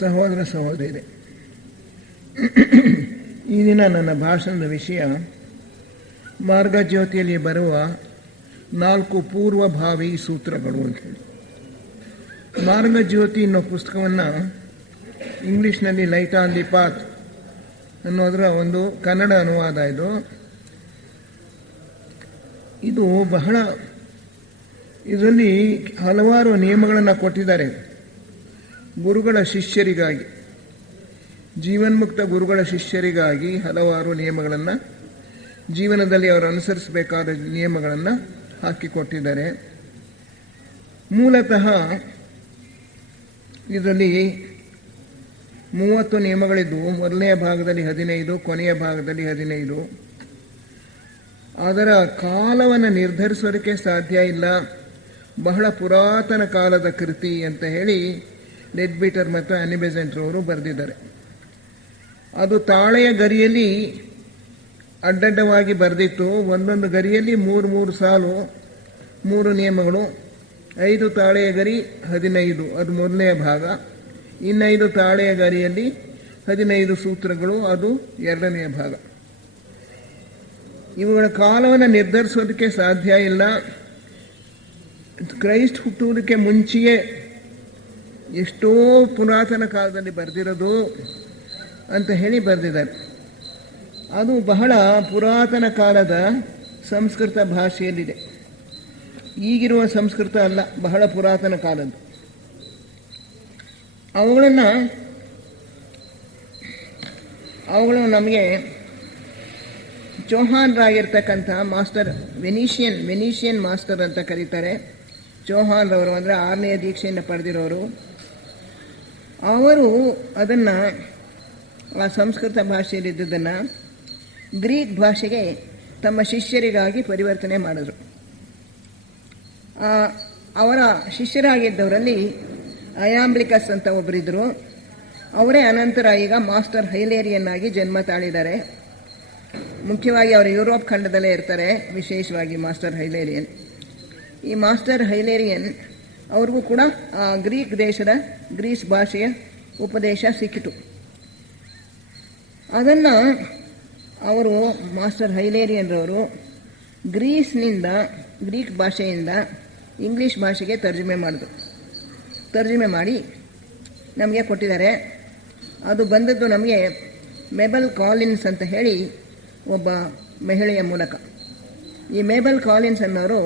ಸಹೋದರ ಸಹೋದರಿ, ಈ ದಿನ ನನ್ನ ಭಾಷಣದ ವಿಷಯ ಮಾರ್ಗಜ್ಯೋತಿಯಲ್ಲಿ ಬರುವ 4 ಪೂರ್ವಭಾವಿ ಸೂತ್ರಗಳು ಅಂತೇಳಿ. ಮಾರ್ಗಜ್ಯೋತಿ ಅನ್ನೋ ಪುಸ್ತಕವನ್ನು ಇಂಗ್ಲೀಷ್ನಲ್ಲಿ ಲೈಟ್ ಆನ್ ದಿ ಪಾತ್ ಅನ್ನೋದರ ಒಂದು ಕನ್ನಡ ಅನುವಾದ ಇದು ಬಹಳ, ಇದರಲ್ಲಿ ಹಲವಾರು ನಿಯಮಗಳನ್ನು ಕೊಟ್ಟಿದ್ದಾರೆ ಗುರುಗಳ ಶಿಷ್ಯರಿಗಾಗಿ, ಜೀವನ್ಮುಕ್ತ ಗುರುಗಳ ಶಿಷ್ಯರಿಗಾಗಿ ಹಲವಾರು ನಿಯಮಗಳನ್ನು, ಜೀವನದಲ್ಲಿ ಅವರು ಅನುಸರಿಸಬೇಕಾದ ನಿಯಮಗಳನ್ನು ಹಾಕಿಕೊಟ್ಟಿದ್ದಾರೆ. ಮೂಲತಃ ಇದರಲ್ಲಿ 30 ನಿಯಮಗಳಿದ್ದು, ಮೊದಲನೆಯ ಭಾಗದಲ್ಲಿ 15, ಕೊನೆಯ ಭಾಗದಲ್ಲಿ 15. ಅದರ ಕಾಲವನ್ನು ನಿರ್ಧರಿಸೋದಕ್ಕೆ ಸಾಧ್ಯ ಇಲ್ಲ, ಬಹಳ ಪುರಾತನ ಕಾಲದ ಕೃತಿ ಅಂತ ಹೇಳಿ ಲೆಡ್ಬಿಟರ್ ಮತ್ತು ಆನಿ ಬೆಸೆಂಟ್ ರವರು ಬರೆದಿದ್ದಾರೆ. ಅದು ತಾಳೆಯ ಗರಿಯಲ್ಲಿ ಅಡ್ಡಡ್ಡವಾಗಿ ಬರೆದಿತ್ತು. ಒಂದೊಂದು ಗರಿಯಲ್ಲಿ 3 ಸಾಲು, 3 ನಿಯಮಗಳು. 5 ತಾಳೆಯ ಗರಿ 15, ಅದು ಮೊದಲನೆಯ ಭಾಗ. ಇನ್ನು 5 ತಾಳೆಯ ಗರಿಯಲ್ಲಿ 15 ಸೂತ್ರಗಳು, ಅದು ಎರಡನೆಯ ಭಾಗ. ಇವುಗಳ ಕಾಲವನ್ನು ನಿರ್ಧರಿಸೋದಕ್ಕೆ ಸಾಧ್ಯ ಇಲ್ಲ. ಕ್ರೈಸ್ಟ್ ಹುಟ್ಟುವುದಕ್ಕೆ ಮುಂಚೆಯೇ ಎಷ್ಟೋ ಪುರಾತನ ಕಾಲದಲ್ಲಿ ಬರೆದಿರೋದು ಅಂತ ಹೇಳಿ ಬರೆದಿದ್ದಾರೆ. ಅದು ಬಹಳ ಪುರಾತನ ಕಾಲದ ಸಂಸ್ಕೃತ ಭಾಷೆಯಲ್ಲಿದೆ, ಈಗಿರುವ ಸಂಸ್ಕೃತ ಅಲ್ಲ, ಬಹಳ ಪುರಾತನ ಕಾಲದ್ದು. ಅವುಗಳು ನಮಗೆ ಚೌಹಾನ್ರಾಗಿರ್ತಕ್ಕಂಥ ಮಾಸ್ಟರ್, ವೆನಿಷಿಯನ್ ಮಾಸ್ಟರ್ ಅಂತ ಕರೀತಾರೆ. ಚೌಹಾನ್ರವರು ಅಂದರೆ 6ನೇ ದೀಕ್ಷೆಯನ್ನು ಪಡೆದಿರೋರು. ಅವರು ಅದನ್ನು, ಆ ಸಂಸ್ಕೃತ ಭಾಷೆಯಲ್ಲಿದ್ದದನ್ನು ಗ್ರೀಕ್ ಭಾಷೆಗೆ ತಮ್ಮ ಶಿಷ್ಯರಿಗಾಗಿ ಪರಿವರ್ತನೆ ಮಾಡಿದ್ರು. ಅವರ ಶಿಷ್ಯರಾಗಿದ್ದವರಲ್ಲಿ ಅಯಾಂಬ್ಲಿಕಸ್ ಅಂತ ಒಬ್ಬರಿದ್ದರು. ಅವರೇ ಅನಂತರ ಈಗ ಮಾಸ್ಟರ್ ಹೈಲೇರಿಯನ್ ಆಗಿ ಜನ್ಮ ತಾಳಿದ್ದಾರೆ. ಮುಖ್ಯವಾಗಿ ಅವರು ಯುರೋಪ್ ಖಂಡದಲ್ಲೇ ಇರ್ತಾರೆ, ವಿಶೇಷವಾಗಿ ಮಾಸ್ಟರ್ ಹೈಲೇರಿಯನ್. ಈ ಮಾಸ್ಟರ್ ಹೈಲೇರಿಯನ್ ಅವ್ರಿಗೂ ಕೂಡ ಗ್ರೀಸ್ ಭಾಷೆಯ ಉಪದೇಶ ಸಿಕ್ಕಿತು. ಅದನ್ನು ಅವರು, ಮಾಸ್ಟರ್ ಹೈಲೇರಿಯನ್ರವರು, ಗ್ರೀಕ್ ಭಾಷೆಯಿಂದ ಇಂಗ್ಲೀಷ್ ಭಾಷೆಗೆ ತರ್ಜುಮೆ ಮಾಡಿ ನಮಗೆ ಕೊಟ್ಟಿದ್ದಾರೆ. ಅದು ಬಂದದ್ದು ನಮಗೆ ಮೆಬಲ್ ಕಾಲಿನ್ಸ್ ಅಂತ ಹೇಳಿ ಒಬ್ಬ ಮಹಿಳೆಯ ಮೂಲಕ. ಈ ಮೆಬಲ್ ಕಾಲಿನ್ಸ್ ಅನ್ನೋರು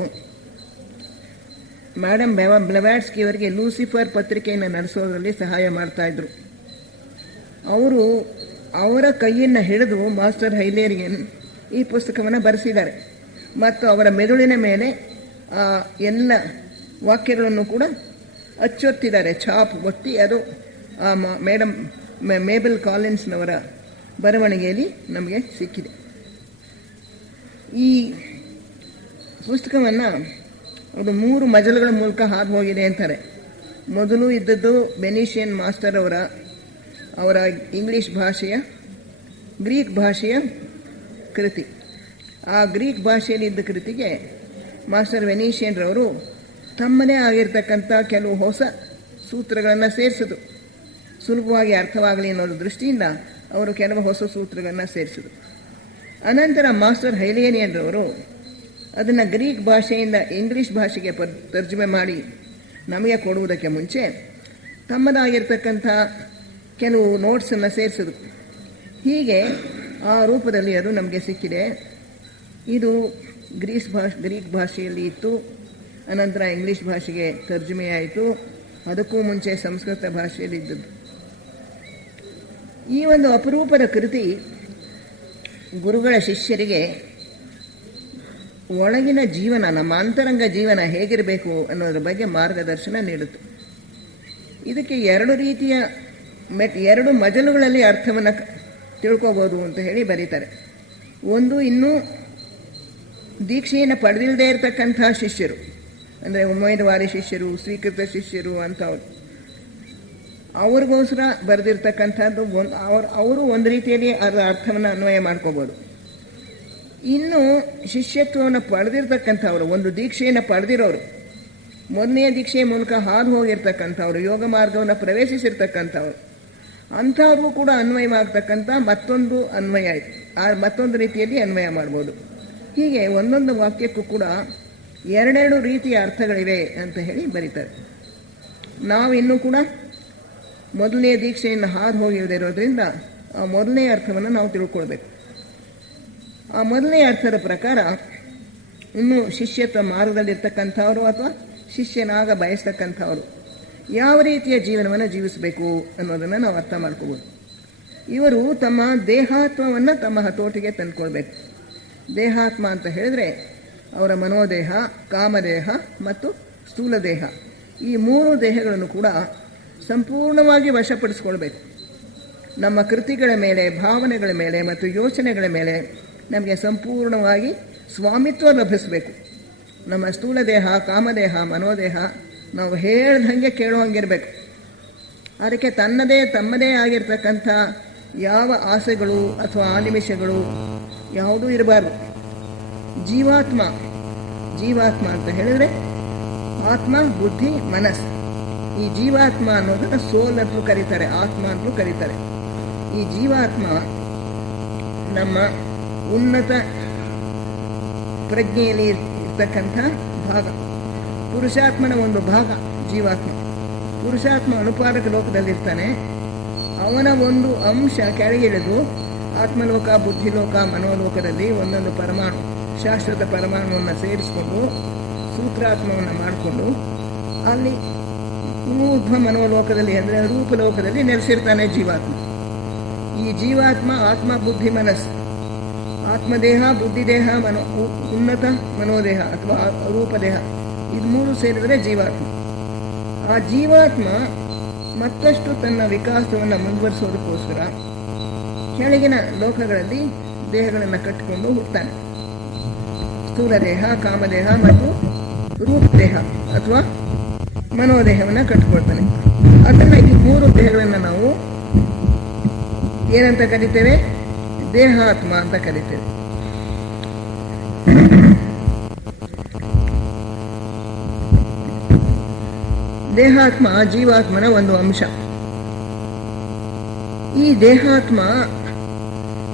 ಮೇಡಮ್ ಬ್ಲವ್ಯಾಟ್ಸ್ಕಿ ಅವರಿಗೆ ಲೂಸಿಫರ್ ಪತ್ರಿಕೆಯನ್ನು ನಡೆಸೋದ್ರಲ್ಲಿ ಸಹಾಯ ಮಾಡ್ತಾಯಿದ್ರು. ಅವರ ಕೈಯನ್ನು ಹಿಡಿದು ಮಾಸ್ಟರ್ ಹೈಲೇರಿಯನ್ ಈ ಪುಸ್ತಕವನ್ನು ಬರೆಸಿದ್ದಾರೆ ಮತ್ತು ಅವರ ಮೆದುಳಿನ ಮೇಲೆ ಎಲ್ಲ ವಾಕ್ಯಗಳನ್ನು ಕೂಡ ಅಚ್ಚೊತ್ತಿದ್ದಾರೆ, ಛಾಪ್ ಒತ್ತಿ. ಅದು ಮೇಬಲ್ ಕಾಲಿನ್ಸ್ನವರ ಬರವಣಿಗೆಯಲ್ಲಿ ನಮಗೆ ಸಿಕ್ಕಿದೆ. ಈ ಪುಸ್ತಕವನ್ನು ಅದು 3 ಮಜಲುಗಳ ಮೂಲಕ ಹಾದು ಹೋಗಿದೆ ಅಂತಾರೆ. ಮೊದಲು ಇದ್ದದ್ದು ವೆನಿಷಿಯನ್ ಮಾಸ್ಟರ್ ಅವರ ಇಂಗ್ಲೀಷ್ ಭಾಷೆಯ, ಗ್ರೀಕ್ ಭಾಷೆಯ ಕೃತಿ. ಆ ಗ್ರೀಕ್ ಭಾಷೆಯಲ್ಲಿದ್ದ ಕೃತಿಗೆ ಮಾಸ್ಟರ್ ವೆನಿಷಿಯನ್ರವರು ತಮ್ಮದೇ ಆಗಿರ್ತಕ್ಕಂಥ ಕೆಲವು ಹೊಸ ಸೂತ್ರಗಳನ್ನು ಸೇರಿಸಿದ್ರು. ಸುಲಭವಾಗಿ ಅರ್ಥವಾಗಲಿ ಅನ್ನೋದ್ರ ದೃಷ್ಟಿಯಿಂದ ಅವರು ಕೆಲವು ಹೊಸ ಸೂತ್ರಗಳನ್ನು ಸೇರಿಸಿದರು. ಅನಂತರ ಮಾಸ್ಟರ್ ಹೈಲೇರಿಯನ್ರವರು ಅದನ್ನು ಗ್ರೀಕ್ ಭಾಷೆಯಿಂದ ಇಂಗ್ಲೀಷ್ ಭಾಷೆಗೆ ತರ್ಜುಮೆ ಮಾಡಿ ನಮಗೆ ಕೊಡುವುದಕ್ಕೆ ಮುಂಚೆ ತಮ್ಮದಾಗಿರ್ತಕ್ಕಂಥ ಕೆಲವು ನೋಟ್ಸನ್ನು ಸೇರಿಸಿದ್ರು. ಹೀಗೆ ಆ ರೂಪದಲ್ಲಿ ಅದು ನಮಗೆ ಸಿಕ್ಕಿದೆ. ಇದು ಗ್ರೀಕ್ ಭಾಷೆಯಲ್ಲಿ ಇತ್ತು, ಅನಂತರ ಇಂಗ್ಲೀಷ್ ಭಾಷೆಗೆ ತರ್ಜುಮೆಯಾಯಿತು. ಅದಕ್ಕೂ ಮುಂಚೆ ಸಂಸ್ಕೃತ ಭಾಷೆಯಲ್ಲಿ ಇದ್ದದ್ದು. ಈ ಒಂದು ಅಪರೂಪದ ಕೃತಿ ಗುರುಗಳ ಶಿಷ್ಯರಿಗೆ ಒಳಗಿನ ಜೀವನ, ನಮ್ಮ ಅಂತರಂಗ ಜೀವನ ಹೇಗಿರಬೇಕು ಅನ್ನೋದ್ರ ಬಗ್ಗೆ ಮಾರ್ಗದರ್ಶನ ನೀಡುತ್ತೆ. ಇದಕ್ಕೆ 2 ರೀತಿಯ 2 ಮಜಲುಗಳಲ್ಲಿ ಅರ್ಥವನ್ನು ತಿಳ್ಕೋಬೋದು ಅಂತ ಹೇಳಿ ಬರೀತಾರೆ. ಒಂದು, ಇನ್ನೂ ದೀಕ್ಷೆಯನ್ನು ಪಡೆದಿಲ್ಲದೆ ಇರತಕ್ಕಂಥ ಶಿಷ್ಯರು, ಅಂದರೆ ಉಮೇದುವಾರಿ ಶಿಷ್ಯರು, ಸ್ವೀಕೃತ ಶಿಷ್ಯರು ಅಂತವ್ರು, ಅವ್ರಿಗೋಸ್ಕರ ಬರೆದಿರ್ತಕ್ಕಂಥದ್ದು. ಅವರು ಒಂದು ರೀತಿಯಲ್ಲಿ ಅದರ ಅರ್ಥವನ್ನು ಅನ್ವಯ ಮಾಡ್ಕೋಬೋದು. ಇನ್ನು ಶಿಷ್ಯತ್ವವನ್ನು ಪಡೆದಿರ್ತಕ್ಕಂಥವ್ರು, ಒಂದು ದೀಕ್ಷೆಯನ್ನು ಪಡೆದಿರೋರು, ಮೊದಲನೆಯ ದೀಕ್ಷೆಯ ಮೂಲಕ ಹಾದು ಹೋಗಿರ್ತಕ್ಕಂಥವ್ರು, ಯೋಗ ಮಾರ್ಗವನ್ನು ಪ್ರವೇಶಿಸಿರ್ತಕ್ಕಂಥವ್ರು, ಅಂಥವ್ರಿಗೂ ಕೂಡ ಅನ್ವಯವಾಗ್ತಕ್ಕಂಥ ಮತ್ತೊಂದು ಅನ್ವಯ ಇದೆ. ಮತ್ತೊಂದು ರೀತಿಯಲ್ಲಿ ಅನ್ವಯ ಮಾಡ್ಬೋದು. ಹೀಗೆ ಒಂದೊಂದು ವಾಕ್ಯಕ್ಕೂ ಕೂಡ ಎರಡೆರಡು ರೀತಿಯ ಅರ್ಥಗಳಿವೆ ಅಂತ ಹೇಳಿ ಬರೀತಾರೆ. ನಾವು ಇನ್ನೂ ಕೂಡ ಮೊದಲನೇ ದೀಕ್ಷೆಯನ್ನು ಹಾದು ಹೋಗಿರೋದ್ರಿಂದ ಆ ಮೊದಲನೇ ಅರ್ಥವನ್ನು ನಾವು ತಿಳ್ಕೊಳ್ಬೇಕು. ಆ ಮೊದಲನೇ ಅರ್ಥದ ಪ್ರಕಾರ ಇನ್ನೂ ಶಿಷ್ಯತ್ವ ಮಾರ್ಗದಲ್ಲಿರ್ತಕ್ಕಂಥವರು ಅಥವಾ ಶಿಷ್ಯನಾಗ ಬಯಸ್ತಕ್ಕಂಥವರು ಯಾವ ರೀತಿಯ ಜೀವನವನ್ನು ಜೀವಿಸಬೇಕು ಅನ್ನೋದನ್ನು ನಾವು ಅರ್ಥ ಮಾಡ್ಕೋಬೋದು. ಇವರು ತಮ್ಮ ದೇಹಾತ್ಮವನ್ನು ತಮ್ಮ ಹತೋಟಿಗೆ ತಂದುಕೊಳ್ಬೇಕು. ದೇಹಾತ್ಮ ಅಂತ ಹೇಳಿದ್ರೆ ಅವರ ಮನೋದೇಹ, ಕಾಮದೇಹ ಮತ್ತು ಸ್ಥೂಲ ದೇಹ, ಈ ಮೂರು ದೇಹಗಳನ್ನು ಕೂಡ ಸಂಪೂರ್ಣವಾಗಿ ವಶಪಡಿಸ್ಕೊಳ್ಬೇಕು. ನಮ್ಮ ಕೃತಿಗಳ ಮೇಲೆ, ಭಾವನೆಗಳ ಮೇಲೆ ಮತ್ತು ಯೋಚನೆಗಳ ಮೇಲೆ ನಮಗೆ ಸಂಪೂರ್ಣವಾಗಿ ಸ್ವಾಮಿತ್ವ ಲಭಿಸಬೇಕು. ನಮ್ಮ ಸ್ಥೂಲ ದೇಹ, ಕಾಮದೇಹ, ಮನೋದೇಹ ನಾವು ಹೇಳ್ದಂಗೆ ಕೇಳುವಂಗಿರಬೇಕು. ಅದಕ್ಕೆ ತಮ್ಮದೇ ಆಗಿರ್ತಕ್ಕಂಥ ಯಾವ ಆಸೆಗಳು ಅಥವಾ ಆನಿಮಿಷಗಳು ಯಾವುದೂ ಇರಬಾರ್ದು. ಜೀವಾತ್ಮ ಅಂತ ಹೇಳಿದ್ರೆ ಆತ್ಮ, ಬುದ್ಧಿ, ಮನಸ್ಸು. ಈ ಜೀವಾತ್ಮ ಅನ್ನೋದನ್ನು ಸೋಲ್ ಅಂತಲೂ ಕರೀತಾರೆ, ಆತ್ಮ ಅಂತಲೂ ಕರೀತಾರೆ. ಈ ಜೀವಾತ್ಮ ನಮ್ಮ ಉನ್ನತ ಪ್ರಜ್ಞೆಯಲ್ಲಿ ಇರ್ತಕ್ಕಂಥ ಭಾಗ, ಪುರುಷಾತ್ಮನ ಒಂದು ಭಾಗ ಜೀವಾತ್ಮ. ಪುರುಷಾತ್ಮ ಅನುಪಾದಕ ಲೋಕದಲ್ಲಿರ್ತಾನೆ. ಅವನ ಒಂದು ಅಂಶ ಕೆಳಗಿಳಿದು ಆತ್ಮಲೋಕ, ಬುದ್ಧಿಲೋಕ, ಮನೋಲೋಕದಲ್ಲಿ ಒಂದೊಂದು ಪರಮಾಣು, ಶಾಶ್ವತ ಪರಮಾಣುವನ್ನು ಸೇರಿಸಿಕೊಂಡು ಸೂತ್ರಾತ್ಮವನ್ನು ಮಾಡಿಕೊಂಡು ಅಲ್ಲಿ ಊರ್ಧ್ವ ಮನೋಲೋಕದಲ್ಲಿ ಅಂದರೆ ರೂಪಲೋಕದಲ್ಲಿ ನೆಲೆಸಿರ್ತಾನೆ ಜೀವಾತ್ಮ. ಈ ಜೀವಾತ್ಮ ಆತ್ಮ, ಬುದ್ಧಿ, ಮನಸ್ಸು, ಆತ್ಮದೇಹ, ಬುದ್ಧಿದೇಹ, ಉನ್ನತ ಮನೋದೇಹ ಅಥವಾ ರೂಪದೇಹ, ಇದು ಮೂರು ಸೇರಿದರೆ ಜೀವಾತ್ಮ. ಆ ಜೀವಾತ್ಮ ಮತ್ತಷ್ಟು ತನ್ನ ವಿಕಾಸವನ್ನು ಮುಂದುವರಿಸೋದಕ್ಕೋಸ್ಕರ ಕೆಳಗಿನ ಲೋಕಗಳಲ್ಲಿ ದೇಹಗಳನ್ನು ಕಟ್ಟಿಕೊಂಡು ಹುಡ್ತಾನೆ. ಸ್ಥೂಲ ದೇಹ, ಕಾಮದೇಹ ಮತ್ತು ರೂಪದೇಹ ಅಥವಾ ಮನೋದೇಹವನ್ನು ಕಟ್ಟಿಕೊಳ್ತಾನೆ. ಅದನ್ನು ಈ ಮೂರು ದೇಹಗಳನ್ನು ನಾವು ಏನಂತ ಕರಿತೇವೆ? ದೇಹಾತ್ಮ ಅಂತ ಕರಿತೇವೆ. ದೇಹಾತ್ಮ ಜೀವಾತ್ಮನ ಒಂದು ಅಂಶ. ಈ ದೇಹಾತ್ಮ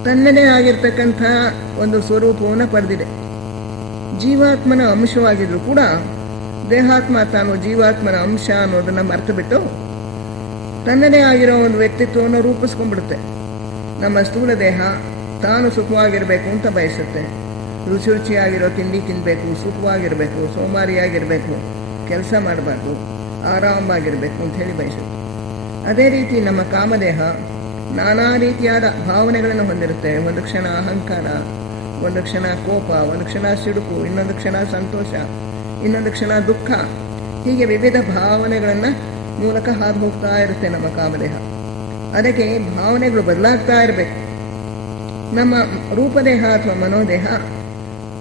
ತನ್ನದೇ ಆಗಿರ್ತಕ್ಕಂಥ ಒಂದು ಸ್ವರೂಪವನ್ನು ಪಡೆದಿದೆ. ಜೀವಾತ್ಮನ ಅಂಶವಾಗಿದ್ರು ಕೂಡ ದೇಹಾತ್ಮ ತಾನು ಜೀವಾತ್ಮನ ಅಂಶ ಅನ್ನೋದನ್ನು ಮರೆತು ಬಿಟ್ಟು ತನ್ನದೇ ಆಗಿರೋ ಒಂದು ವ್ಯಕ್ತಿತ್ವವನ್ನು ರೂಪಿಸ್ಕೊಂಡ್ಬಿಡುತ್ತೆ. ನಮ್ಮ ಸ್ಥೂಲ ದೇಹ ತಾನು ಸುಖವಾಗಿರಬೇಕು ಅಂತ ಬಯಸುತ್ತೆ. ರುಚಿಯಾಗಿರೋ ತಿಂಡಿ ತಿನ್ನಬೇಕು, ಸುಖವಾಗಿರಬೇಕು, ಸೋಮಾರಿಯಾಗಿರಬೇಕು, ಕೆಲಸ ಮಾಡಬಾರ್ದು, ಆರಾಮಾಗಿರಬೇಕು ಅಂತ ಹೇಳಿ ಬಯಸುತ್ತೆ. ಅದೇ ರೀತಿ ನಮ್ಮ ಕಾಮದೇಹ ನಾನಾ ರೀತಿಯಾದ ಭಾವನೆಗಳನ್ನು ಹೊಂದಿರುತ್ತೆ. ಒಂದು ಕ್ಷಣ ಅಹಂಕಾರ, ಒಂದು ಕ್ಷಣ ಕೋಪ, ಒಂದು ಕ್ಷಣ ಸಿಡುಕು, ಇನ್ನೊಂದು ಕ್ಷಣ ಸಂತೋಷ, ಇನ್ನೊಂದು ಕ್ಷಣ ದುಃಖ. ಹೀಗೆ ವಿವಿಧ ಭಾವನೆಗಳನ್ನು ಮೂಲಕ ಹಾದು ಹೋಗ್ತಾ ಇರುತ್ತೆ ನಮ್ಮ ಕಾಮದೇಹ. ಅದಕ್ಕೆ ಭಾವನೆಗಳು ಬದಲಾಗ್ತಾ ಇರಬೇಕು. ನಮ್ಮ ರೂಪದೇಹ ಅಥವಾ ಮನೋದೇಹ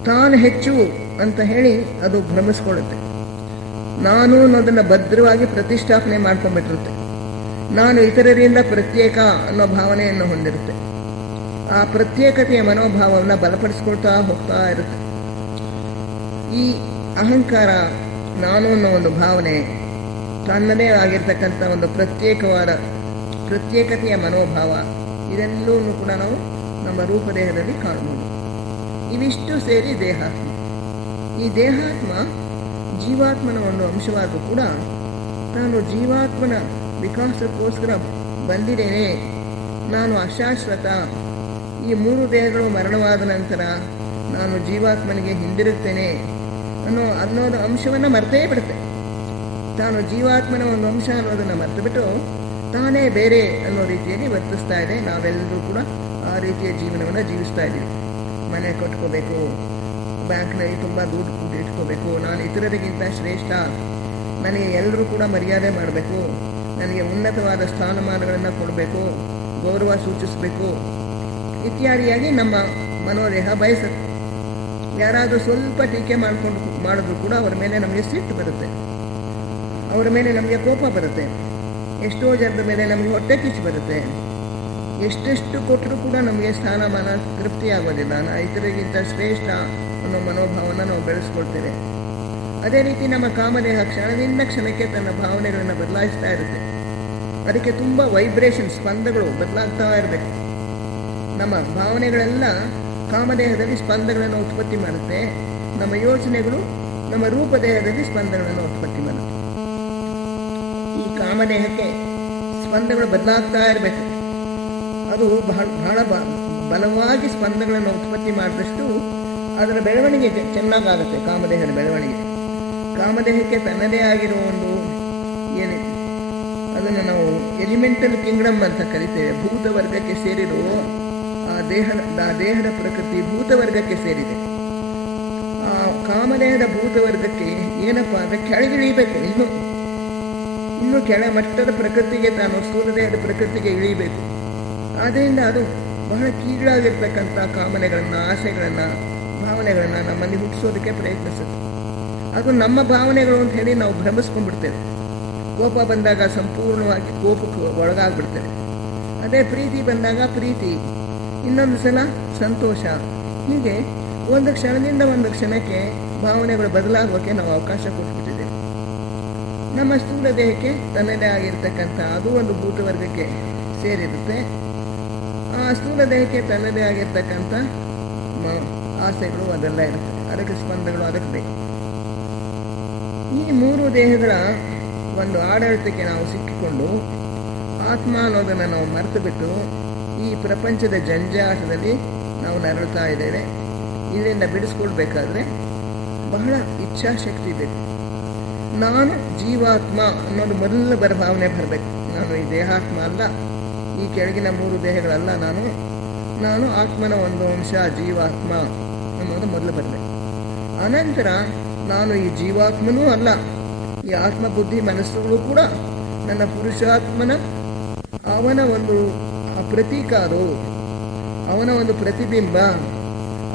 ತಾನು ಹೆಚ್ಚು ಅಂತ ಹೇಳಿ ಅದು ಭ್ರಮಿಸ್ಕೊಳ್ಳುತ್ತೆ. ನಾನು ಅನ್ನೋದನ್ನು ಭದ್ರವಾಗಿ ಪ್ರತಿಷ್ಠಾಪನೆ ಮಾಡ್ಕೊಂಡ್ಬಿಟ್ಟಿರುತ್ತೆ. ನಾನು ಇತರರಿಂದ ಪ್ರತ್ಯೇಕ ಅನ್ನೋ ಭಾವನೆಯನ್ನು ಹೊಂದಿರುತ್ತೆ. ಆ ಪ್ರತ್ಯೇಕತೆಯ ಮನೋಭಾವವನ್ನು ಬಲಪಡಿಸ್ಕೊಳ್ತಾ ಹೋಗ್ತಾ ಇರುತ್ತೆ. ಈ ಅಹಂಕಾರ, ನಾನು ಅನ್ನೋ ಒಂದು ಭಾವನೆ, ತನ್ನದೇ ಆಗಿರ್ತಕ್ಕಂಥ ಒಂದು ಪ್ರತ್ಯೇಕತೆಯ ಮನೋಭಾವ, ಇದೆಲ್ಲವೂ ಕೂಡ ನಾವು ನಮ್ಮ ರೂಪದೇಹದಲ್ಲಿ ಕಾಣಬಹುದು. ಇವಿಷ್ಟು ಸೇರಿ ದೇಹಾತ್ಮ. ಈ ದೇಹಾತ್ಮ ಜೀವಾತ್ಮನ ಒಂದು ಅಂಶವಾದರೂ ಕೂಡ ನಾನು ಜೀವಾತ್ಮನ ವಿಕಾಸಕ್ಕೋಸ್ಕರ ಬಂದಿದ್ದೇನೆ, ನಾನು ಅಶಾಶ್ವತ, ಈ ಮೂರು ದೇಹಗಳು ಮರಣವಾದ ನಂತರ ನಾನು ಜೀವಾತ್ಮನಿಗೆ ಹಿಂದಿರುತ್ತೇನೆ ಅನ್ನೋದು ಅಂಶವನ್ನು ಮರ್ತೇ ಬಿಡುತ್ತೆ. ತಾನು ಜೀವಾತ್ಮನ ಒಂದು ಅಂಶ ಅನ್ನೋದನ್ನು ಮರೆತು ಬಿಟ್ಟು ತಾನೇ ಬೇರೆ ಅನ್ನೋ ರೀತಿಯಲ್ಲಿ ವರ್ತಿಸ್ತಾ ಇದೆ. ನಾವೆಲ್ಲರೂ ಕೂಡ ಆ ರೀತಿಯ ಜೀವನವನ್ನು ಜೀವಿಸ್ತಾ ಇದ್ದೀವಿ. ಮನೆ ಕಟ್ಕೋಬೇಕು, ಬ್ಯಾಂಕ್ನಲ್ಲಿ ತುಂಬ ದುಡ್ಡು ಇಟ್ಕೋಬೇಕು, ನಾನು ಇತರರಿಗಿಂತ ಶ್ರೇಷ್ಠ, ನನಗೆ ಎಲ್ಲರೂ ಕೂಡ ಮರ್ಯಾದೆ ಮಾಡಬೇಕು, ನನಗೆ ಉನ್ನತವಾದ ಸ್ಥಾನಮಾನಗಳನ್ನು ಕೊಡಬೇಕು, ಗೌರವ ಸೂಚಿಸಬೇಕು ಇತ್ಯಾದಿಯಾಗಿ ನಮ್ಮ ಮನೋದೇಹ ಬಯಸುತ್ತೆ. ಯಾರಾದರೂ ಸ್ವಲ್ಪ ಟೀಕೆ ಮಾಡಿದ್ರು ಕೂಡ ಅವರ ಮೇಲೆ ನಮಗೆ ಸಿಟ್ಟು ಬರುತ್ತೆ, ಅವರ ಮೇಲೆ ನಮಗೆ ಕೋಪ ಬರುತ್ತೆ, ಎಷ್ಟೋ ಜನರ ಮೇಲೆ ನಮಗೆ ಹೊಟ್ಟೆ ಕಿಚ್ಚು ಬರುತ್ತೆ. ಎಷ್ಟೆಷ್ಟು ಕೊಟ್ಟರೂ ಕೂಡ ನಮಗೆ ಸ್ಥಾನಮಾನ ತೃಪ್ತಿ ಆಗೋದಿಲ್ಲ. ಇತರರಿಗಿಂತ ಶ್ರೇಷ್ಠ ಅನ್ನೋ ಮನೋಭಾವನ ನಾವು ಬೆಳೆಸ್ಕೊಳ್ತೇವೆ. ಅದೇ ರೀತಿ ನಮ್ಮ ಕಾಮದೇಹ ಕ್ಷಣದಿಂದ ಕ್ಷಣಕ್ಕೆ ತನ್ನ ಭಾವನೆಗಳನ್ನು ಬದಲಾಯಿಸ್ತಾ ಇರುತ್ತೆ. ಅದಕ್ಕೆ ತುಂಬ ವೈಬ್ರೇಷನ್, ಸ್ಪಂದಗಳು ಬದಲಾಗ್ತಾ ಇರಬೇಕು. ನಮ್ಮ ಭಾವನೆಗಳೆಲ್ಲ ಕಾಮದೇಹದಲ್ಲಿ ಸ್ಪಂದಗಳನ್ನು ಉತ್ಪತ್ತಿ ಮಾಡುತ್ತೆ. ನಮ್ಮ ಯೋಚನೆಗಳು ನಮ್ಮ ರೂಪದೇಹದಲ್ಲಿ ಸ್ಪಂದಗಳನ್ನು ಉತ್ಪತ್ತಿ ಮಾಡುತ್ತೆ. ಈ ಕಾಮದೇಹಕ್ಕೆ ಸ್ಪಂದಗಳು ಬದಲಾಗ್ತಾ ಇರಬೇಕು. ಅದು ಬಹಳ ಬಲವಾಗಿ ಸ್ಪಂದಗಳನ್ನು ಉತ್ಪತ್ತಿ ಮಾಡಿದಷ್ಟು ಅದರ ಬೆಳವಣಿಗೆ ಚೆನ್ನಾಗಾಗುತ್ತೆ. ಕಾಮದೇಹದ ಬೆಳವಣಿಗೆ, ಕಾಮದೇಹಕ್ಕೆ ತನ್ನದೇ ಆಗಿರೋ ಒಂದು ಏನಿದೆ ಅದನ್ನು ನಾವು ಎಲಿಮೆಂಟಲ್ ಕಿಂಗ್ಡಮ್ ಅಂತ ಕರಿತೇವೆ. ಭೂತ ವರ್ಗಕ್ಕೆ ಸೇರಿರೋ ಆ ದೇಹದ ಪ್ರಕೃತಿ ಭೂತ ವರ್ಗಕ್ಕೆ ಸೇರಿದೆ. ಆ ಕಾಮದೇಹದ ಭೂತ ವರ್ಗಕ್ಕೆ ಏನಪ್ಪ ಅಂದರೆ ಕೆಳಗಿಳಿಬೇಕು, ಇನ್ನು ಕೆಳ ಮಟ್ಟದ ಪ್ರಕೃತಿಗೆ, ತಾನು ಸ್ಥೂಲ ದೇಹದ ಪ್ರಕೃತಿಗೆ ಇಳಿಬೇಕು. ಆದ್ದರಿಂದ ಅದು ಬಹಳ ಕೀಳಾಗಿರ್ತಕ್ಕಂಥ ಕಾಮನೆಗಳನ್ನು, ಆಸೆಗಳನ್ನು, ಭಾವನೆಗಳನ್ನು ನಮ್ಮಲ್ಲಿ ಹುಟ್ಟಿಸೋದಕ್ಕೆ ಪ್ರಯತ್ನಿಸುತ್ತೆ. ಅದು ನಮ್ಮ ಭಾವನೆಗಳು ಅಂತ ಹೇಳಿ ನಾವು ಭ್ರಮಿಸ್ಕೊಂಡ್ಬಿಡ್ತೇವೆ. ಕೋಪ ಬಂದಾಗ ಸಂಪೂರ್ಣವಾಗಿ ಕೋಪಕ್ಕೆ ಒಳಗಾಗ್ಬಿಡ್ತೇವೆ. ಅದೇ ಪ್ರೀತಿ ಬಂದಾಗ ಪ್ರೀತಿ, ಇನ್ನೊಂದು ಸಲ ಸಂತೋಷ. ಹೀಗೆ ಒಂದು ಕ್ಷಣದಿಂದ ಒಂದು ಕ್ಷಣಕ್ಕೆ ಭಾವನೆಗಳು ಬದಲಾಗೋಕ್ಕೆ ನಾವು ಅವಕಾಶ ಕೊಟ್ಬಿಟ್ಟಿದ್ದೇವೆ. ನಮ್ಮ ಸ್ಥೂಲ ದೇಹಕ್ಕೆ ತನ್ನದೇ ಆಗಿರ್ತಕ್ಕಂಥ ಅದು ಒಂದು ಭೂತವರ್ಗಕ್ಕೆ ಸೇರಿರುತ್ತೆ. ಆ ಸ್ಥೂಲ ದೇಹಕ್ಕೆ ತನ್ನದೇ ಆಗಿರ್ತಕ್ಕಂಥ ಆಸೆಗಳು ಅದೆಲ್ಲ ಇರುತ್ತೆ. ಅದಕ್ಕೆ ಸ್ಪಂದಗಳು ಅದಕ್ಕೆ ಬೇಕು. ಈ ಮೂರು ದೇಹಗಳ ಒಂದು ಆಡಳಿತಕ್ಕೆ ನಾವು ಸಿಕ್ಕಿಕೊಂಡು ಆತ್ಮ ಅನ್ನೋದನ್ನು ನಾವು ಮರೆತು ಬಿಟ್ಟು ಈ ಪ್ರಪಂಚದ ಜಂಜಾಟದಲ್ಲಿ ನಾವು ನರಳುತ್ತಾ ಇದ್ದೇವೆ. ಇದರಿಂದ ಬಿಡಿಸ್ಕೊಳ್ಬೇಕಾದ್ರೆ ಬಹಳ ಇಚ್ಛಾಶಕ್ತಿ ಬೇಕು. ನಾನು ಜೀವಾತ್ಮ ಅನ್ನೋದು ಮೊದಲ ಭಾವನೆ ಬರಬೇಕು. ನಾನು ಈ ದೇಹಾತ್ಮ ಅಲ್ಲ, ಈ ಕೆಳಗಿನ ಮೂರು ದೇಹಗಳಲ್ಲ, ನಾನು ಆತ್ಮನ ಒಂದು ಅಂಶ, ಜೀವಾತ್ಮ ಅನ್ನೋದು ಮೊದಲು ಬರಬೇಕು. ಅನಂತರ ನಾನು ಈ ಜೀವಾತ್ಮನೂ ಅಲ್ಲ, ಈ ಆತ್ಮ ಬುದ್ಧಿ ಮನಸ್ಸುಗಳು ಕೂಡ ನನ್ನ ಪುರುಷಾತ್ಮನ ಅವನ ಒಂದು ಪ್ರತೀಕ, ಅದು ಅವನ ಒಂದು ಪ್ರತಿಬಿಂಬ,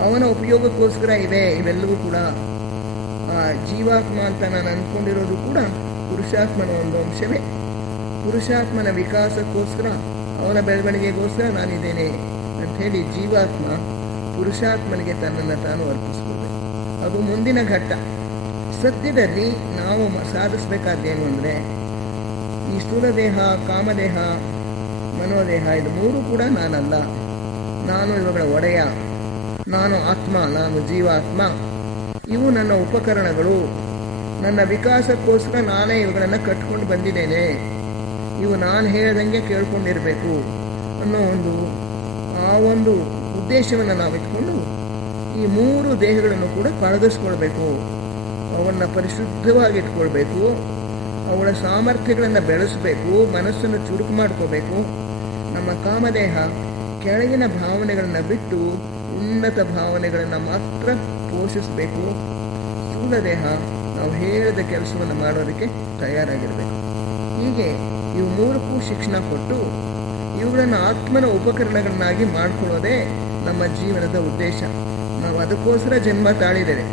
ಅವನ ಉಪಯೋಗಕ್ಕೋಸ್ಕರ ಇದೆ. ಇವೆಲ್ಲವೂ ಕೂಡ ಆ ಜೀವಾತ್ಮ ಅಂತ ನಾನು ಅಂದ್ಕೊಂಡಿರೋದು ಕೂಡ ಪುರುಷಾತ್ಮನ ಒಂದು ಅಂಶವೇ. ಪುರುಷಾತ್ಮನ ವಿಕಾಸಕ್ಕೋಸ್ಕರ, ಅವನ ಬೆಳವಣಿಗೆಗೋಸ್ಕರ ನಾನಿದ್ದೇನೆ ಅಂಥೇಳಿ ಜೀವಾತ್ಮ ಪುರುಷಾತ್ಮನಿಗೆ ತನ್ನನ್ನು ತಾನು ಅರ್ಪಿಸ್ಕೊಳ್ಬೇಕು. ಅದು ಮುಂದಿನ ಘಟ್ಟ. ಸದ್ಯದಲ್ಲಿ ನಾವು ಸಾಧಿಸಬೇಕಾದ್ದೇನು ಅಂದರೆ ಈ ಸ್ಥೂಲ ದೇಹ, ಕಾಮದೇಹ, ಮನೋದೇಹ ಇದು ಮೂರು ಕೂಡ ನಾನಲ್ಲ. ನಾನು ಇವುಗಳ ಒಡೆಯ, ನಾನು ಆತ್ಮ, ನಾನು ಜೀವಾತ್ಮ. ಇವು ನನ್ನ ಉಪಕರಣಗಳು. ನನ್ನ ವಿಕಾಸಕ್ಕೋಸ್ಕರ ನಾನೇ ಇವುಗಳನ್ನು ಕಟ್ಕೊಂಡು ಬಂದಿದ್ದೇನೆ. ಇವು ನಾನು ಹೇಳ್ದಂಗೆ ಕೇಳ್ಕೊಂಡಿರಬೇಕು ಅನ್ನೋ ಆ ಒಂದು ಉದ್ದೇಶವನ್ನು ನಾವು ಇಟ್ಕೊಂಡು ಈ ಮೂರು ದೇಹಗಳನ್ನು ಕೂಡ ಪಳಗಿಸ್ಕೊಳ್ಬೇಕು. ಅವನ್ನು ಪರಿಶುದ್ಧವಾಗಿ ಇಟ್ಕೊಳ್ಬೇಕು. ಅವಳ ಸಾಮರ್ಥ್ಯಗಳನ್ನು ಬೆಳೆಸಬೇಕು. ಮನಸ್ಸನ್ನು ಚುರುಕು ಮಾಡ್ಕೋಬೇಕು. ನಮ್ಮ ಕಾಮದೇಹ ಕೆಳಗಿನ ಭಾವನೆಗಳನ್ನು ಬಿಟ್ಟು ಉನ್ನತ ಭಾವನೆಗಳನ್ನು ಮಾತ್ರ ಪೋಷಿಸಬೇಕು. ಸ್ಥೂಲ ದೇಹ ನಾವು ಹೇಳಿದ ಕೆಲಸವನ್ನು ಮಾಡೋದಕ್ಕೆ ತಯಾರಾಗಿರಬೇಕು. ಹೀಗೆ ಇವು ಮೂರಕ್ಕೂ ಶಿಕ್ಷಣ ಕೊಟ್ಟು ಇವುಗಳನ್ನು ಆತ್ಮನ ಉಪಕರಣಗಳನ್ನಾಗಿ ಮಾಡಿಕೊಳ್ಳೋದೇ ನಮ್ಮ ಜೀವನದ ಉದ್ದೇಶ. ನಾವು ಅದಕ್ಕೋಸ್ಕರ ಜನ್ಮ ತಾಳಿದ್ದೇವೆ.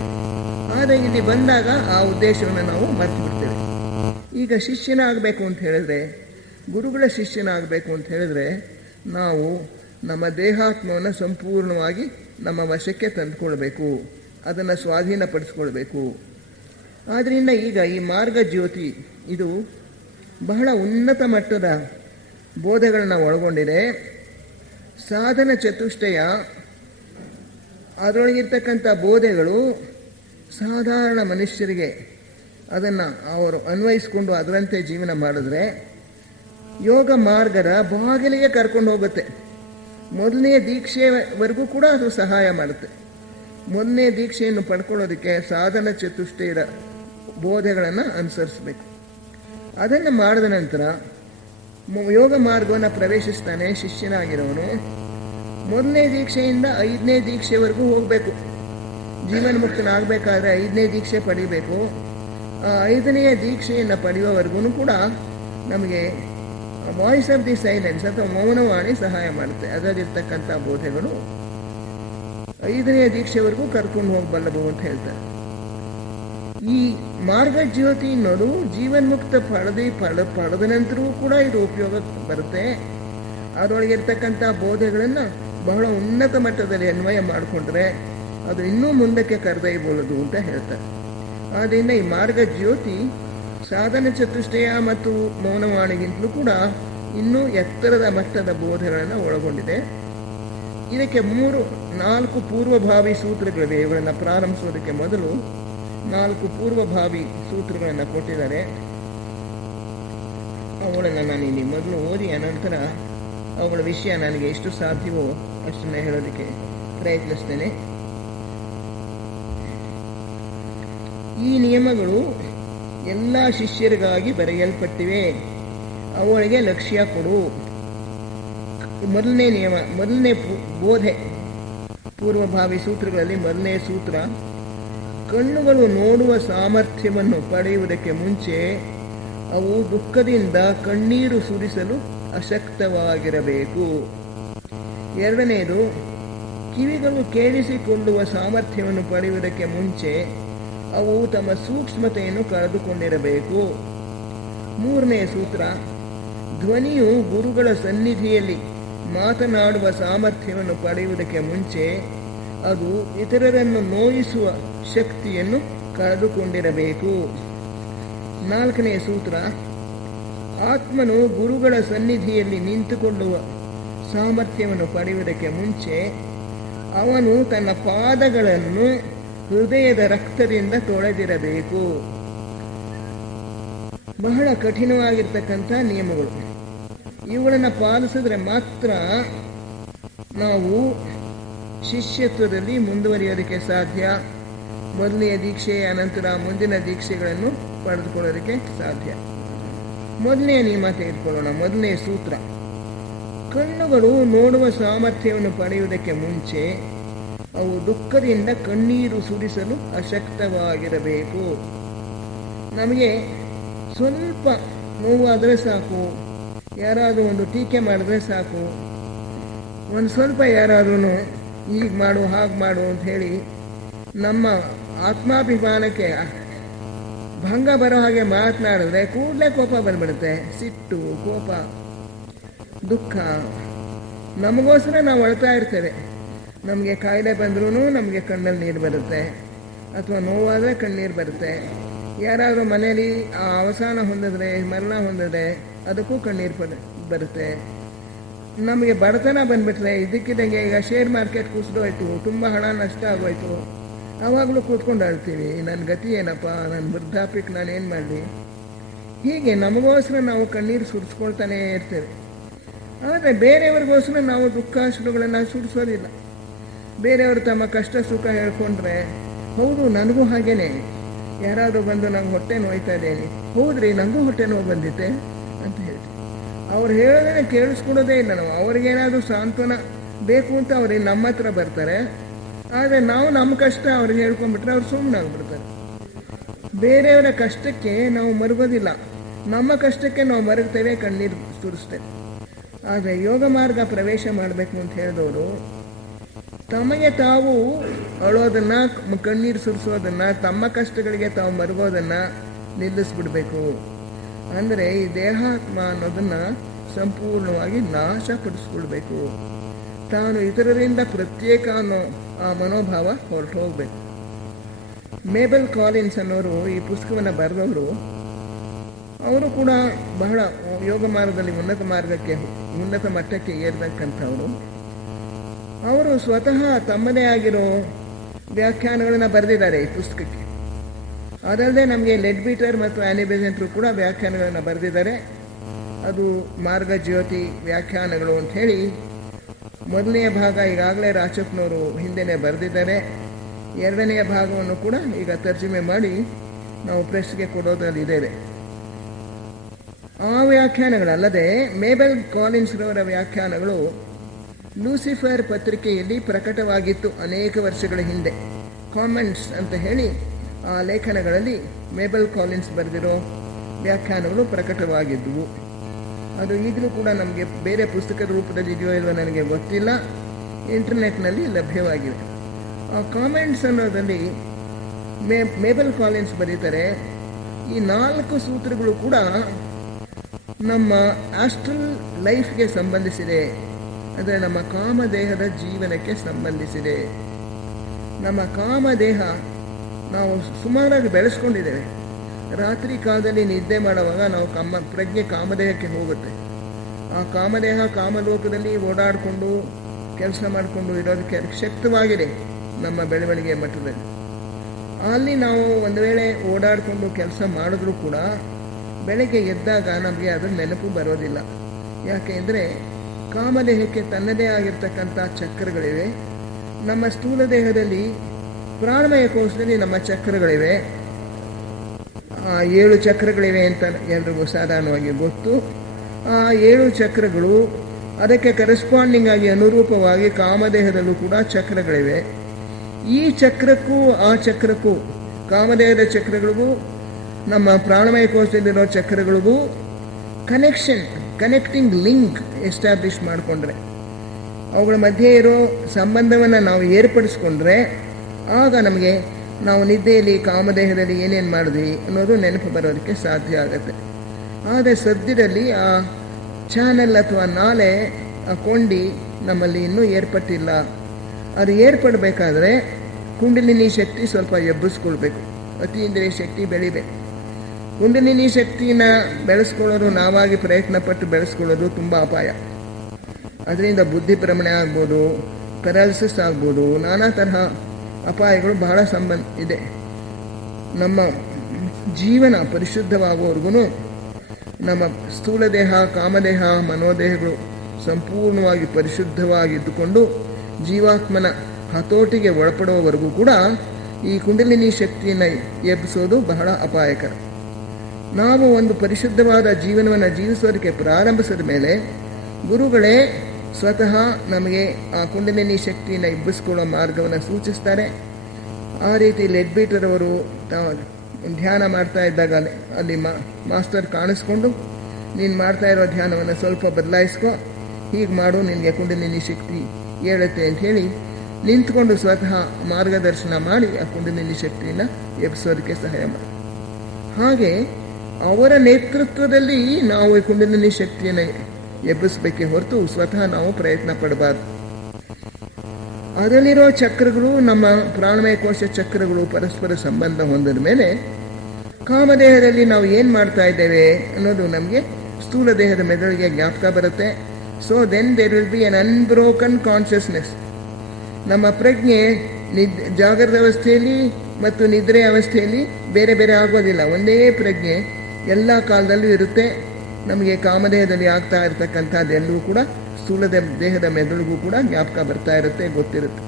ಆದರೆ ಇಲ್ಲಿ ಬಂದಾಗ ಆ ಉದ್ದೇಶವನ್ನು ನಾವು ಮರೆತು ಬಿಡ್ತೇವೆ. ಈಗ ಶಿಷ್ಯನಾಗಬೇಕು ಅಂತ ಹೇಳಿದ್ರೆ, ಗುರುಗಳ ಶಿಷ್ಯನಾಗಬೇಕು ಅಂತ ಹೇಳಿದ್ರೆ, ನಾವು ನಮ್ಮ ದೇಹಾತ್ಮವನ್ನು ಸಂಪೂರ್ಣವಾಗಿ ನಮ್ಮ ವಶಕ್ಕೆ ತಂದುಕೊಳ್ಬೇಕು, ಅದನ್ನು ಸ್ವಾಧೀನಪಡಿಸ್ಕೊಳ್ಬೇಕು. ಆದ್ದರಿಂದ ಈಗ ಈ ಮಾರ್ಗ ಜ್ಯೋತಿ ಇದು ಬಹಳ ಉನ್ನತ ಮಟ್ಟದ ಬೋಧೆಗಳನ್ನ ಒಳಗೊಂಡಿದೆ. ಸಾಧನ ಚತುಷ್ಟಯ ಅದರೊಳಗಿರ್ತಕ್ಕಂಥ ಬೋಧೆಗಳು ಸಾಧಾರಣ ಮನುಷ್ಯರಿಗೆ ಅದನ್ನು ಅವರು ಅನ್ವಯಿಸ್ಕೊಂಡು ಅದರಂತೆ ಜೀವನ ಮಾಡಿದ್ರೆ ಯೋಗ ಮಾರ್ಗದ ಬಾಗಿಲಿಗೆ ಕರ್ಕೊಂಡು ಹೋಗುತ್ತೆ. ಮೊದಲನೇ ದೀಕ್ಷೆವರೆಗೂ ಕೂಡ ಅದು ಸಹಾಯ ಮಾಡುತ್ತೆ. ಮೊದಲನೇ ದೀಕ್ಷೆಯನ್ನು ಪಡ್ಕೊಳ್ಳೋದಕ್ಕೆ ಸಾಧನ ಚತುಷ್ಟಯದ ಬೋಧೆಗಳನ್ನು ಅನುಸರಿಸಬೇಕು. ಅದನ್ನು ಮಾಡಿದ ನಂತರ ಯೋಗ ಮಾರ್ಗವನ್ನು ಪ್ರವೇಶಿಸ್ತಾನೆ ಶಿಷ್ಯನಾಗಿರೋನು. ಮೊದಲನೇ ದೀಕ್ಷೆಯಿಂದ 5ನೇ ದೀಕ್ಷೆವರೆಗೂ ಹೋಗಬೇಕು. ಜೀವನ ಮುಕ್ತನಾಗಬೇಕಾದ್ರೆ 5ನೇ ದೀಕ್ಷೆ ಪಡಿಬೇಕು. ಆ 5ನೇ ದೀಕ್ಷೆಯನ್ನು ಪಡೆಯುವವರೆಗೂ ಕೂಡ ನಮಗೆ ವಾಯ್ಸ್ ಆಫ್ ದಿ ಸೈಲೆನ್ಸ್ ಅಥವಾ ಮೌನವಾಣಿ ಸಹಾಯ ಮಾಡುತ್ತೆ. ಅದರಲ್ಲಿರ್ತಕ್ಕಂಥ ಬೋಧೆಗಳು 5ನೇ ದೀಕ್ಷೆವರೆಗೂ ಕರ್ಕೊಂಡು ಹೋಗಬಲ್ಲವು ಅಂತ ಹೇಳ್ತಾರೆ. ಈ ಮಾರ್ಗ ಜ್ಯೋತಿ ಅನ್ನೋದು ಜೀವನ್ಮುಕ್ತ ಪಡೆದ ನಂತರವೂ ಕೂಡ ಇದು ಉಪಯೋಗ ಬರುತ್ತೆ. ಅದರೊಳಗಿರ್ತಕ್ಕಂಥ ಬೋಧೆಗಳನ್ನು ಬಹಳ ಉನ್ನತ ಮಟ್ಟದಲ್ಲಿ ಅನ್ವಯ ಮಾಡಿಕೊಂಡ್ರೆ ಅದು ಇನ್ನೂ ಮುಂದಕ್ಕೆ ಕರೆದೊಯ್ಯಬಹುದು ಅಂತ ಹೇಳ್ತಾರೆ. ಆದ್ದರಿಂದ ಈ ಮಾರ್ಗ ಜ್ಯೋತಿ ಸಾಧನ ಚತುಷ್ಟಯ ಮತ್ತು ಮೌನವಾಣಿಗಿಂತಲೂ ಕೂಡ ಇನ್ನೂ ಎತ್ತರದ ಮಟ್ಟದ ಬೋಧೆಗಳನ್ನು ಒಳಗೊಂಡಿದೆ. ಇದಕ್ಕೆ 4 ಪೂರ್ವಭಾವಿ ಸೂತ್ರಗಳಿವೆ. ಇವುಗಳನ್ನು ಪ್ರಾರಂಭಿಸೋದಕ್ಕೆ ಮೊದಲು 4 ಪೂರ್ವಭಾವಿ ಸೂತ್ರಗಳನ್ನು ಕೊಟ್ಟಿದ್ದಾರೆ. ಅವುಗಳನ್ನು ನಾನು ಇಲ್ಲಿ ಮೊದಲು ಓದಿ ಅನಂತರ ಅವುಗಳ ವಿಷಯ ನನಗೆ ಎಷ್ಟು ಸಾಧ್ಯವೋ ಅಷ್ಟನ್ನು ಹೇಳೋದಕ್ಕೆ ಪ್ರಯತ್ನಿಸ್ತೇನೆ. ಈ ನಿಯಮಗಳು ಎಲ್ಲ ಶಿಷ್ಯರಿಗಾಗಿ ಬರೆಯಲ್ಪಟ್ಟಿವೆ. ಅವಳಿಗೆ ಲಕ್ಷ್ಯ ಕೊಡು. ಮೊದಲನೇ ನಿಯಮ, ಮೊದಲನೇ ಬೋಧೆ, ಪೂರ್ವಭಾವಿ ಸೂತ್ರಗಳಲ್ಲಿ ಮೊದಲನೇ ಸೂತ್ರ, ಕಣ್ಣುಗಳು ನೋಡುವ ಸಾಮರ್ಥ್ಯವನ್ನು ಪಡೆಯುವುದಕ್ಕೆ ಮುಂಚೆ ಅವು ದುಃಖದಿಂದ ಕಣ್ಣೀರು ಸುರಿಸಲು ಅಶಕ್ತವಾಗಿರಬೇಕು. ಎರಡನೆಯದು, ಕಿವಿಗಳು ಕೇಳಿಸಿಕೊಳ್ಳುವ ಸಾಮರ್ಥ್ಯವನ್ನು ಪಡೆಯುವುದಕ್ಕೆ ಮುಂಚೆ ಅವು ತಮ್ಮ ಸೂಕ್ಷ್ಮತೆಯನ್ನು ಕಳೆದುಕೊಂಡಿರಬೇಕು. ಮೂರನೇ ಸೂತ್ರ, ಧ್ವನಿಯು ಗುರುಗಳ ಸನ್ನಿಧಿಯಲ್ಲಿ ಮಾತನಾಡುವ ಸಾಮರ್ಥ್ಯವನ್ನು ಪಡೆಯುವುದಕ್ಕೆ ಮುಂಚೆ ಅದು ಇತರರನ್ನು ನೋಯಿಸುವ ಶಕ್ತಿಯನ್ನು ಕಳೆದುಕೊಂಡಿರಬೇಕು. ನಾಲ್ಕನೇ ಸೂತ್ರ, ಆತ್ಮನು ಗುರುಗಳ ಸನ್ನಿಧಿಯಲ್ಲಿ ನಿಂತುಕೊಳ್ಳುವ ಸಾಮರ್ಥ್ಯವನ್ನು ಪಡೆಯುವುದಕ್ಕೆ ಮುಂಚೆ ಅವನು ತನ್ನ ಪಾದಗಳನ್ನು ಹೃದಯದ ರಕ್ತದಿಂದ ತೊಳೆದಿರಬೇಕು. ಬಹಳ ಕಠಿಣವಾಗಿರ್ತಕ್ಕಂಥ ನಿಯಮಗಳು. ಇವುಗಳನ್ನು ಪಾಲಿಸಿದ್ರೆ ಮಾತ್ರ ನಾವು ಶಿಷ್ಯತ್ವದಲ್ಲಿ ಮುಂದುವರಿಯೋದಕ್ಕೆ ಸಾಧ್ಯ. ಮೊದಲನೆಯ ದೀಕ್ಷೆ ಅನಂತರ ಮುಂದಿನ ದೀಕ್ಷೆಗಳನ್ನು ಪಡೆದುಕೊಳ್ಳೋದಕ್ಕೆ ಸಾಧ್ಯ. ಮೊದಲನೆಯ ನಿಯಮ ತೆಗೆದುಕೊಳ್ಳೋಣ. ಮೊದಲನೇ ಸೂತ್ರ, ಕಣ್ಣುಗಳು ನೋಡುವ ಸಾಮರ್ಥ್ಯವನ್ನು ಪಡೆಯುವುದಕ್ಕೆ ಮುಂಚೆ ಅವು ದುಃಖದಿಂದ ಕಣ್ಣೀರು ಸುರಿಸಲು ಅಶಕ್ತವಾಗಿರಬೇಕು. ನಮಗೆ ಸ್ವಲ್ಪ ನೋವಾದರೆ ಸಾಕು, ಯಾರಾದರೂ ಒಂದು ಟೀಕೆ ಮಾಡಿದ್ರೆ ಸಾಕು, ಒಂದು ಸ್ವಲ್ಪ ಯಾರಾದ್ರೂ ಈಗ ಮಾಡು ಹಾಗೆ ಮಾಡು ಅಂತ ಹೇಳಿ ನಮ್ಮ ಆತ್ಮಾಭಿಮಾನಕ್ಕೆ ಭಂಗ ಬರೋ ಹಾಗೆ ಮಾತನಾಡಿದ್ರೆ ಕೂಡಲೇ ಕೋಪ ಬಂದ್ಬಿಡುತ್ತೆ. ಸಿಟ್ಟು, ಕೋಪ, ದುಃಖ. ನಮಗೋಸ್ಕರ ನಾವು ಅಳ್ತಾ ಇರ್ತೇವೆ. ನಮಗೆ ಕಾಯಿಲೆ ಬಂದ್ರೂ ನಮಗೆ ಕಣ್ಣಲ್ಲಿ ನೀರು ಬರುತ್ತೆ, ಅಥವಾ ನೋವಾದರೆ ಕಣ್ಣೀರು ಬರುತ್ತೆ. ಯಾರಾದರೂ ಮನೇಲಿ ಅವಸಾನ ಹೊಂದಿದ್ರೆ, ಮರಣ ಹೊಂದಿದ್ರೆ ಅದಕ್ಕೂ ಕಣ್ಣೀರು ಬರುತ್ತೆ. ನಮಗೆ ಬಡತನ ಬಂದ್ಬಿಟ್ರೆ, ಇದಕ್ಕಿದಂಗೆ ಈಗ ಶೇರ್ ಮಾರ್ಕೆಟ್ ಕುಸಿದೋಯ್ತು, ತುಂಬ ಹಣ ನಷ್ಟ ಆಗೋಯ್ತು, ಆವಾಗಲೂ ಕೂತ್ಕೊಂಡು ಅಳ್ತೀವಿ, ನನ್ನ ಗತಿ ಏನಪ್ಪ, ನನ್ನ ವೃದ್ಧಾಪ್ಯಕ್ಕೆ ನಾನೇನು ಮಾಡಲಿ. ಹೀಗೆ ನಮಗೋಸ್ಕರ ನಾವು ಕಣ್ಣೀರು ಸುರಿಸ್ಕೊಳ್ತಾನೇ ಇರ್ತೇವೆ. ಆದರೆ ಬೇರೆಯವ್ರಿಗೋಸ್ಕರ ನಾವು ದುಃಖಾಶ್ರುಗಳನ್ನು ಸುರಿಸೋದಿಲ್ಲ. ಬೇರೆಯವರು ತಮ್ಮ ಕಷ್ಟ ಸುಖ ಹೇಳ್ಕೊಂಡ್ರೆ, ಹೌದು ನನಗೂ ಹಾಗೇನೆ, ಯಾರಾದರೂ ಬಂದು ನಂಗೆ ಹೊಟ್ಟೆ ನೋಯ್ತಾ ಇದ್ದೇನೆ, ಹೌದ್ರಿ ನನಗೂ ಹೊಟ್ಟೆ ನೋವು ಬಂದಿತ್ತೆ ಅಂತ ಹೇಳ್ತೀವಿ. ಅವ್ರು ಹೇಳೋದನ್ನ ಕೇಳಿಸ್ಕೊಡೋದೇ ಇಲ್ಲ ನಾವು. ಅವ್ರಿಗೇನಾದರೂ ಸಾಂತ್ವನ ಬೇಕು ಅಂತ ಅವ್ರಿಗೆ ನಮ್ಮ ಹತ್ರ ಬರ್ತಾರೆ. ಆದರೆ ನಾವು ನಮ್ಮ ಕಷ್ಟ ಅವ್ರಿಗೆ ಹೇಳ್ಕೊಂಡ್ಬಿಟ್ರೆ ಅವ್ರು ಸುಮ್ಮನೆ ಆಗ್ಬಿಡ್ತಾರೆ. ಬೇರೆಯವರ ಕಷ್ಟಕ್ಕೆ ನಾವು ಮರುಗೋದಿಲ್ಲ, ನಮ್ಮ ಕಷ್ಟಕ್ಕೆ ನಾವು ಮರುಗ್ತೇವೆ, ಕಣ್ಣೀರು ಸುರಿಸ್ತೇವೆ. ಆದರೆ ಯೋಗ ಮಾರ್ಗ ಪ್ರವೇಶ ಮಾಡಬೇಕು ಅಂತ ಹೇಳಿದವರು ತಮಗೆ ತಾವು ಅಳೋದನ್ನು, ಕಣ್ಣೀರು ಸುರಿಸೋದನ್ನು, ತಮ್ಮ ಕಷ್ಟಗಳಿಗೆ ತಾವು ಮರುಗೋದನ್ನು ನಿಲ್ಲಿಸ್ಬಿಡ್ಬೇಕು. ಅಂದರೆ ಈ ದೇಹಾತ್ಮ ಅನ್ನೋದನ್ನು ಸಂಪೂರ್ಣವಾಗಿ ನಾಶಪಡಿಸ್ಕೊಳ್ಬೇಕು. ತಾನು ಇತರರಿಂದ ಪ್ರತ್ಯೇಕ ಅನ್ನೋ ಆ ಮನೋಭಾವ ಹೊರಟು ಹೋಗ್ಬೇಕು. ಮೇಬಲ್ ಕಾಲಿನ್ಸ್ ಅನ್ನೋರು ಈ ಪುಸ್ತಕವನ್ನು ಬರೆದವರು. ಅವರು ಕೂಡ ಬಹಳ ಯೋಗ ಮಾರ್ಗದಲ್ಲಿ ಉನ್ನತ ಮಟ್ಟಕ್ಕೆ ಏರ್ತಕ್ಕಂಥವರು. ಅವರು ಸ್ವತಃ ತಮ್ಮದೇ ಆಗಿರೋ ವ್ಯಾಖ್ಯಾನಗಳನ್ನು ಬರೆದಿದ್ದಾರೆ ಈ ಪುಸ್ತಕಕ್ಕೆ. ಅದಲ್ಲದೆ ನಮಗೆ ಲೆಡ್ಬೀಟರ್ ಮತ್ತು ಆನಿ ಬೆಸೆಂಟ್ರು ಕೂಡ ವ್ಯಾಖ್ಯಾನಗಳನ್ನು ಬರೆದಿದ್ದಾರೆ. ಅದು ಮಾರ್ಗ ಜ್ಯೋತಿ ವ್ಯಾಖ್ಯಾನಗಳು ಅಂತ ಹೇಳಿ ಮೊದಲನೆಯ ಭಾಗ ಈಗಾಗಲೇ ರಾಚಪ್ನವರು ಹಿಂದೆನೇ ಬರೆದಿದ್ದಾರೆ. ಎರಡನೆಯ ಭಾಗವನ್ನು ಕೂಡ ಈಗ ತರ್ಜುಮೆ ಮಾಡಿ ನಾವು ಪ್ರೆಸ್ಗೆ ಕೊಡೋದ್ರಲ್ಲಿದ್ದೇವೆ. ಆ ವ್ಯಾಖ್ಯಾನಗಳಲ್ಲದೆ ಮೇಬಲ್ ಕಾಲಿನ್ಸ್ರವರ ವ್ಯಾಖ್ಯಾನಗಳು ಲೂಸಿಫರ್ ಪತ್ರಿಕೆಯಲ್ಲಿ ಪ್ರಕಟವಾಗಿತ್ತು ಅನೇಕ ವರ್ಷಗಳ ಹಿಂದೆ. ಕಾಮೆಂಟ್ಸ್ ಅಂತ ಹೇಳಿ ಆ ಲೇಖನಗಳಲ್ಲಿ ಮೇಬಲ್ ಕಾಲಿನ್ಸ್ ಬರೆದಿರೋ ವ್ಯಾಖ್ಯಾನಗಳು ಪ್ರಕಟವಾಗಿದ್ದವು. ಅದು ಈಗಲೂ ಕೂಡ ನಮಗೆ ಬೇರೆ ಪುಸ್ತಕದ ರೂಪದಲ್ಲಿ ಇದೆಯೋ ಇಲ್ವೋ ನನಗೆ ಗೊತ್ತಿಲ್ಲ, ಇಂಟರ್ನೆಟ್ನಲ್ಲಿ ಲಭ್ಯವಾಗಿವೆ. ಆ ಕಾಮೆಂಟ್ಸ್ ಅನ್ನೋದಲ್ಲಿ ಮೇಬಲ್ ಕಾಲಿನ್ಸ್ ಬರೀತಾರೆ, ಈ 4 ಸೂತ್ರಗಳು ಕೂಡ ನಮ್ಮ ಆಸ್ಟ್ರಲ್ ಲೈಫ್ಗೆ ಸಂಬಂಧಿಸಿದೆ. ಅಂದರೆ ನಮ್ಮ ಕಾಮದೇಹದ ಜೀವನಕ್ಕೆ ಸಂಬಂಧಿಸಿದೆ. ನಮ್ಮ ಕಾಮದೇಹ ನಾವು ಸುಮಾರಾಗಿ ಬೆಳೆಸ್ಕೊಂಡಿದ್ದೇವೆ. ರಾತ್ರಿ ಕಾಲದಲ್ಲಿ ನಿದ್ದೆ ಮಾಡುವಾಗ ನಾವು ಪ್ರಜ್ಞೆ ಕಾಮದೇಹಕ್ಕೆ ಹೋಗುತ್ತೆ. ಆ ಕಾಮದೇಹ ಕಾಮಲೋಕದಲ್ಲಿ ಓಡಾಡಿಕೊಂಡು ಕೆಲಸ ಮಾಡಿಕೊಂಡು ಇರೋದಕ್ಕೆ ಶಕ್ತವಾಗಿದೆ ನಮ್ಮ ಬೆಳವಣಿಗೆ ಮಟ್ಟದಲ್ಲಿ. ಅಲ್ಲಿ ನಾವು ಒಂದು ವೇಳೆ ಓಡಾಡಿಕೊಂಡು ಕೆಲಸ ಮಾಡಿದ್ರೂ ಕೂಡ ಬೆಳಗ್ಗೆ ಎದ್ದಾಗ ನಮಗೆ ಅದರ ನೆನಪು ಬರೋದಿಲ್ಲ. ಯಾಕೆಂದರೆ ಕಾಮದೇಹಕ್ಕೆ ತನ್ನದೇ ಆಗಿರ್ತಕ್ಕಂಥ ಚಕ್ರಗಳಿವೆ. ನಮ್ಮ ಸ್ಥೂಲ ದೇಹದಲ್ಲಿ ಪ್ರಾಣಮಯ ಕೋಶದಲ್ಲಿ ನಮ್ಮ ಚಕ್ರಗಳಿವೆ, 7 ಚಕ್ರಗಳಿವೆ ಅಂತ ಎಲ್ರಿಗೂ ಸಾಧಾರಣವಾಗಿ ಗೊತ್ತು. ಆ 7 ಚಕ್ರಗಳು ಅದಕ್ಕೆ ಕರೆಸ್ಪಾಂಡಿಂಗ್ ಆಗಿ ಅನುರೂಪವಾಗಿ ಕಾಮದೇಹದಲ್ಲೂ ಕೂಡ ಚಕ್ರಗಳಿವೆ. ಈ ಚಕ್ರಕ್ಕೂ ಆ ಚಕ್ರಕ್ಕೂ, ಕಾಮದೇಹದ ಚಕ್ರಗಳಿಗೂ ನಮ್ಮ ಪ್ರಾಣಮಯ ಕೋಶದಲ್ಲಿರೋ ಚಕ್ರಗಳಿಗೂ ಕನೆಕ್ಟಿಂಗ್ ಲಿಂಕ್ ಎಸ್ಟಾಬ್ಲಿಷ್ ಮಾಡಿಕೊಂಡ್ರೆ, ಅವುಗಳ ಮಧ್ಯೆ ಇರೋ ಸಂಬಂಧವನ್ನು ನಾವು ಏರ್ಪಡಿಸ್ಕೊಂಡ್ರೆ ಆಗ ನಮಗೆ ನಾವು ನಿದ್ದೆಯಲ್ಲಿ ಕಾಮದೇಹದಲ್ಲಿ ಏನೇನು ಮಾಡಿದ್ವಿ ಅನ್ನೋದು ನೆನಪು ಬರೋದಕ್ಕೆ ಸಾಧ್ಯ ಆಗುತ್ತೆ. ಆದರೆ ಸದ್ಯದಲ್ಲಿ ಆ ಚಾನಲ್ ಅಥವಾ ನಾಲೆ, ಆ ಕೊಂಡಿ ನಮ್ಮಲ್ಲಿ ಇನ್ನೂ ಏರ್ಪಟ್ಟಿಲ್ಲ. ಅದು ಏರ್ಪಡಬೇಕಾದ್ರೆ ಕುಂಡಲಿನಿ ಶಕ್ತಿ ಸ್ವಲ್ಪ ಎಬ್ಬಿಸ್ಕೊಳ್ಬೇಕು, ಅತೀಂದ್ರಿಯ ಶಕ್ತಿ ಬೆಳಿಬೇಕು. ಕುಂಡಲಿನಿ ಶಕ್ತಿನ ಬೆಳೆಸ್ಕೊಳ್ಳೋದು, ನಾವಾಗಿ ಪ್ರಯತ್ನಪಟ್ಟು ಬೆಳೆಸ್ಕೊಳ್ಳೋದು ತುಂಬ ಅಪಾಯ. ಅದರಿಂದ ಬುದ್ಧಿ ಭ್ರಮಣೆ ಆಗ್ಬೋದು, ಪ್ಯಾರಾಲಿಸಿಸ್ ಆಗ್ಬೋದು, ನಾನಾ ತರಹ ಅಪಾಯಗಳು ಬಹಳ ಸಂಬಂಧ ಇದೆ. ನಮ್ಮ ಜೀವನ ಪರಿಶುದ್ಧವಾಗುವವರೆಗೂ ನಮ್ಮ ಸ್ಥೂಲ ದೇಹ, ಕಾಮದೇಹ, ಮನೋದೇಹಗಳು ಸಂಪೂರ್ಣವಾಗಿ ಪರಿಶುದ್ಧವಾಗಿದ್ದುಕೊಂಡು ಜೀವಾತ್ಮನ ಹತೋಟಿಗೆ ಒಳಪಡುವವರೆಗೂ ಕೂಡ ಈ ಕುಂಡಲಿನಿ ಶಕ್ತಿಯನ್ನು ಎಬ್ಬಿಸೋದು ಬಹಳ ಅಪಾಯಕರ. ನಾವು ಒಂದು ಪರಿಶುದ್ಧವಾದ ಜೀವನವನ್ನು ಜೀವಿಸೋದಕ್ಕೆ ಪ್ರಾರಂಭಿಸಿದ ಮೇಲೆ ಗುರುಗಳೇ ಸ್ವತಃ ನಮಗೆ ಆ ಕುಂಡಲಿನಿ ಶಕ್ತಿಯನ್ನು ಎಬ್ಬಿಸ್ಕೊಳ್ಳೋ ಮಾರ್ಗವನ್ನು ಸೂಚಿಸ್ತಾರೆ. ಆ ರೀತಿ ಲೆಡ್ಬೀಟರ್ ಅವರು ಧ್ಯಾನ ಮಾಡ್ತಾ ಇದ್ದಾಗ ಅಲ್ಲಿ ಮಾಸ್ಟರ್ ಕಾಣಿಸ್ಕೊಂಡು, ನೀನು ಮಾಡ್ತಾ ಇರೋ ಧ್ಯಾನವನ್ನು ಸ್ವಲ್ಪ ಬದಲಾಯಿಸ್ಕೊ, ಹೀಗೆ ಮಾಡು, ನಿನಗೆ ಕುಂಡಲಿನಿ ಶಕ್ತಿ ಹೇಳುತ್ತೆ ಅಂತ ಹೇಳಿ ನಿಂತ್ಕೊಂಡು ಸ್ವತಃ ಮಾರ್ಗದರ್ಶನ ಮಾಡಿ ಆ ಕುಂಡಲಿನಿ ಶಕ್ತಿಯನ್ನು ಎಬ್ಬಿಸೋದಕ್ಕೆ ಸಹಾಯ ಮಾಡಿ. ಹಾಗೆ ಅವರ ನೇತೃತ್ವದಲ್ಲಿ ನಾವು ಈ ಕುಂಡಲಿನಿ ಶಕ್ತಿಯನ್ನು ಎಬ್ಬಿಸಬೇಕೇ ಹೊರತು ಸ್ವತಃ ನಾವು ಪ್ರಯತ್ನ ಪಡಬಾರ್ದು. ಅದರಲ್ಲಿರೋ ಚಕ್ರಗಳು, ನಮ್ಮ ಪ್ರಾಣಮಯ ಕೋಶ ಚಕ್ರಗಳು ಪರಸ್ಪರ ಸಂಬಂಧ ಹೊಂದಿದ ಮೇಲೆ ಕಾಮದೇಹದಲ್ಲಿ ನಾವು ಏನು ಮಾಡ್ತಾ ಇದ್ದೇವೆ ಅನ್ನೋದು ನಮಗೆ ಸ್ಥೂಲ ದೇಹದ ಮೆದುಳಿಗೆ ಜ್ಞಾಪಕ ಬರುತ್ತೆ. So then there will be an unbroken consciousness. ನಮ್ಮ ಪ್ರಜ್ಞೆ ಜಾಗೃತ ಅವಸ್ಥೆಯಲ್ಲಿ ಮತ್ತು ನಿದ್ರೆ ಅವಸ್ಥೆಯಲ್ಲಿ ಬೇರೆ ಬೇರೆ ಆಗೋದಿಲ್ಲ, ಒಂದೇ ಪ್ರಜ್ಞೆ ಎಲ್ಲ ಕಾಲದಲ್ಲೂ ಇರುತ್ತೆ. ನಮಗೆ ಕಾಮದೇಹದಲ್ಲಿ ಆಗ್ತಾ ಇರತಕ್ಕಂಥದ್ದೆಲ್ಲವೂ ಕೂಡ ಸ್ಥೂಲ ದೇಹದ ಮೆದುಳಿಗೂ ಕೂಡ ಜ್ಞಾಪಕ ಬರ್ತಾ ಇರುತ್ತೆ, ಗೊತ್ತಿರುತ್ತೆ.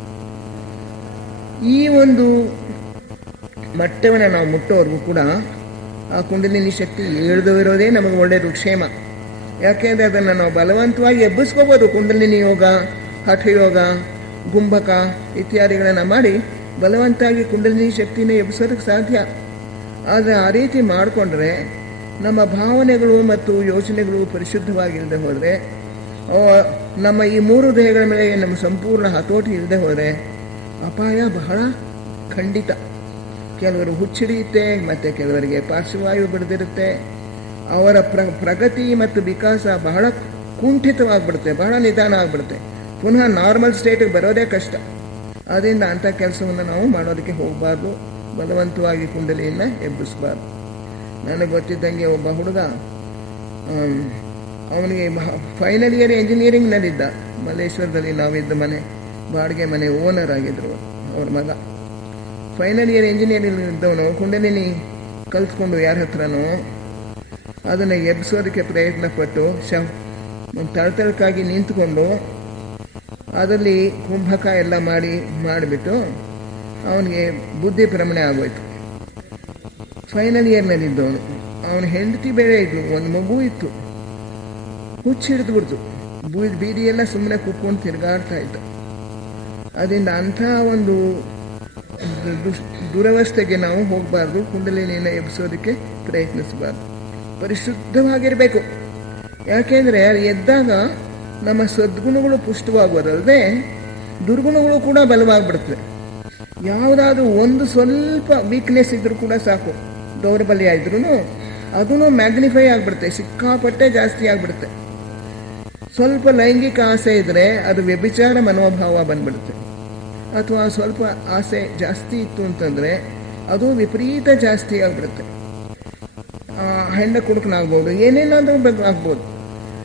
ಈ ಒಂದು ಮಟ್ಟವನ್ನು ನಾವು ಮುಟ್ಟೋವರೆಗೂ ಕೂಡ ಆ ಕುಂಡಲಿನಿ ಶಕ್ತಿ ಇರೋದೇ ನಮಗೆ ಒಳ್ಳೆಯದು, ಕ್ಷೇಮ. ಯಾಕೆಂದರೆ ಅದನ್ನು ನಾವು ಬಲವಂತವಾಗಿ ಎಬ್ಬಿಸ್ಕೋಬೋದು. ಕುಂಡಲಿನಿ ಯೋಗ, ಹಠಯೋಗ, ಗುಂಬಕ ಇತ್ಯಾದಿಗಳನ್ನು ಮಾಡಿ ಬಲವಂತವಾಗಿ ಕುಂಡಲಿನಿ ಶಕ್ತಿನ ಎಬ್ಬಿಸೋದಕ್ಕೆ ಸಾಧ್ಯ. ಆದರೆ ಆ ರೀತಿ ಮಾಡಿಕೊಂಡ್ರೆ ನಮ್ಮ ಭಾವನೆಗಳು ಮತ್ತು ಯೋಚನೆಗಳು ಪರಿಶುದ್ಧವಾಗಿಲ್ಲದೆ ಹೋದರೆ, ನಮ್ಮ ಈ 3 ದೇಹಗಳ ಮೇಲೆ ನಮ್ಮ ಸಂಪೂರ್ಣ ಹತೋಟಿ ಇಲ್ಲದೆ ಹೋದರೆ ಅಪಾಯ ಬಹಳ ಖಂಡಿತ. ಕೆಲವರು ಹುಚ್ಚಿಡಿಯುತ್ತೆ, ಮತ್ತು ಕೆಲವರಿಗೆ ಪಾರ್ಶ್ವವಾಯು ಬಿಡದಿರುತ್ತೆ. ಅವರ ಪ್ರಗತಿ ಮತ್ತು ವಿಕಾಸ ಬಹಳ ಕುಂಠಿತವಾಗಿಬಿಡುತ್ತೆ, ಬಹಳ ನಿಧಾನ ಆಗಿಬಿಡುತ್ತೆ. ಪುನಃ ನಾರ್ಮಲ್ ಸ್ಟೇಟಿಗೆ ಬರೋದೇ ಕಷ್ಟ. ಆದ್ದರಿಂದ ಅಂಥ ಕೆಲಸವನ್ನು ನಾವು ಮಾಡೋದಕ್ಕೆ ಹೋಗಬಾರ್ದು, ಬಲವಂತವಾಗಿ ಕುಂಡಲಿಯನ್ನು ಎಬ್ಬಿಸಬಾರ್ದು. ನನಗೆ ಗೊತ್ತಿದ್ದಂಗೆ ಒಬ್ಬ ಹುಡುಗ, ಅವನಿಗೆ ಫೈನಲ್ ಇಯರ್ ಇಂಜಿನಿಯರಿಂಗ್ನಲ್ಲಿದ್ದ. ಮಲ್ಲೇಶ್ವರದಲ್ಲಿ ನಾವಿದ್ದ ಮನೆ, ಬಾಡಿಗೆ ಮನೆ ಓನರ್ ಆಗಿದ್ದರು ಅವ್ರ ಮಗ. ಫೈನಲ್ ಇಯರ್ ಇಂಜಿನಿಯರಿಂಗ್ ಇದ್ದವನು ಕುಂಡಲಿನಿ ಕಲ್ತ್ಕೊಂಡು ಯಾರ ಹತ್ರನೋ ಅದನ್ನು ಎಬ್ಬಿಸೋದಕ್ಕೆ ಪ್ರಯತ್ನ ಪಟ್ಟು ತಳತಳಕ್ಕಾಗಿ ನಿಂತ್ಕೊಂಡು ಅದರಲ್ಲಿ ಕುಂಭಕ ಎಲ್ಲ ಮಾಡಿಬಿಟ್ಟು ಅವನಿಗೆ ಬುದ್ಧಿ ಭ್ರಮಣೆ ಆಗೋಯ್ತು. ಫೈನಲ್ ಇಯರ್ನಲ್ಲಿದ್ದವನು, ಅವನ ಹೆಂಡತಿ ಬೇರೆ ಇದ್ಲು, ಒಂದು ಮಗು ಇತ್ತು. ಹುಚ್ಚಿಡಿದ್ಬಿಡ್ತು, ಬೀದಿಯೆಲ್ಲ ಸುಮ್ಮನೆ ಕೂತ್ಕೊಂಡು ತಿರುಗಾಡ್ತಾ ಇತ್ತು. ಅದರಿಂದ ಅಂಥ ಒಂದು ದುರವಸ್ಥೆಗೆ ನಾವು ಹೋಗಬಾರ್ದು. ಕುಂಡಲಿನಿಯನ್ನು ಎಬ್ಬಿಸೋದಕ್ಕೆ ಪ್ರಯತ್ನಿಸಬಾರ್ದು, ಪರಿಶುದ್ಧವಾಗಿರಬೇಕು. ಯಾಕೆಂದರೆ ಅದು ಎದ್ದಾಗ ನಮ್ಮ ಸದ್ಗುಣಗಳು ಪುಷ್ಟವಾಗೋದಲ್ಲದೆ ದುರ್ಗುಣಗಳು ಕೂಡ ಬಲವಾಗಿಬಿಡುತ್ತೆ. ಯಾವುದಾದ್ರೂ ಒಂದು ಸ್ವಲ್ಪ ವೀಕ್ನೆಸ್ ಇದ್ರೂ ಕೂಡ ಸಾಕು, ದೌರ್ಬಲ್ಯ ಇದ್ರೂ ಅದೂ ಮ್ಯಾಗ್ನಿಫೈ ಆಗಿಬಿಡುತ್ತೆ, ಸಿಕ್ಕಾಪಟ್ಟೆ ಜಾಸ್ತಿ ಆಗಿಬಿಡುತ್ತೆ. ಸ್ವಲ್ಪ ಲೈಂಗಿಕ ಆಸೆ ಇದ್ದರೆ ಅದು ವ್ಯಭಿಚಾರ ಮನೋಭಾವ ಬಂದ್ಬಿಡುತ್ತೆ. ಅಥವಾ ಸ್ವಲ್ಪ ಆಸೆ ಜಾಸ್ತಿ ಇತ್ತು ಅಂತಂದರೆ ಅದು ವಿಪರೀತ ಜಾಸ್ತಿ ಆಗಿಬಿಡುತ್ತೆ. ಹೆಂಡ ಕುಡುಕನಾಗ್ಬೋದು, ಏನೇನಾದರೂ ಆಗ್ಬೋದು.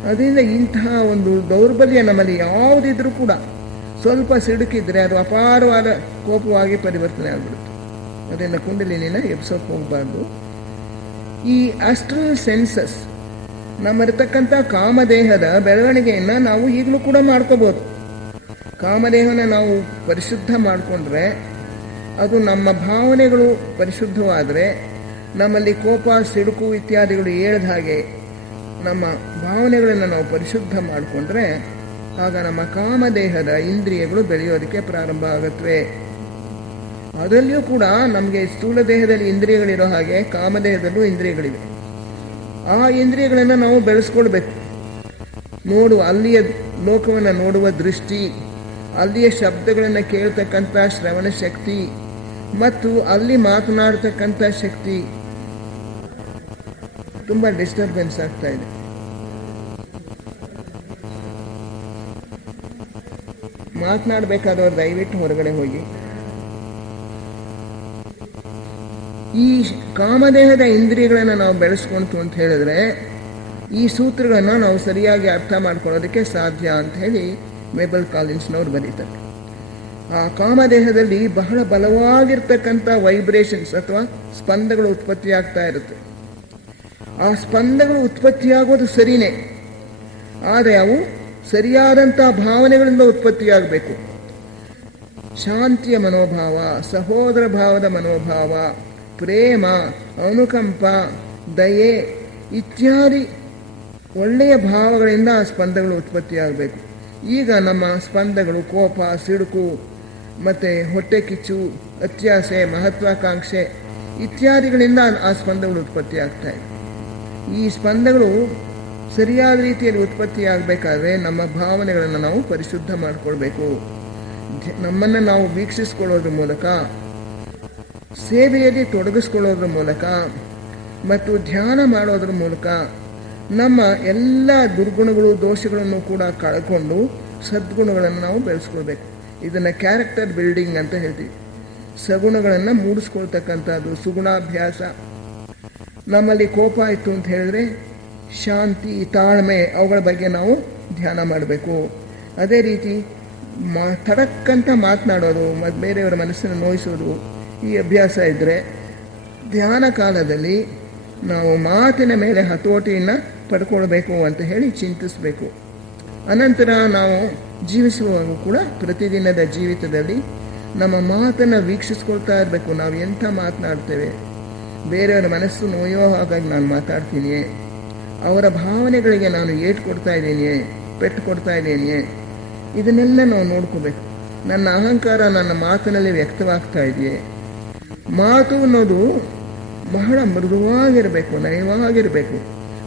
ಅದರಿಂದ ಇಂತಹ ಒಂದು ದೌರ್ಬಲ್ಯ ನಮ್ಮಲ್ಲಿ ಯಾವುದಿದ್ರೂ ಕೂಡ ಸ್ವಲ್ಪ ಸಿಡುಕಿದ್ರೆ ಅದು ಅಪಾರವಾದ ಕೋಪವಾಗಿ ಪರಿವರ್ತನೆ ಆಗಿಬಿಡುತ್ತೆ. ಅದರಿಂದ ಕುಂಡಲಿನಿನ ಎಬ್ಸೋಕೆ ಹೋಗಬಾರ್ದು. ಈ ಆಸ್ಟ್ರಲ್ ಸೆನ್ಸಸ್ ನಮ್ಮಲ್ಲಿರ್ತಕ್ಕಂಥ ಕಾಮದೇಹದ ಬೆಳವಣಿಗೆಯನ್ನು ನಾವು ಈಗಲೂ ಕೂಡ ಮಾಡ್ಕೋಬೋದು. ಕಾಮದೇಹನ ನಾವು ಪರಿಶುದ್ಧ ಮಾಡಿಕೊಂಡ್ರೆ, ಅದು ನಮ್ಮ ಭಾವನೆಗಳು ಪರಿಶುದ್ಧವಾದರೆ, ನಮ್ಮಲ್ಲಿ ಕೋಪ ಸಿಡುಕು ಇತ್ಯಾದಿಗಳು ಏಳದ ಹಾಗೆ ನಮ್ಮ ಭಾವನೆಗಳನ್ನು ನಾವು ಪರಿಶುದ್ಧ ಮಾಡಿಕೊಂಡ್ರೆ, ಆಗ ನಮ್ಮ ಕಾಮದೇಹದ ಇಂದ್ರಿಯಗಳು ಬೆಳೆಯೋದಕ್ಕೆ ಪ್ರಾರಂಭ ಆಗುತ್ತವೆ. ಅದರಲ್ಲಿಯೂ ಕೂಡ ನಮಗೆ ಸ್ಥೂಲ ದೇಹದಲ್ಲಿ ಇಂದ್ರಿಯಗಳಿರೋ ಹಾಗೆ ಕಾಮದೇಹದಲ್ಲೂ ಇಂದ್ರಿಯಗಳಿವೆ. ಆ ಇಂದ್ರಿಯಗಳನ್ನು ನಾವು ಬೆಳೆಸ್ಕೊಳ್ಬೇಕು. ಅಲ್ಲಿಯ ಲೋಕವನ್ನು ನೋಡುವ ದೃಷ್ಟಿ, ಅಲ್ಲಿಯ ಶಬ್ದಗಳನ್ನು ಕೇಳ್ತಕ್ಕಂಥ ಶ್ರವಣ ಶಕ್ತಿ ಮತ್ತು ಅಲ್ಲಿ ಮಾತನಾಡ್ತಕ್ಕಂಥ ಶಕ್ತಿ ತುಂಬ ಡಿಸ್ಟರ್ಬೆನ್ಸ್ ಆಗ್ತಾ ಇದೆ. ಮಾತನಾಡಬೇಕಾದವರು ದಯವಿಟ್ಟು ಹೊರಗಡೆ ಹೋಗಿ. ಈ ಕಾಮದೇಹದ ಇಂದ್ರಿಯಗಳನ್ನು ನಾವು ಬೆಳೆಸ್ಕೊಂತು ಅಂತ ಹೇಳಿದ್ರೆ, ಈ ಸೂತ್ರಗಳನ್ನು ನಾವು ಸರಿಯಾಗಿ ಅರ್ಥ ಮಾಡ್ಕೊಳ್ಳೋದಕ್ಕೆ ಸಾಧ್ಯ ಅಂತ ಹೇಳಿ ಮೇಬಲ್ ಕಾಲಿನ್ಸ್ನವ್ರು ಬರೀತಾರೆ. ಆ ಕಾಮದೇಹದಲ್ಲಿ ಬಹಳ ಬಲವಾಗಿರ್ತಕ್ಕಂಥ ವೈಬ್ರೇಷನ್ಸ್ ಅಥವಾ ಸ್ಪಂದಗಳು ಉತ್ಪತ್ತಿಯಾಗ್ತಾ ಇರುತ್ತೆ. ಆ ಸ್ಪಂದಗಳು ಉತ್ಪತ್ತಿಯಾಗೋದು ಸರಿಯೇ, ಆದರೆ ಅವು ಸರಿಯಾದಂಥ ಭಾವನೆಗಳಿಂದ ಉತ್ಪತ್ತಿಯಾಗಬೇಕು. ಶಾಂತಿಯ ಮನೋಭಾವ, ಸಹೋದರ ಭಾವದ ಮನೋಭಾವ, ಪ್ರೇಮ, ಅನುಕಂಪ, ದಯೆ ಇತ್ಯಾದಿ ಒಳ್ಳೆಯ ಭಾವಗಳಿಂದ ಆ ಸ್ಪಂದಗಳು ಉತ್ಪತ್ತಿಯಾಗಬೇಕು. ಈಗ ನಮ್ಮ ಸ್ಪಂದಗಳು ಕೋಪ, ಸಿಡುಕು ಮತ್ತು ಹೊಟ್ಟೆ ಕಿಚ್ಚು, ಅತ್ಯಾಸೆ, ಮಹತ್ವಾಕಾಂಕ್ಷೆ ಇತ್ಯಾದಿಗಳಿಂದ ಆ ಸ್ಪಂದಗಳು ಉತ್ಪತ್ತಿಯಾಗ್ತಾ ಇದೆ. ಈ ಸ್ಪಂದಗಳು ಸರಿಯಾದ ರೀತಿಯಲ್ಲಿ ಉತ್ಪತ್ತಿಯಾಗಬೇಕಾದ್ರೆ ನಮ್ಮ ಭಾವನೆಗಳನ್ನು ನಾವು ಪರಿಶುದ್ಧ ಮಾಡಿಕೊಳ್ಬೇಕು. ನಮ್ಮನ್ನು ನಾವು ವೀಕ್ಷಿಸ್ಕೊಳ್ಳೋದ್ರ ಮೂಲಕ, ಸೇವೆಯಲ್ಲಿ ತೊಡಗಿಸ್ಕೊಳ್ಳೋದ್ರ ಮೂಲಕ ಮತ್ತು ಧ್ಯಾನ ಮಾಡೋದ್ರ ಮೂಲಕ ನಮ್ಮ ಎಲ್ಲ ದುರ್ಗುಣಗಳು, ದೋಷಗಳನ್ನು ಕೂಡ ಕಳ್ಕೊಂಡು ಸದ್ಗುಣಗಳನ್ನು ನಾವು ಬೆಳೆಸ್ಕೊಳ್ಬೇಕು. ಇದನ್ನು ಕ್ಯಾರೆಕ್ಟರ್ ಬಿಲ್ಡಿಂಗ್ ಅಂತ ಹೇಳ್ತೀವಿ. ಸಗುಣಗಳನ್ನು ಮೂಡಿಸ್ಕೊಳ್ತಕ್ಕಂಥದ್ದು ಸುಗುಣಾಭ್ಯಾಸ. ನಮ್ಮಲ್ಲಿ ಕೋಪ ಇತ್ತು ಅಂತ ಹೇಳಿದ್ರೆ ಶಾಂತಿ, ತಾಳ್ಮೆ ಅವುಗಳ ಬಗ್ಗೆ ನಾವು ಧ್ಯಾನ ಮಾಡಬೇಕು. ಅದೇ ರೀತಿ ತಡಕ್ಕಂತ ಮಾತನಾಡೋದು ಮತ್ತು ಬೇರೆಯವರ ಮನಸ್ಸನ್ನು ನೋಯಿಸೋದು ಈ ಅಭ್ಯಾಸ ಇದ್ದರೆ ಧ್ಯಾನ ಕಾಲದಲ್ಲಿ ನಾವು ಮಾತಿನ ಮೇಲೆ ಹತೋಟಿಯನ್ನು ಪಡ್ಕೊಳ್ಬೇಕು ಅಂತ ಹೇಳಿ ಚಿಂತಿಸಬೇಕು. ಅನಂತರ ನಾವು ಜೀವಿಸುವಾಗ ಕೂಡ ಪ್ರತಿದಿನದ ಜೀವಿತದಲ್ಲಿ ನಮ್ಮ ಮಾತನ್ನು ವೀಕ್ಷಿಸ್ಕೊಳ್ತಾ ಇರಬೇಕು. ನಾವು ಎಂಥ ಮಾತನಾಡ್ತೇವೆ, ಬೇರೆಯವರ ಮನಸ್ಸು ನೋಯೋ ಹಾಗಾಗಿ ನಾನು ಮಾತಾಡ್ತೀನಿಯೇ, ಅವರ ಭಾವನೆಗಳಿಗೆ ನಾನು ಏಟು ಕೊಡ್ತಾ ಇದ್ದೀನಿಯೇ, ಪೆಟ್ಟು ಕೊಡ್ತಾ ಇದ್ದೀನಿಯೇ, ಇದನ್ನೆಲ್ಲ ನಾವು ನೋಡ್ಕೋಬೇಕು. ನನ್ನ ಅಹಂಕಾರ ನನ್ನ ಮಾತಿನಲ್ಲಿ ವ್ಯಕ್ತವಾಗ್ತಾ ಇದೆಯೇ. ಮಾತು ಅನ್ನೋದು ಬಹಳ ಮೃದುವಾಗಿರಬೇಕು, ನಯವಾಗಿರಬೇಕು,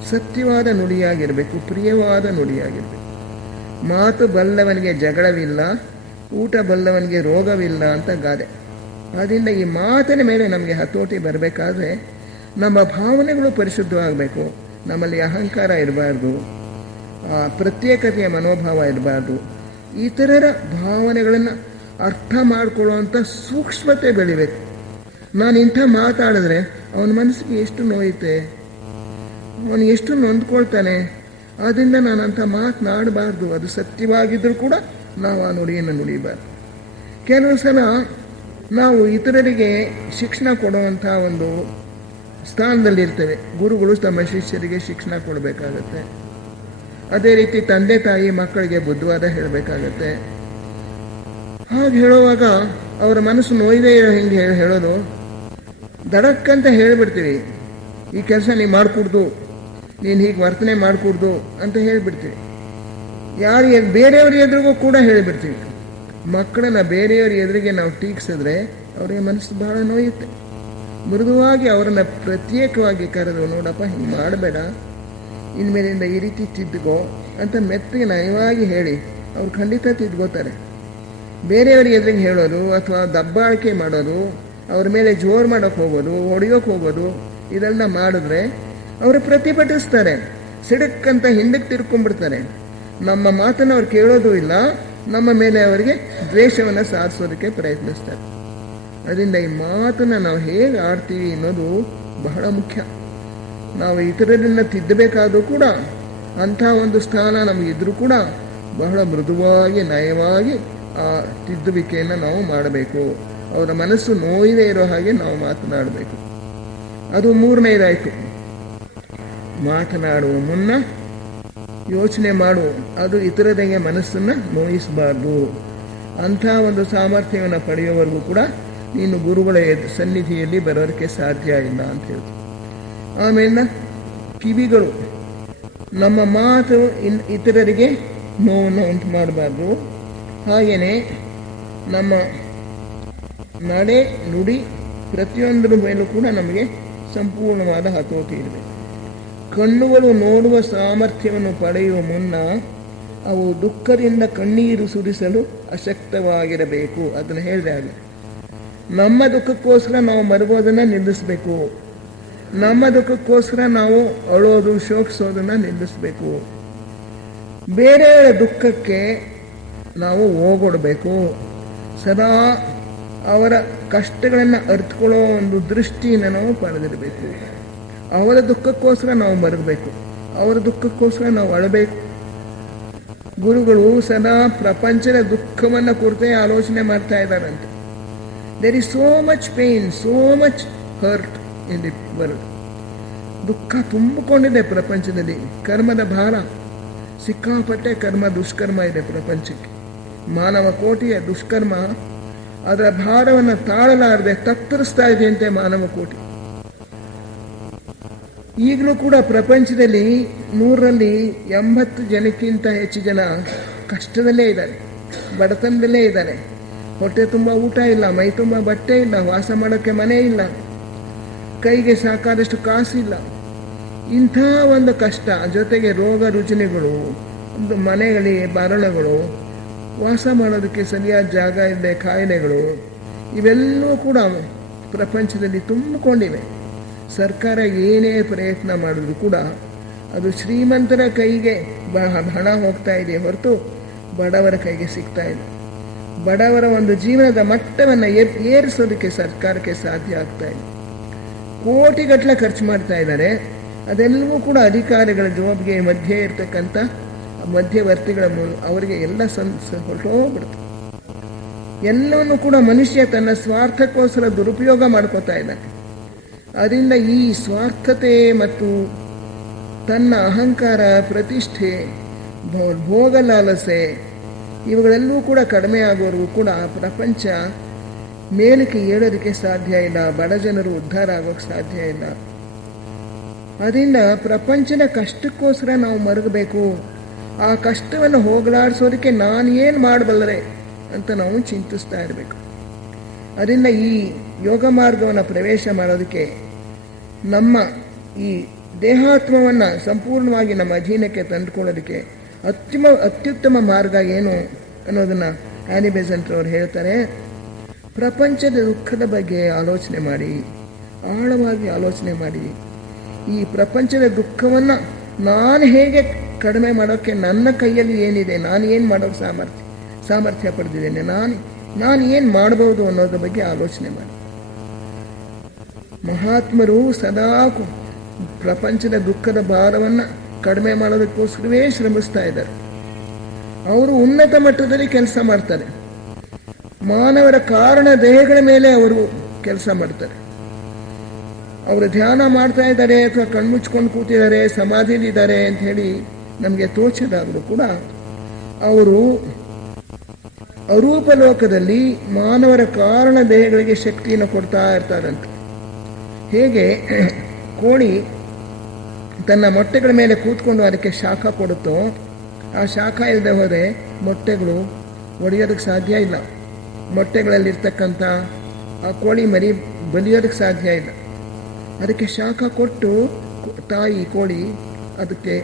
ಸತ್ಯವಾದ ನುಡಿಯಾಗಿರಬೇಕು, ಪ್ರಿಯವಾದ ನುಡಿಯಾಗಿರಬೇಕು. ಮಾತು ಬಲ್ಲವನಿಗೆ ಜಗಳವಿಲ್ಲ, ಊಟ ಬಲ್ಲವನಿಗೆ ರೋಗವಿಲ್ಲ ಅಂತ ಗಾದೆ. ಆದ್ದರಿಂದ ಈ ಮಾತಿನ ಮೇಲೆ ನಮಗೆ ಹತೋಟಿ ಬರಬೇಕಾದ್ರೆ ನಮ್ಮ ಭಾವನೆಗಳು ಪರಿಶುದ್ಧವಾಗಬೇಕು. ನಮ್ಮಲ್ಲಿ ಅಹಂಕಾರ ಇರಬಾರ್ದು, ಪ್ರತ್ಯೇಕತೆಯ ಮನೋಭಾವ ಇರಬಾರ್ದು. ಇತರರ ಭಾವನೆಗಳನ್ನು ಅರ್ಥ ಮಾಡಿಕೊಳ್ಳುವಂಥ ಸೂಕ್ಷ್ಮತೆ ಬೆಳಿಬೇಕು. ನಾನು ಇಂಥ ಮಾತಾಡಿದ್ರೆ ಅವನ ಮನಸ್ಸಿಗೆ ಎಷ್ಟು ನೋಯುತ್ತೆ, ಅವನು ಎಷ್ಟು ನೊಂದ್ಕೊಳ್ತಾನೆ, ಆದ್ದರಿಂದ ನಾನಂಥ ಮಾತನಾಡಬಾರ್ದು. ಅದು ಸತ್ಯವಾಗಿದ್ದರೂ ಕೂಡ ನಾವು ಆ ನುಡಿಯನ್ನು ನುಡಿಬಾರ್ದು. ಕೆಲವು ಸಲ ನಾವು ಇತರರಿಗೆ ಶಿಕ್ಷಣ ಕೊಡುವಂಥ ಒಂದು ಸ್ಥಾನದಲ್ಲಿರ್ತೇವೆ. ಗುರುಗಳು ತಮ್ಮ ಶಿಷ್ಯರಿಗೆ ಶಿಕ್ಷಣ ಕೊಡಬೇಕಾಗತ್ತೆ. ಅದೇ ರೀತಿ ತಂದೆ ತಾಯಿ ಮಕ್ಕಳಿಗೆ ಬುದ್ಧವಾದ ಹೇಳಬೇಕಾಗತ್ತೆ. ಹಾಗೆ ಹೇಳುವಾಗ ಅವರ ಮನಸ್ಸು ನೋಯ್ದೇ ಇರೋ ಹಿಂಗೆ ಹೇಳೋದು, ದಡಕ್ಕಂತ ಹೇಳಿಬಿಡ್ತೀವಿ, ಈ ಕೆಲಸ ನೀವು ಮಾಡಿಕೊಡ್ದು, ನೀನು ಹೀಗೆ ವರ್ತನೆ ಮಾಡಿಕೊಡ್ದು ಅಂತ ಹೇಳಿಬಿಡ್ತೀವಿ. ಯಾರಿಗೆ ಬೇರೆಯವ್ರ ಎದುರಿಗೂ ಕೂಡ ಹೇಳಿಬಿಡ್ತೀವಿ. ಮಕ್ಕಳನ್ನ ಬೇರೆಯವ್ರ ಎದುರಿಗೆ ನಾವು ಟೀಕಿಸಿದ್ರೆ ಅವರಿಗೆ ಮನಸ್ಸು ಬಹಳ ನೋಯುತ್ತೆ. ಮೃದುವಾಗಿ ಅವರನ್ನು ಪ್ರತ್ಯೇಕವಾಗಿ ಕರೆದು, ನೋಡಪ್ಪ ಹಿಂಗೆ ಮಾಡಬೇಡ, ಇನ್ಮೇಲಿಂದ ಈ ರೀತಿ ತಿದ್ದುಕೋ ಅಂತ ಮೆತ್ತಗೆ ನಯವಾಗಿ ಹೇಳಿ ಅವ್ರು ಖಂಡಿತ ತಿದ್ಕೋತಾರೆ. ಬೇರೆಯವ್ರ ಎದುರಿಗೆ ಹೇಳೋದು ಅಥವಾ ದಬ್ಬಾಳಿಕೆ ಮಾಡೋದು, ಅವ್ರ ಮೇಲೆ ಜೋರು ಮಾಡೋಕ್ಕೆ ಹೋಗೋದು, ಹೊಡೆಯೋಕೆ ಹೋಗೋದು, ಇದೆಲ್ಲ ಮಾಡಿದ್ರೆ ಅವರು ಪ್ರತಿಭಟಿಸ್ತಾರೆ, ಸಿಡಕ್ಕಂತ ಹಿಂದಕ್ಕೆ ತಿರ್ಕೊಂಡ್ಬಿಡ್ತಾರೆ. ನಮ್ಮ ಮಾತನ್ನು ಅವ್ರು ಕೇಳೋದು ಇಲ್ಲ, ನಮ್ಮ ಮೇಲೆ ಅವರಿಗೆ ದ್ವೇಷವನ್ನು ಸಾಧಿಸೋದಕ್ಕೆ ಪ್ರಯತ್ನಿಸ್ತಾರೆ. ಅದರಿಂದ ಈ ಮಾತನ್ನು ನಾವು ಹೇಗೆ ಆಡ್ತೀವಿ ಅನ್ನೋದು ಬಹಳ ಮುಖ್ಯ. ನಾವು ಇತರರನ್ನು ತಿದ್ದಬೇಕಾದರೂ ಕೂಡ ಅಂಥ ಒಂದು ಸ್ಥಾನ ನಮಗಿದ್ರೂ ಕೂಡ ಬಹಳ ಮೃದುವಾಗಿ ನಯವಾಗಿ ಆ ತಿದ್ದುವಿಕೆಯನ್ನು ನಾವು ಮಾಡಬೇಕು. ಅವರ ಮನಸ್ಸು ನೋಯದೇ ಇರೋ ಹಾಗೆ ನಾವು ಮಾತನಾಡಬೇಕು. ಅದು ಮೂರನೇದಾಯಿತು. ಮಾತನಾಡುವ ಮುನ್ನ ಯೋಚನೆ ಮಾಡು, ಅದು ಇತರರಿಗೆ ಮನಸ್ಸನ್ನು ನೋಯಿಸಬಾರ್ದು. ಅಂಥ ಒಂದು ಸಾಮರ್ಥ್ಯವನ್ನು ಪಡೆಯುವವರೆಗೂ ಕೂಡ ನೀನು ಗುರುಗಳ ಸನ್ನಿಧಿಯಲ್ಲಿ ಬರೋದಕ್ಕೆ ಸಾಧ್ಯ ಇಲ್ಲ ಅಂತ ಹೇಳ್ತೀವಿ. ಆಮೇಲೆ ಕಿವಿಗಳು, ನಮ್ಮ ಮಾತು ಇತರರಿಗೆ ನೋವನ್ನು ಉಂಟು ಮಾಡಬಾರ್ದು. ಹಾಗೆಯೇ ನಮ್ಮ ನಡೆ ನುಡಿ ಪ್ರತಿಯೊಂದರ ಮೇಲೂ ಕೂಡ ನಮಗೆ ಸಂಪೂರ್ಣವಾದ ಹತೋಟಿ ಇರಬೇಕು. ಕಣ್ಣುಗಳು ನೋಡುವ ಸಾಮರ್ಥ್ಯವನ್ನು ಪಡೆಯುವ ಮುನ್ನ ಅವು ದುಃಖದಿಂದ ಕಣ್ಣೀರು ಸುರಿಸಲು ಅಶಕ್ತವಾಗಿರಬೇಕು. ಅದನ್ನು ಹೇಳಿದೆ ಆಗ. ನಮ್ಮ ದುಃಖಕ್ಕೋಸ್ಕರ ನಾವು ಮರುಗೋದನ್ನು ನಿಲ್ಲಿಸಬೇಕು. ನಮ್ಮ ದುಃಖಕ್ಕೋಸ್ಕರ ನಾವು ಅಳೋದು ಶೋಕಿಸೋದನ್ನು ನಿಲ್ಲಿಸಬೇಕು. ಬೇರೆಯವರ ದುಃಖಕ್ಕೆ ನಾವು ಹೋಗೊಡಬೇಕು. ಸದಾ ಅವರ ಕಷ್ಟಗಳನ್ನು ಅರಿತುಕೊಳ್ಳೋ ಒಂದು ದೃಷ್ಟಿಯನ್ನು ನಾವು ಪಡೆದಿರಬೇಕು. ಅವರ ದುಃಖಕ್ಕೋಸ್ಕರ ನಾವು ಮರಗಬೇಕು, ಅವರ ದುಃಖಕ್ಕೋಸ್ಕರ ನಾವು ಅಳಬೇಕು. ಗುರುಗಳು ಸದಾ ಪ್ರಪಂಚದ ದುಃಖವನ್ನು ಕುರಿತೇ ಆಲೋಚನೆ ಮಾಡ್ತಾ ಇದ್ದಾರಂತೆ. There is so much pain, so much hurt in the world. ದುಃಖ ತುಂಬಿಕೊಂಡಿದೆ ಪ್ರಪಂಚದಲ್ಲಿ. ಕರ್ಮದ ಭಾರ ಸಿಕ್ಕಾಪಟ್ಟೆ, ಕರ್ಮ ದುಷ್ಕರ್ಮ ಇದೆ ಪ್ರಪಂಚಕ್ಕೆ. ಮಾನವ ಕೋಟಿಯ ದುಷ್ಕರ್ಮ ಅದರ ಭಾರವನ್ನು ತಾಳಲಾರದೆ ತತ್ತರಿಸ್ತಾ ಇದೆಯಂತೆ ಮಾನವ ಕೋಟಿ. ಈಗಲೂ ಕೂಡ ಪ್ರಪಂಚದಲ್ಲಿ 100ರಲ್ಲಿ 80 ಜನಕ್ಕಿಂತ ಹೆಚ್ಚು ಜನ ಕಷ್ಟದಲ್ಲೇ ಇದ್ದಾರೆ, ಬಡತನದಲ್ಲೇ ಇದ್ದಾರೆ. ಹೊಟ್ಟೆ ತುಂಬ ಊಟ ಇಲ್ಲ, ಮೈ ತುಂಬ ಬಟ್ಟೆ ಇಲ್ಲ, ವಾಸ ಮಾಡೋಕ್ಕೆ ಮನೆ ಇಲ್ಲ, ಕೈಗೆ ಸಾಕಾದಷ್ಟು ಕಾಸಿಲ್ಲ. ಇಂಥ ಒಂದು ಕಷ್ಟ ಜೊತೆಗೆ ರೋಗ ರುಜಿನಗಳು, ಒಂದು ಮನೆಗಳಿಗೆ ಬರಳುಗಳು, ವಾಸ ಮಾಡೋದಕ್ಕೆ ಸರಿಯಾದ ಜಾಗ ಇಲ್ಲದೆ ಕಾಯಿಲೆಗಳು, ಇವೆಲ್ಲವೂ ಕೂಡ ಪ್ರಪಂಚದಲ್ಲಿ ತುಂಬಿಕೊಂಡಿವೆ. ಸರ್ಕಾರ ಏನೇ ಪ್ರಯತ್ನ ಮಾಡಿದ್ರು ಕೂಡ ಅದು ಶ್ರೀಮಂತರ ಕೈಗೆ ಹಣ ಹೋಗ್ತಾ ಇದೆ ಹೊರತು ಬಡವರ ಕೈಗೆ ಸಿಗ್ತಾ ಇದೆ. ಬಡವರ ಒಂದು ಜೀವನದ ಮಟ್ಟವನ್ನು ಏರಿಸೋದಕ್ಕೆ ಸರ್ಕಾರಕ್ಕೆ ಸಾಧ್ಯ ಆಗ್ತಾ ಇದೆ. ಕೋಟಿಗಟ್ಟಲೆ ಖರ್ಚು ಮಾಡ್ತಾ ಇದ್ದಾರೆ. ಅದೆಲ್ಲವೂ ಕೂಡ ಅಧಿಕಾರಿಗಳ ಜವಾಬ್ದಾರಿ ಮಧ್ಯೆ ಇರ್ತಕ್ಕಂಥ ಮಧ್ಯವರ್ತಿಗಳ ಮೂಲಕ ಅವರಿಗೆ ಎಲ್ಲ ಹೊರಟೋಗ್ಬಿಡುತ್ತೆ. ಎಲ್ಲವನ್ನು ಕೂಡ ಮನುಷ್ಯ ತನ್ನ ಸ್ವಾರ್ಥಕ್ಕೋಸ್ಕರ ದುರುಪಯೋಗ ಮಾಡ್ಕೋತಾ ಇದ್ದಾನೆ. ಅದರಿಂದ ಈ ಸ್ವಾರ್ಥತೆ ಮತ್ತು ತನ್ನ ಅಹಂಕಾರ, ಪ್ರತಿಷ್ಠೆ, ಭೋಗಲಾಲಸೆ ಇವುಗಳೆಲ್ಲವೂ ಕೂಡ ಕಡಿಮೆ ಆಗೋವರೆಗೂ ಕೂಡ ಪ್ರಪಂಚ ಮೇಲಕ್ಕೆ ಏಳೋದಕ್ಕೆ ಸಾಧ್ಯ ಇಲ್ಲ. ಬಡ ಜನರು ಉದ್ಧಾರ ಆಗೋಕ್ಕೆ ಸಾಧ್ಯ ಇಲ್ಲ. ಅದರಿಂದ ಪ್ರಪಂಚದ ಕಷ್ಟಕ್ಕೋಸ್ಕರ ನಾವು ಮರಗಬೇಕು. ಆ ಕಷ್ಟವನ್ನು ಹೋಗಲಾಡಿಸೋದಕ್ಕೆ ನಾನು ಏನು ಮಾಡಬಲ್ಲರೆ ಅಂತ ನಾವು ಚಿಂತಿಸ್ತಾ ಇರಬೇಕು. ಅದರಿಂದ ಈ ಯೋಗ ಮಾರ್ಗವನ್ನು ಪ್ರವೇಶ ಮಾಡೋದಕ್ಕೆ ನಮ್ಮ ಈ ದೇಹಾತ್ಮವನ್ನು ಸಂಪೂರ್ಣವಾಗಿ ನಮ್ಮ ಅಧೀನಕ್ಕೆ ತಂದುಕೊಳ್ಳೋದಕ್ಕೆ ಅತ್ಯುತ್ತಮ ಮಾರ್ಗ ಏನು ಅನ್ನೋದನ್ನು ಆ್ಯನಿ ಬೆಸೆಂಟ್ ಅವರು ಹೇಳ್ತಾರೆ. ಪ್ರಪಂಚದ ದುಃಖದ ಬಗ್ಗೆ ಆಲೋಚನೆ ಮಾಡಿ, ಆಳವಾಗಿ ಆಲೋಚನೆ ಮಾಡಿ. ಈ ಪ್ರಪಂಚದ ದುಃಖವನ್ನು ನಾನು ಹೇಗೆ ಕಡಿಮೆ ಮಾಡೋಕ್ಕೆ ನನ್ನ ಕೈಯಲ್ಲಿ ಏನಿದೆ, ನಾನು ಏನು ಮಾಡೋಕ್ಕೆ ಸಾಮರ್ಥ್ಯ ಪಡೆದಿದ್ದೇನೆ, ನಾನು ಏನು ಮಾಡ್ಬೋದು ಅನ್ನೋದ್ರ ಬಗ್ಗೆ ಆಲೋಚನೆ ಮಾಡಿ. ಮಹಾತ್ಮರು ಸದಾ ಪ್ರಪಂಚದ ದುಃಖದ ಭಾರವನ್ನು ಕಡಿಮೆ ಮಾಡೋದಕ್ಕೋಸ್ಕರವೇ ಶ್ರಮಿಸ್ತಾ ಇದ್ದಾರೆ. ಅವರು ಉನ್ನತ ಮಟ್ಟದಲ್ಲಿ ಕೆಲಸ ಮಾಡ್ತಾರೆ. ಮಾನವರ ಕಾರಣ ದೇಹಗಳ ಮೇಲೆ ಅವರು ಕೆಲಸ ಮಾಡ್ತಾರೆ. ಅವರು ಧ್ಯಾನ ಮಾಡ್ತಾ ಇದ್ದಾರೆ ಅಥವಾ ಕಣ್ಮುಚ್ಕೊಂಡು ಕೂತಿದ್ದಾರೆ, ಸಮಾಧಿಲಿದ್ದಾರೆ ಅಂತ ಹೇಳಿ ನಮಗೆ ತೋಚದಾಗಲೂ ಕೂಡ ಅವರು ಅರೂಪ ಲೋಕದಲ್ಲಿ ಮಾನವರ ಕಾರಣ ದೇಹಗಳಿಗೆ ಶಕ್ತಿಯನ್ನು ಕೊಡ್ತಾ ಇರ್ತಾರಂತೆ. ಹೇಗೆ ಕೋಳಿ ತನ್ನ ಮೊಟ್ಟೆಗಳ ಮೇಲೆ ಕೂತ್ಕೊಂಡು ಅದಕ್ಕೆ ಶಾಖ ಕೊಡುತ್ತೋ, ಆ ಶಾಖ ಇಲ್ಲದೆ ಹೋದರೆ ಮೊಟ್ಟೆಗಳು ಒಡೆಯೋದಕ್ಕೆ ಸಾಧ್ಯ ಇಲ್ಲ. ಮೊಟ್ಟೆಗಳಲ್ಲಿರ್ತಕ್ಕಂಥ ಆ ಕೋಳಿ ಮರಿ ಬಲಿಯೋದಕ್ಕೆ ಸಾಧ್ಯ ಇಲ್ಲ. ಅದಕ್ಕೆ ಶಾಖ ಕೊಟ್ಟು ತಾಯಿ ಕೋಳಿ ಅದಕ್ಕೆ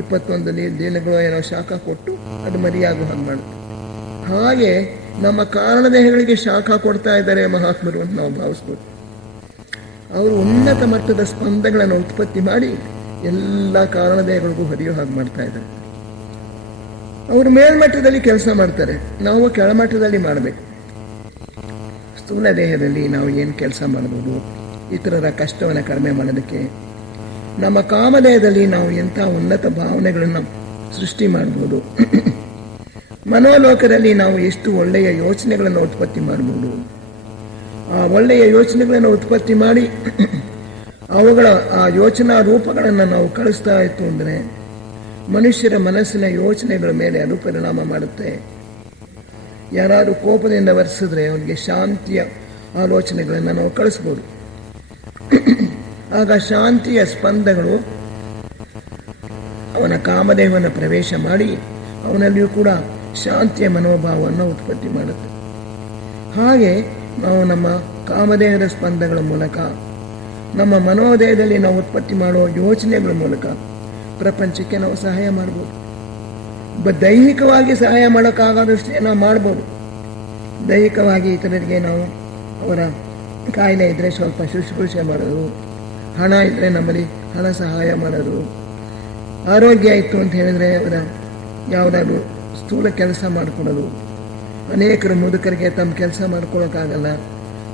21 ದಿನಗಳು ಏನೋ ಶಾಖ ಕೊಟ್ಟು ಅದು ಮರಿಯಾಗೋ ಹಾಗೆ ಮಾಡುತ್ತೆ. ಹಾಗೆ ನಮ್ಮ ಕಾರಣದೇಹಗಳಿಗೆ ಶಾಖ ಕೊಡ್ತಾ ಇದ್ದಾರೆ ಮಹಾತ್ಮರು ಅಂತ ನಾವು ಭಾವಿಸ್ಬೋದು. ಅವರು ಉನ್ನತ ಮಟ್ಟದ ಸ್ಪಂದಗಳನ್ನು ಉತ್ಪತ್ತಿ ಮಾಡಿ ಎಲ್ಲ ಕಾರಣದೇಹಗಳಿಗೂ ಹರಿಯೋ ಹಾಗೆ ಮಾಡ್ತಾ ಇದ್ದಾರೆ. ಅವರು ಮೇಲ್ಮಟ್ಟದಲ್ಲಿ ಕೆಲಸ ಮಾಡ್ತಾರೆ, ನಾವು ಕೆಳಮಟ್ಟದಲ್ಲಿ ಮಾಡಬೇಕು. ಸ್ಥೂಲ ದೇಹದಲ್ಲಿ ನಾವು ಏನು ಕೆಲಸ ಮಾಡ್ಬೋದು, ಇತರರ ಕಷ್ಟವನ್ನು ಕಡಿಮೆ ಮಾಡೋದಕ್ಕೆ. ನಮ್ಮ ಕಾಮದೇಹದಲ್ಲಿ ನಾವು ಎಂಥ ಉನ್ನತ ಭಾವನೆಗಳನ್ನು ಸೃಷ್ಟಿ ಮಾಡ್ಬೋದು. ಮನೋಲೋಕದಲ್ಲಿ ನಾವು ಎಷ್ಟು ಒಳ್ಳೆಯ ಯೋಚನೆಗಳನ್ನು ಉತ್ಪತ್ತಿ ಮಾಡ್ಬೋದು. ಆ ಒಳ್ಳೆಯ ಯೋಚನೆಗಳನ್ನು ಉತ್ಪತ್ತಿ ಮಾಡಿ ಅವುಗಳ ಆ ಯೋಚನಾ ರೂಪಗಳನ್ನು ನಾವು ಕಳಿಸ್ತಾ ಇತ್ತು ಅಂದರೆ ಮನುಷ್ಯರ ಮನಸ್ಸಿನ ಯೋಚನೆಗಳ ಮೇಲೆ ಅದು ಪರಿಣಾಮ ಮಾಡುತ್ತೆ. ಯಾರಾದರೂ ಕೋಪದಿಂದ ವರ್ಸಿದ್ರೆ ಅವನಿಗೆ ಶಾಂತಿಯ ಆಲೋಚನೆಗಳನ್ನು ನಾವು ಕಳಿಸ್ಬೋದು. ಆಗ ಶಾಂತಿಯ ಸ್ಪಂದಗಳು ಅವನ ಕಾಮದೇಹವನ್ನು ಪ್ರವೇಶ ಮಾಡಿ ಅವನಲ್ಲಿಯೂ ಕೂಡ ಶಾಂತಿಯ ಮನೋಭಾವವನ್ನು ಉತ್ಪತ್ತಿ ಮಾಡುತ್ತೆ. ಹಾಗೆ ನಾವು ನಮ್ಮ ಕಾಮದೇಹದ ಸ್ಪಂದಗಳ ಮೂಲಕ, ನಮ್ಮ ಮನೋದೇಹದಲ್ಲಿ ನಾವು ಉತ್ಪತ್ತಿ ಮಾಡುವ ಯೋಚನೆಗಳ ಮೂಲಕ ಪ್ರಪಂಚಕ್ಕೆ ನಾವು ಸಹಾಯ ಮಾಡ್ಬೋದು. ದೈಹಿಕವಾಗಿ ಸಹಾಯ ಮಾಡೋಕ್ಕಾಗೋದಷ್ಟೇ ನಾವು ಮಾಡ್ಬೋದು. ದೈಹಿಕವಾಗಿ ಇತರರಿಗೆ ನಾವು ಅವರ ಕಾಯಿಲೆ ಇದ್ದರೆ ಸ್ವಲ್ಪ ಶುಶ್ರೂಷೆ ಮಾಡೋದು, ಹಣ ಇದ್ದರೆ ನಮ್ಮಲ್ಲಿ ಹಣ ಸಹಾಯ ಮಾಡೋದು, ಆರೋಗ್ಯ ಇತ್ತು ಅಂತ ಹೇಳಿದರೆ ಅವರ ಯಾವುದಾದ್ರು ಸ್ಥೂಲ ಕೆಲಸ ಮಾಡಿಕೊಡೋದು. ಅನೇಕರು ಮುದುಕರಿಗೆ ತಮ್ಮ ಕೆಲಸ ಮಾಡ್ಕೊಳಕ್ಕಾಗಲ್ಲ,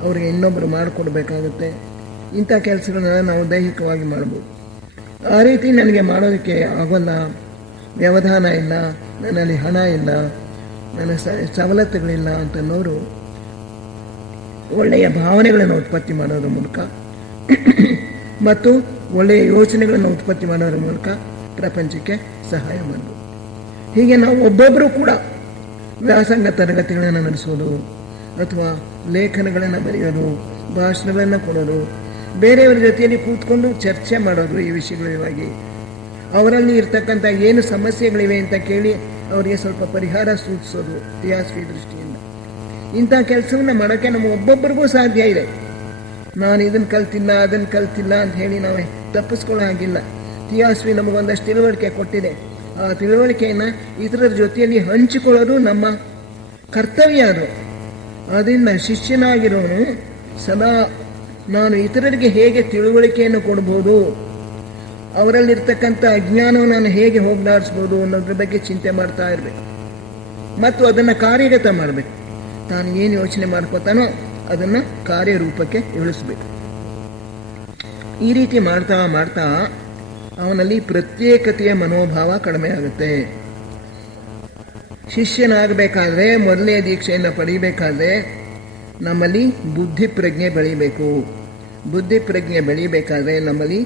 ಅವರಿಗೆ ಇನ್ನೊಬ್ಬರು ಮಾಡಿಕೊಡ್ಬೇಕಾಗುತ್ತೆ. ಇಂಥ ಕೆಲಸಗಳನ್ನೆಲ್ಲ ನಾವು ದೈಹಿಕವಾಗಿ ಮಾಡ್ಬೋದು. ಆ ರೀತಿ ನನಗೆ ಮಾಡೋದಕ್ಕೆ ಆಗೋಲ್ಲ, ವ್ಯವಧಾನ ಇಲ್ಲ, ನನ್ನಲ್ಲಿ ಹಣ ಇಲ್ಲ, ನನ್ನ ಸವಲತ್ತುಗಳಿಲ್ಲ ಅಂತನ್ನೋರು ಒಳ್ಳೆಯ ಭಾವನೆಗಳನ್ನು ಉತ್ಪತ್ತಿ ಮಾಡೋದ್ರ ಮೂಲಕ ಮತ್ತು ಒಳ್ಳೆಯ ಯೋಚನೆಗಳನ್ನು ಉತ್ಪತ್ತಿ ಮಾಡೋದ್ರ ಮೂಲಕ ಪ್ರಪಂಚಕ್ಕೆ ಸಹಾಯ ಮಾಡ್ಬೋದು. ಹೀಗೆ ನಾವು ಒಬ್ಬೊಬ್ಬರು ಕೂಡ ವ್ಯಾಸಂಗ ತರಗತಿಗಳನ್ನು ನಡೆಸೋದು ಅಥವಾ ಲೇಖನಗಳನ್ನು ಬರೆಯೋದು, ಭಾಷಣಗಳನ್ನು ಕೊಡೋದು, ಬೇರೆಯವರ ಜೊತೆಯಲ್ಲಿ ಕೂತ್ಕೊಂಡು ಚರ್ಚೆ ಮಾಡೋದು ಈ ವಿಷಯಗಳಿಗಾಗಿ, ಅವರಲ್ಲಿ ಇರ್ತಕ್ಕಂಥ ಏನು ಸಮಸ್ಯೆಗಳಿವೆ ಅಂತ ಕೇಳಿ ಅವರಿಗೆ ಸ್ವಲ್ಪ ಪರಿಹಾರ ಸೂಚಿಸೋದು ಥಿಯಾಸಫಿ ದೃಷ್ಟಿಯಿಂದ. ಇಂಥ ಕೆಲಸವನ್ನು ಮಾಡೋಕ್ಕೆ ನಮ್ಮ ಒಬ್ಬೊಬ್ಬರಿಗೂ ಸಾಧ್ಯ ಇದೆ. ನಾನು ಇದನ್ನು ಕಲ್ತಿಲ್ಲ ಅದನ್ನು ಕಲ್ತಿಲ್ಲ ಅಂತ ಹೇಳಿ ನಾವು ತಪ್ಪಿಸ್ಕೊಳ್ಳೋ ಹಾಗಿಲ್ಲ. ಥಿಯಾಸಫಿ ನಮಗೊಂದಷ್ಟು ತಿಳುವಳಿಕೆ ಕೊಟ್ಟಿದೆ. ಆ ತಿಳುವಳಿಕೆಯನ್ನು ಇತರರ ಜೊತೆಯಲ್ಲಿ ಹಂಚಿಕೊಳ್ಳೋದು ನಮ್ಮ ಕರ್ತವ್ಯ. ಅದು ಅದರಿಂದ ಶಿಷ್ಯನಾಗಿರೋನು ಸದಾ ನಾನು ಇತರರಿಗೆ ಹೇಗೆ ತಿಳುವಳಿಕೆಯನ್ನು ಕೊಡ್ಬೋದು, ಅವರಲ್ಲಿರ್ತಕ್ಕಂಥ ಅಜ್ಞಾನವನ್ನು ನಾನು ಹೇಗೆ ಹೋಗಲಾಡಿಸ್ಬೋದು ಅನ್ನೋದ್ರ ಬಗ್ಗೆ ಚಿಂತೆ ಮಾಡ್ತಾ ಇರಬೇಕು ಮತ್ತು ಅದನ್ನು ಕಾರ್ಯಗತ ಮಾಡಬೇಕು. ತಾನು ಏನು ಯೋಚನೆ ಮಾಡ್ಕೋತಾನೋ ಅದನ್ನು ಕಾರ್ಯರೂಪಕ್ಕೆ ಇಳಿಸ್ಬೇಕು. ಈ ರೀತಿ ಮಾಡ್ತಾ ಮಾಡ್ತಾ ಅವನಲ್ಲಿ ಪ್ರತ್ಯೇಕತೆಯ ಮನೋಭಾವ ಕಡಿಮೆ ಆಗುತ್ತೆ. ಶಿಷ್ಯನಾಗಬೇಕಾದ್ರೆ, ಮೊದಲನೇ ದೀಕ್ಷೆಯನ್ನು ಪಡೀಬೇಕಾದ್ರೆ ನಮ್ಮಲ್ಲಿ ಬುದ್ಧಿ ಪ್ರಜ್ಞೆ ಬೆಳೀಬೇಕು. ಬುದ್ಧಿ ಪ್ರಜ್ಞೆ ಬೆಳೀಬೇಕಾದ್ರೆ ನಮ್ಮಲ್ಲಿ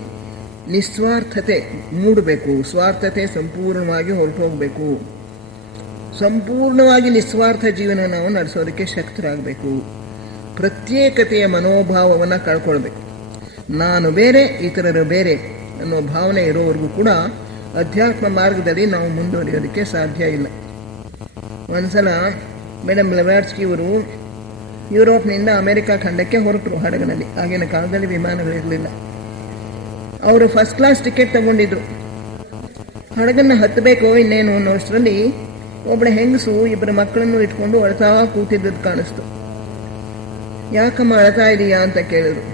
ನಿಸ್ವಾರ್ಥತೆ ಮೂಡಬೇಕು. ಸ್ವಾರ್ಥತೆ ಸಂಪೂರ್ಣವಾಗಿ ಹೊರಟು ಹೋಗಬೇಕು. ಸಂಪೂರ್ಣವಾಗಿ ನಿಸ್ವಾರ್ಥ ಜೀವನ ನಾವು ನಡೆಸೋದಕ್ಕೆ ಶಕ್ತರಾಗಬೇಕು. ಪ್ರತ್ಯೇಕತೆಯ ಮನೋಭಾವವನ್ನು ಕಳ್ಕೊಳ್ಬೇಕು. ನಾನು ಬೇರೆ, ಇತರರು ಬೇರೆ ಅನ್ನೋ ಭಾವನೆ ಇರೋವರೆಗೂ ಕೂಡ ಅಧ್ಯಾತ್ಮ ಮಾರ್ಗದಲ್ಲಿ ನಾವು ಮುಂದುವರಿಯೋದಕ್ಕೆ ಸಾಧ್ಯ ಇಲ್ಲ. ಒಂದ್ಸಲ ಮೇಡಮ್ ಬ್ಲವಾಟ್ಸ್ಕಿ ಇವರು ಯುರೋಪ್ನಿಂದ ಅಮೆರಿಕ ಖಂಡಕ್ಕೆ ಹೊರಟರು ಹಡಗಿನಲ್ಲಿ. ಆಗಿನ ಕಾಲದಲ್ಲಿ ವಿಮಾನಗಳಿರಲಿಲ್ಲ. ಅವರು ಫಸ್ಟ್ ಕ್ಲಾಸ್ ಟಿಕೆಟ್ ತಗೊಂಡಿದ್ರು. ಹಡಗನ್ನು ಹತ್ತಬೇಕು ಇನ್ನೇನು ಅನ್ನೋಷ್ಟರಲ್ಲಿ ಒಬ್ಬಳ ಹೆಂಗಸು ಇಬ್ಬರು ಮಕ್ಕಳನ್ನು ಇಟ್ಕೊಂಡು ಅಳ್ತಾ ಕೂತಿದ್ದದ್ದು ಕಾಣಿಸ್ತು. ಯಾಕಮ್ಮ ಅಳ್ತಾ ಇದೀಯಾ ಅಂತ ಕೇಳಿದ್ರು.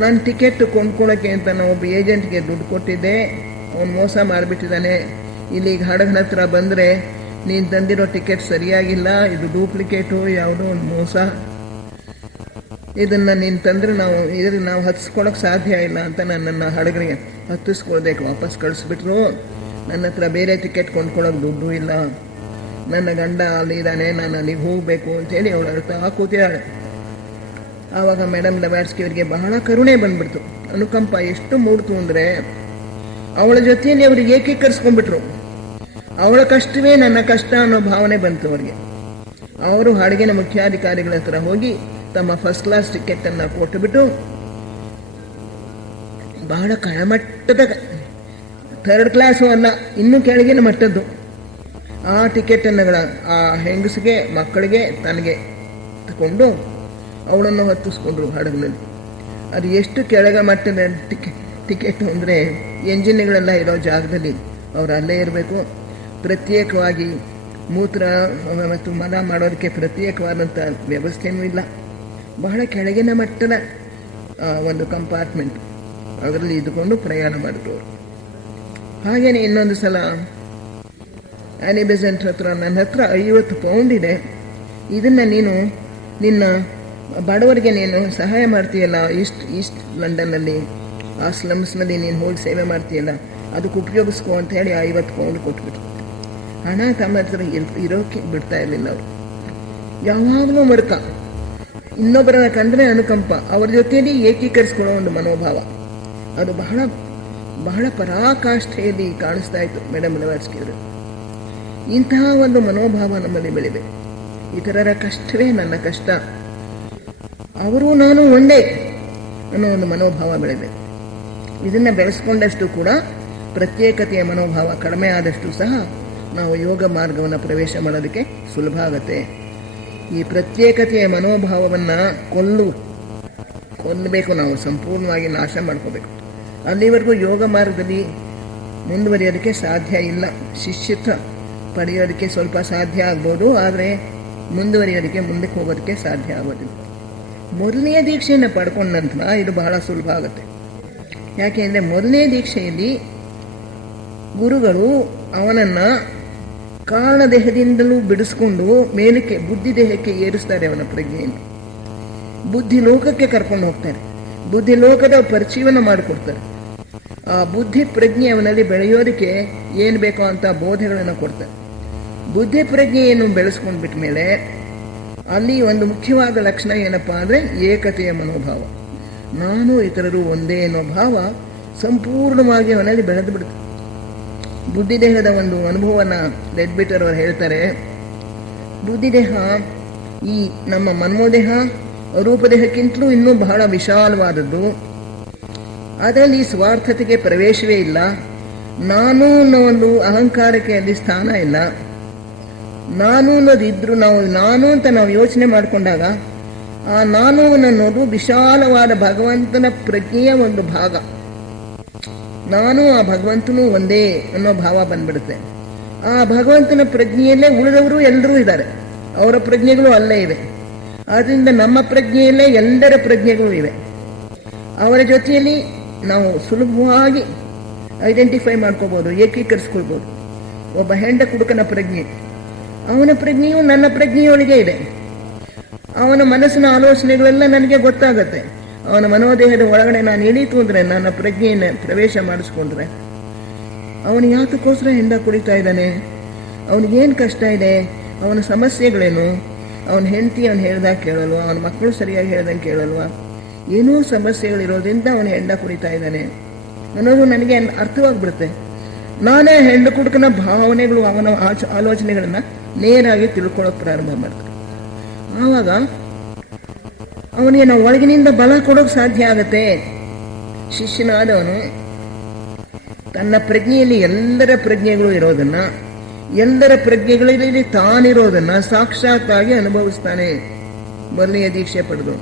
ನಾನು ಟಿಕೆಟ್ ಕೊಂಡ್ಕೊಳ್ಳೋಕ್ಕೆ ಅಂತ ನಾನು ಒಬ್ಬ ಏಜೆಂಟ್ಗೆ ದುಡ್ಡು ಕೊಟ್ಟಿದ್ದೆ, ಅವನು ಮೋಸ ಮಾಡಿಬಿಟ್ಟಿದ್ದಾನೆ. ಇಲ್ಲಿಗೆ ಹಡಗನ ಹತ್ರ ಬಂದರೆ ನೀನು ತಂದಿರೋ ಟಿಕೆಟ್ ಸರಿಯಾಗಿಲ್ಲ, ಇದು ಡೂಪ್ಲಿಕೇಟು, ಯಾವುದೋ ಒಂದು ಮೋಸ, ಇದನ್ನು ನೀನು ತಂದರೆ ನಾವು ಹತ್ತಿಸ್ಕೊಳಕ್ಕೆ ಸಾಧ್ಯ ಇಲ್ಲ ಅಂತ ನನ್ನನ್ನು ಹಡಗರಿಗೆ ಹತ್ತಿಸ್ಕೊಳ್ಬೇಕು ವಾಪಸ್ ಕಳಿಸ್ಬಿಟ್ರು. ನನ್ನ ಹತ್ರ ಬೇರೆ ಟಿಕೆಟ್ ಕೊಂಡ್ಕೊಳ್ಳೋಕೆ ದುಡ್ಡು ಇಲ್ಲ, ನನ್ನ ಗಂಡ ಅಲ್ಲಿದ್ದಾನೆ, ನಾನು ಅಲ್ಲಿಗೆ ಹೋಗಬೇಕು ಅಂತೇಳಿ ಅವಳು ಅಳ್ತಾ ಕೂತಿದ್ದಾಳೆ. ಆವಾಗ ಮೇಡಮ್ ಬ್ಲವಾಟ್ಸ್ಕಿ ಅವರಿಗೆ ಬಹಳ ಕರುಣೆ ಬಂದ್ಬಿಡ್ತು, ಅನುಕಂಪ ಎಷ್ಟು ಮೂಡ್ತು ಅಂದರೆ ಅವಳ ಜೊತೆಯಲ್ಲಿ ಅವ್ರಿಗೆ ಏಕೀಕರಿಸ್ಕೊಂಡ್ಬಿಟ್ರು. ಅವಳ ಕಷ್ಟವೇ ನನ್ನ ಕಷ್ಟ ಅನ್ನೋ ಭಾವನೆ ಬಂತು ಅವರಿಗೆ. ಅವರು ಹಡಗಿನ ಮುಖ್ಯಾಧಿಕಾರಿಗಳ ಹತ್ರ ಹೋಗಿ ತಮ್ಮ ಫಸ್ಟ್ ಕ್ಲಾಸ್ ಟಿಕೆಟನ್ನು ಕೊಟ್ಟುಬಿಟ್ಟು ಬಹಳ ಕೆಳಮಟ್ಟದ, ಥರ್ಡ್ ಕ್ಲಾಸು ಅಲ್ಲ, ಇನ್ನೂ ಕೆಳಗಿನ ಮಟ್ಟದ್ದು ಆ ಟಿಕೆಟನ್ನು ಆ ಹೆಂಗಸಿಗೆ, ಮಕ್ಕಳಿಗೆ, ತನಗೆ ತಗೊಂಡು ಅವಳನ್ನು ಹತ್ತಿಸ್ಕೊಂಡ್ರು ಹಡಗಿನಲ್ಲಿ. ಅದು ಎಷ್ಟು ಕೆಳಗ ಮಟ್ಟದ ಟಿಕೆಟ್ ಅಂದರೆ ಎಂಜಿನ್ಗಳೆಲ್ಲ ಇರೋ ಜಾಗದಲ್ಲಿ ಅವರು ಅಲ್ಲೇ ಇರಬೇಕು. ಪ್ರತ್ಯೇಕವಾಗಿ ಮೂತ್ರ ಮತ್ತು ಮಲ ಮಾಡೋದಕ್ಕೆ ಪ್ರತ್ಯೇಕವಾದಂಥ ವ್ಯವಸ್ಥೆಯೂ ಇಲ್ಲ. ಬಹಳ ಕೆಳಗಿನ ಮಟ್ಟದ ಒಂದು ಕಂಪಾರ್ಟ್ಮೆಂಟ್, ಅದರಲ್ಲಿ ಇದ್ದುಕೊಂಡು ಪ್ರಯಾಣ ಮಾಡಿದ್ರು ಅವರು. ಹಾಗೆಯೇ ಇನ್ನೊಂದು ಸಲ ಆ್ಯನಿ ಬೆಸೆಂಟ್ ಹತ್ರ, ನನ್ನ ಹತ್ರ 50 ಪೌಂಡ್ ಇದೆ, ಇದನ್ನು ನೀನು ನಿನ್ನ ಬಡವರಿಗೆ ನೀನು ಸಹಾಯ ಮಾಡ್ತೀಯಲ್ಲ ಈಸ್ಟ್ ಲಂಡನ್ನಲ್ಲಿ, ಆ ಸ್ಲಮ್ಸ್ನಲ್ಲಿ ನೀನು ಹೋಗಿ ಸೇವೆ ಮಾಡ್ತೀಯಲ್ಲ ಅದಕ್ಕೆ ಉಪಯೋಗಿಸ್ಕೊ ಅಂತ ಹೇಳಿ 50 ಪೌಂಡ್ ಕೊಟ್ಬಿಟ್ರು. ಹಣ ತಮ್ಮ ಹತ್ರ ಇರೋಕ್ಕೆ ಬಿಡ್ತಾ ಇರಲಿಲ್ಲ ಅವರು. ಯಾವಾಗಲೂ ಮಡ್ಕ, ಇನ್ನೊಬ್ಬರನ್ನ ಕಂಡ್ರೆ ಅನುಕಂಪ, ಅವ್ರ ಜೊತೆಯಲ್ಲಿ ಏಕೀಕರಿಸ್ಕೊಳ್ಳೋ ಒಂದು ಮನೋಭಾವ, ಅದು ಬಹಳ ಬಹಳ ಪರಾಕಾಷ್ಠೆಯಲ್ಲಿ ಕಾಣಿಸ್ತಾ ಇತ್ತು ಮೇಡಮ್ ಬ್ಲವಾಟ್ಸ್ಕಿ ಅವರು. ಇಂತಹ ಒಂದು ಮನೋಭಾವ ನಮ್ಮಲ್ಲಿ ಬೆಳಿಬೇಕು. ಇತರರ ಕಷ್ಟವೇ ನನ್ನ ಕಷ್ಟ, ಅವರು ನಾನು ಒಂದೇ ಅನ್ನೋ ಒಂದು ಮನೋಭಾವ ಬೆಳಿಬೇಕು. ಇದನ್ನು ಬೆಳೆಸ್ಕೊಂಡಷ್ಟು ಕೂಡ ಪ್ರತ್ಯೇಕತೆಯ ಮನೋಭಾವ ಕಡಿಮೆ ಆದಷ್ಟು ಸಹ ನಾವು ಯೋಗ ಮಾರ್ಗವನ್ನು ಪ್ರವೇಶ ಮಾಡೋದಕ್ಕೆ ಸುಲಭ ಆಗುತ್ತೆ. ಈ ಪ್ರತ್ಯೇಕತೆಯ ಮನೋಭಾವವನ್ನು ಕೊಲ್ಲಬೇಕು, ನಾವು ಸಂಪೂರ್ಣವಾಗಿ ನಾಶ ಮಾಡ್ಕೋಬೇಕು. ಅಲ್ಲಿವರೆಗೂ ಯೋಗ ಮಾರ್ಗದಲ್ಲಿ ಮುಂದುವರಿಯೋದಕ್ಕೆ ಸಾಧ್ಯ ಇಲ್ಲ. ಶಿಷ್ಯತ್ವ ಪಡೆಯೋದಕ್ಕೆ ಸ್ವಲ್ಪ ಸಾಧ್ಯ ಆಗ್ಬೋದು, ಆದರೆ ಮುಂದುವರಿಯೋದಕ್ಕೆ ಮುಂದಕ್ಕೆ ಹೋಗೋದಕ್ಕೆ ಸಾಧ್ಯ ಆಗೋದಿಲ್ಲ. ಮೊದಲನೆಯ ದೀಕ್ಷೆಯನ್ನು ಪಡ್ಕೊಂಡ ನಂತರ ಇದು ಬಹಳ ಸುಲಭ ಆಗುತ್ತೆ. ಯಾಕೆಂದರೆ ಮೊದಲನೇ ದೀಕ್ಷೆಯಲ್ಲಿ ಗುರುಗಳು ಅವನನ್ನು ಕಾರಣ ದೇಹದಿಂದಲೂ ಬಿಡಿಸ್ಕೊಂಡು ಮೇಲಕ್ಕೆ ಬುದ್ಧಿ ದೇಹಕ್ಕೆ ಏರಿಸ್ತಾರೆ. ಅವನ ಪ್ರಜ್ಞೆಯನ್ನು ಬುದ್ಧಿ ಲೋಕಕ್ಕೆ ಕರ್ಕೊಂಡು ಹೋಗ್ತಾರೆ, ಬುದ್ಧಿ ಲೋಕದ ಪರಿಚಯವನ್ನು ಮಾಡಿಕೊಡ್ತಾರೆ. ಆ ಬುದ್ಧಿ ಪ್ರಜ್ಞೆ ಅವನಲ್ಲಿ ಬೆಳೆಯೋದಕ್ಕೆ ಏನು ಬೇಕೋ ಅಂತ ಬೋಧೆಗಳನ್ನು ಕೊಡ್ತಾರೆ. ಬುದ್ಧಿ ಪ್ರಜ್ಞೆಯನ್ನು ಬೆಳೆಸ್ಕೊಂಡು ಬಿಟ್ಟ ಮೇಲೆ ಅಲ್ಲಿ ಒಂದು ಮುಖ್ಯವಾದ ಲಕ್ಷಣ ಏನಪ್ಪ ಅಂದರೆ ಏಕತೆಯ ಮನೋಭಾವ. ನಾನು ಇತರರು ಒಂದೇ ಅನ್ನೋ ಭಾವ ಸಂಪೂರ್ಣವಾಗಿ ಅವನಲ್ಲಿ ಬೆಳೆದು ಬಿಡುತ್ತೆ. ಬುದ್ಧಿದೇಹದ ಒಂದು ಅನುಭವವನ್ನು ಲೆಡ್ಬಿಟರ್ ಅವರು ಹೇಳ್ತಾರೆ. ಬುದ್ಧಿದೇಹ ಈ ನಮ್ಮ ಮನೋದೇಹ ರೂಪದೇಹಕ್ಕಿಂತಲೂ ಇನ್ನೂ ಬಹಳ ವಿಶಾಲವಾದದ್ದು. ಅದರಲ್ಲಿ ಸ್ವಾರ್ಥತೆಗೆ ಪ್ರವೇಶವೇ ಇಲ್ಲ. ನಾನು ಅನ್ನೋ ಒಂದು ಅಹಂಕಾರಕ್ಕೆ ಅಲ್ಲಿ ಸ್ಥಾನ ಇಲ್ಲ. ನಾನು ಅನ್ನೋದಿದ್ರು ನಾನು ಅಂತ ನಾವು ಯೋಚನೆ ಮಾಡಿಕೊಂಡಾಗ ಆ ನಾನು ಅನ್ನೋದು ವಿಶಾಲವಾದ ಭಗವಂತನ ಪ್ರಜ್ಞೆಯ ಒಂದು ಭಾಗ. ನಾನು ಆ ಭಗವಂತನು ಒಂದೇ ಅನ್ನೋ ಭಾವ ಬಂದ್ಬಿಡುತ್ತೆ. ಆ ಭಗವಂತನ ಪ್ರಜ್ಞೆಯಲ್ಲೇ ಉಳಿದವರು ಎಲ್ಲರೂ ಇದ್ದಾರೆ, ಅವರ ಪ್ರಜ್ಞೆಗಳು ಅಲ್ಲೇ ಇವೆ. ಆದ್ದರಿಂದ ನಮ್ಮ ಪ್ರಜ್ಞೆಯಲ್ಲೇ ಎಲ್ಲರ ಪ್ರಜ್ಞೆಗಳು ಇವೆ. ಅವರ ಜೊತೆಯಲ್ಲಿ ನಾವು ಸುಲಭವಾಗಿ ಐಡೆಂಟಿಫೈ ಮಾಡ್ಕೋಬೋದು, ಏಕೀಕರಿಸ್ಕೊಳ್ಬೋದು. ಒಬ್ಬ ಹೆಂಡ ಕುಡುಕನ ಪ್ರಜ್ಞೆ, ಅವನ ಪ್ರಜ್ಞೆಯು ನನ್ನ ಪ್ರಜ್ಞೆಯೊಳಗೆ ಇದೆ. ಅವನ ಮನಸ್ಸಿನ ಆಲೋಚನೆಗಳೆಲ್ಲ ನನಗೆ ಗೊತ್ತಾಗತ್ತೆ. ಅವನ ಮನೋದೇಹದ ಒಳಗಡೆ ನಾನು ಇಳೀತು ಅಂದರೆ, ನನ್ನ ಪ್ರಜ್ಞೆಯನ್ನು ಪ್ರವೇಶ ಮಾಡಿಸ್ಕೊಂಡ್ರೆ, ಅವನು ಯಾತಕ್ಕೋಸ್ಕರ ಹೆಂಡ ಕುಡಿತಾ ಇದ್ದಾನೆ, ಅವನಿಗೇನು ಕಷ್ಟ ಇದೆ, ಅವನ ಸಮಸ್ಯೆಗಳೇನು, ಅವನ ಹೆಂಡತಿ ಅವನು ಹೇಳ್ದಾಗ ಕೇಳಲ್ವ, ಅವನ ಮಕ್ಕಳು ಸರಿಯಾಗಿ ಹೇಳ್ದಂಗೆ ಕೇಳಲ್ವ, ಏನೋ ಸಮಸ್ಯೆಗಳಿರೋದ್ರಿಂದ ಅವನು ಹೆಂಡ ಕುಡಿತಾ ಇದ್ದಾನೆ ಅನ್ನೋದು ನನಗೆ ಅರ್ಥವಾಗ್ಬಿಡುತ್ತೆ. ನಾನೇ ಹೆಂಡ ಕುಡುಕನ ಭಾವನೆಗಳು, ಅವನ ಆಲೋಚನೆಗಳನ್ನು ನೇರಾಗಿ ತಿಳ್ಕೊಳ್ಳೋಕೆ ಪ್ರಾರಂಭ ಮಾಡ್ತಾರೆ. ಆವಾಗ ಅವನಿಗೆ ನಾವು ಒಳಗಿನಿಂದ ಬಲ ಕೊಡೋಕೆ ಸಾಧ್ಯ ಆಗತ್ತೆ. ಶಿಷ್ಯನಾದವನು ತನ್ನ ಪ್ರಜ್ಞೆಯಲ್ಲಿ ಎಲ್ಲರ ಪ್ರಜ್ಞೆಗಳು ಇರೋದನ್ನ, ಎಲ್ಲರ ಪ್ರಜ್ಞೆಗಳಲ್ಲಿ ತಾನಿರೋದನ್ನ ಸಾಕ್ಷಾತ್ತಾಗಿ ಅನುಭವಿಸ್ತಾನೆ ಮೊದಲನೆಯ ದೀಕ್ಷೆ ಪಡೆದು.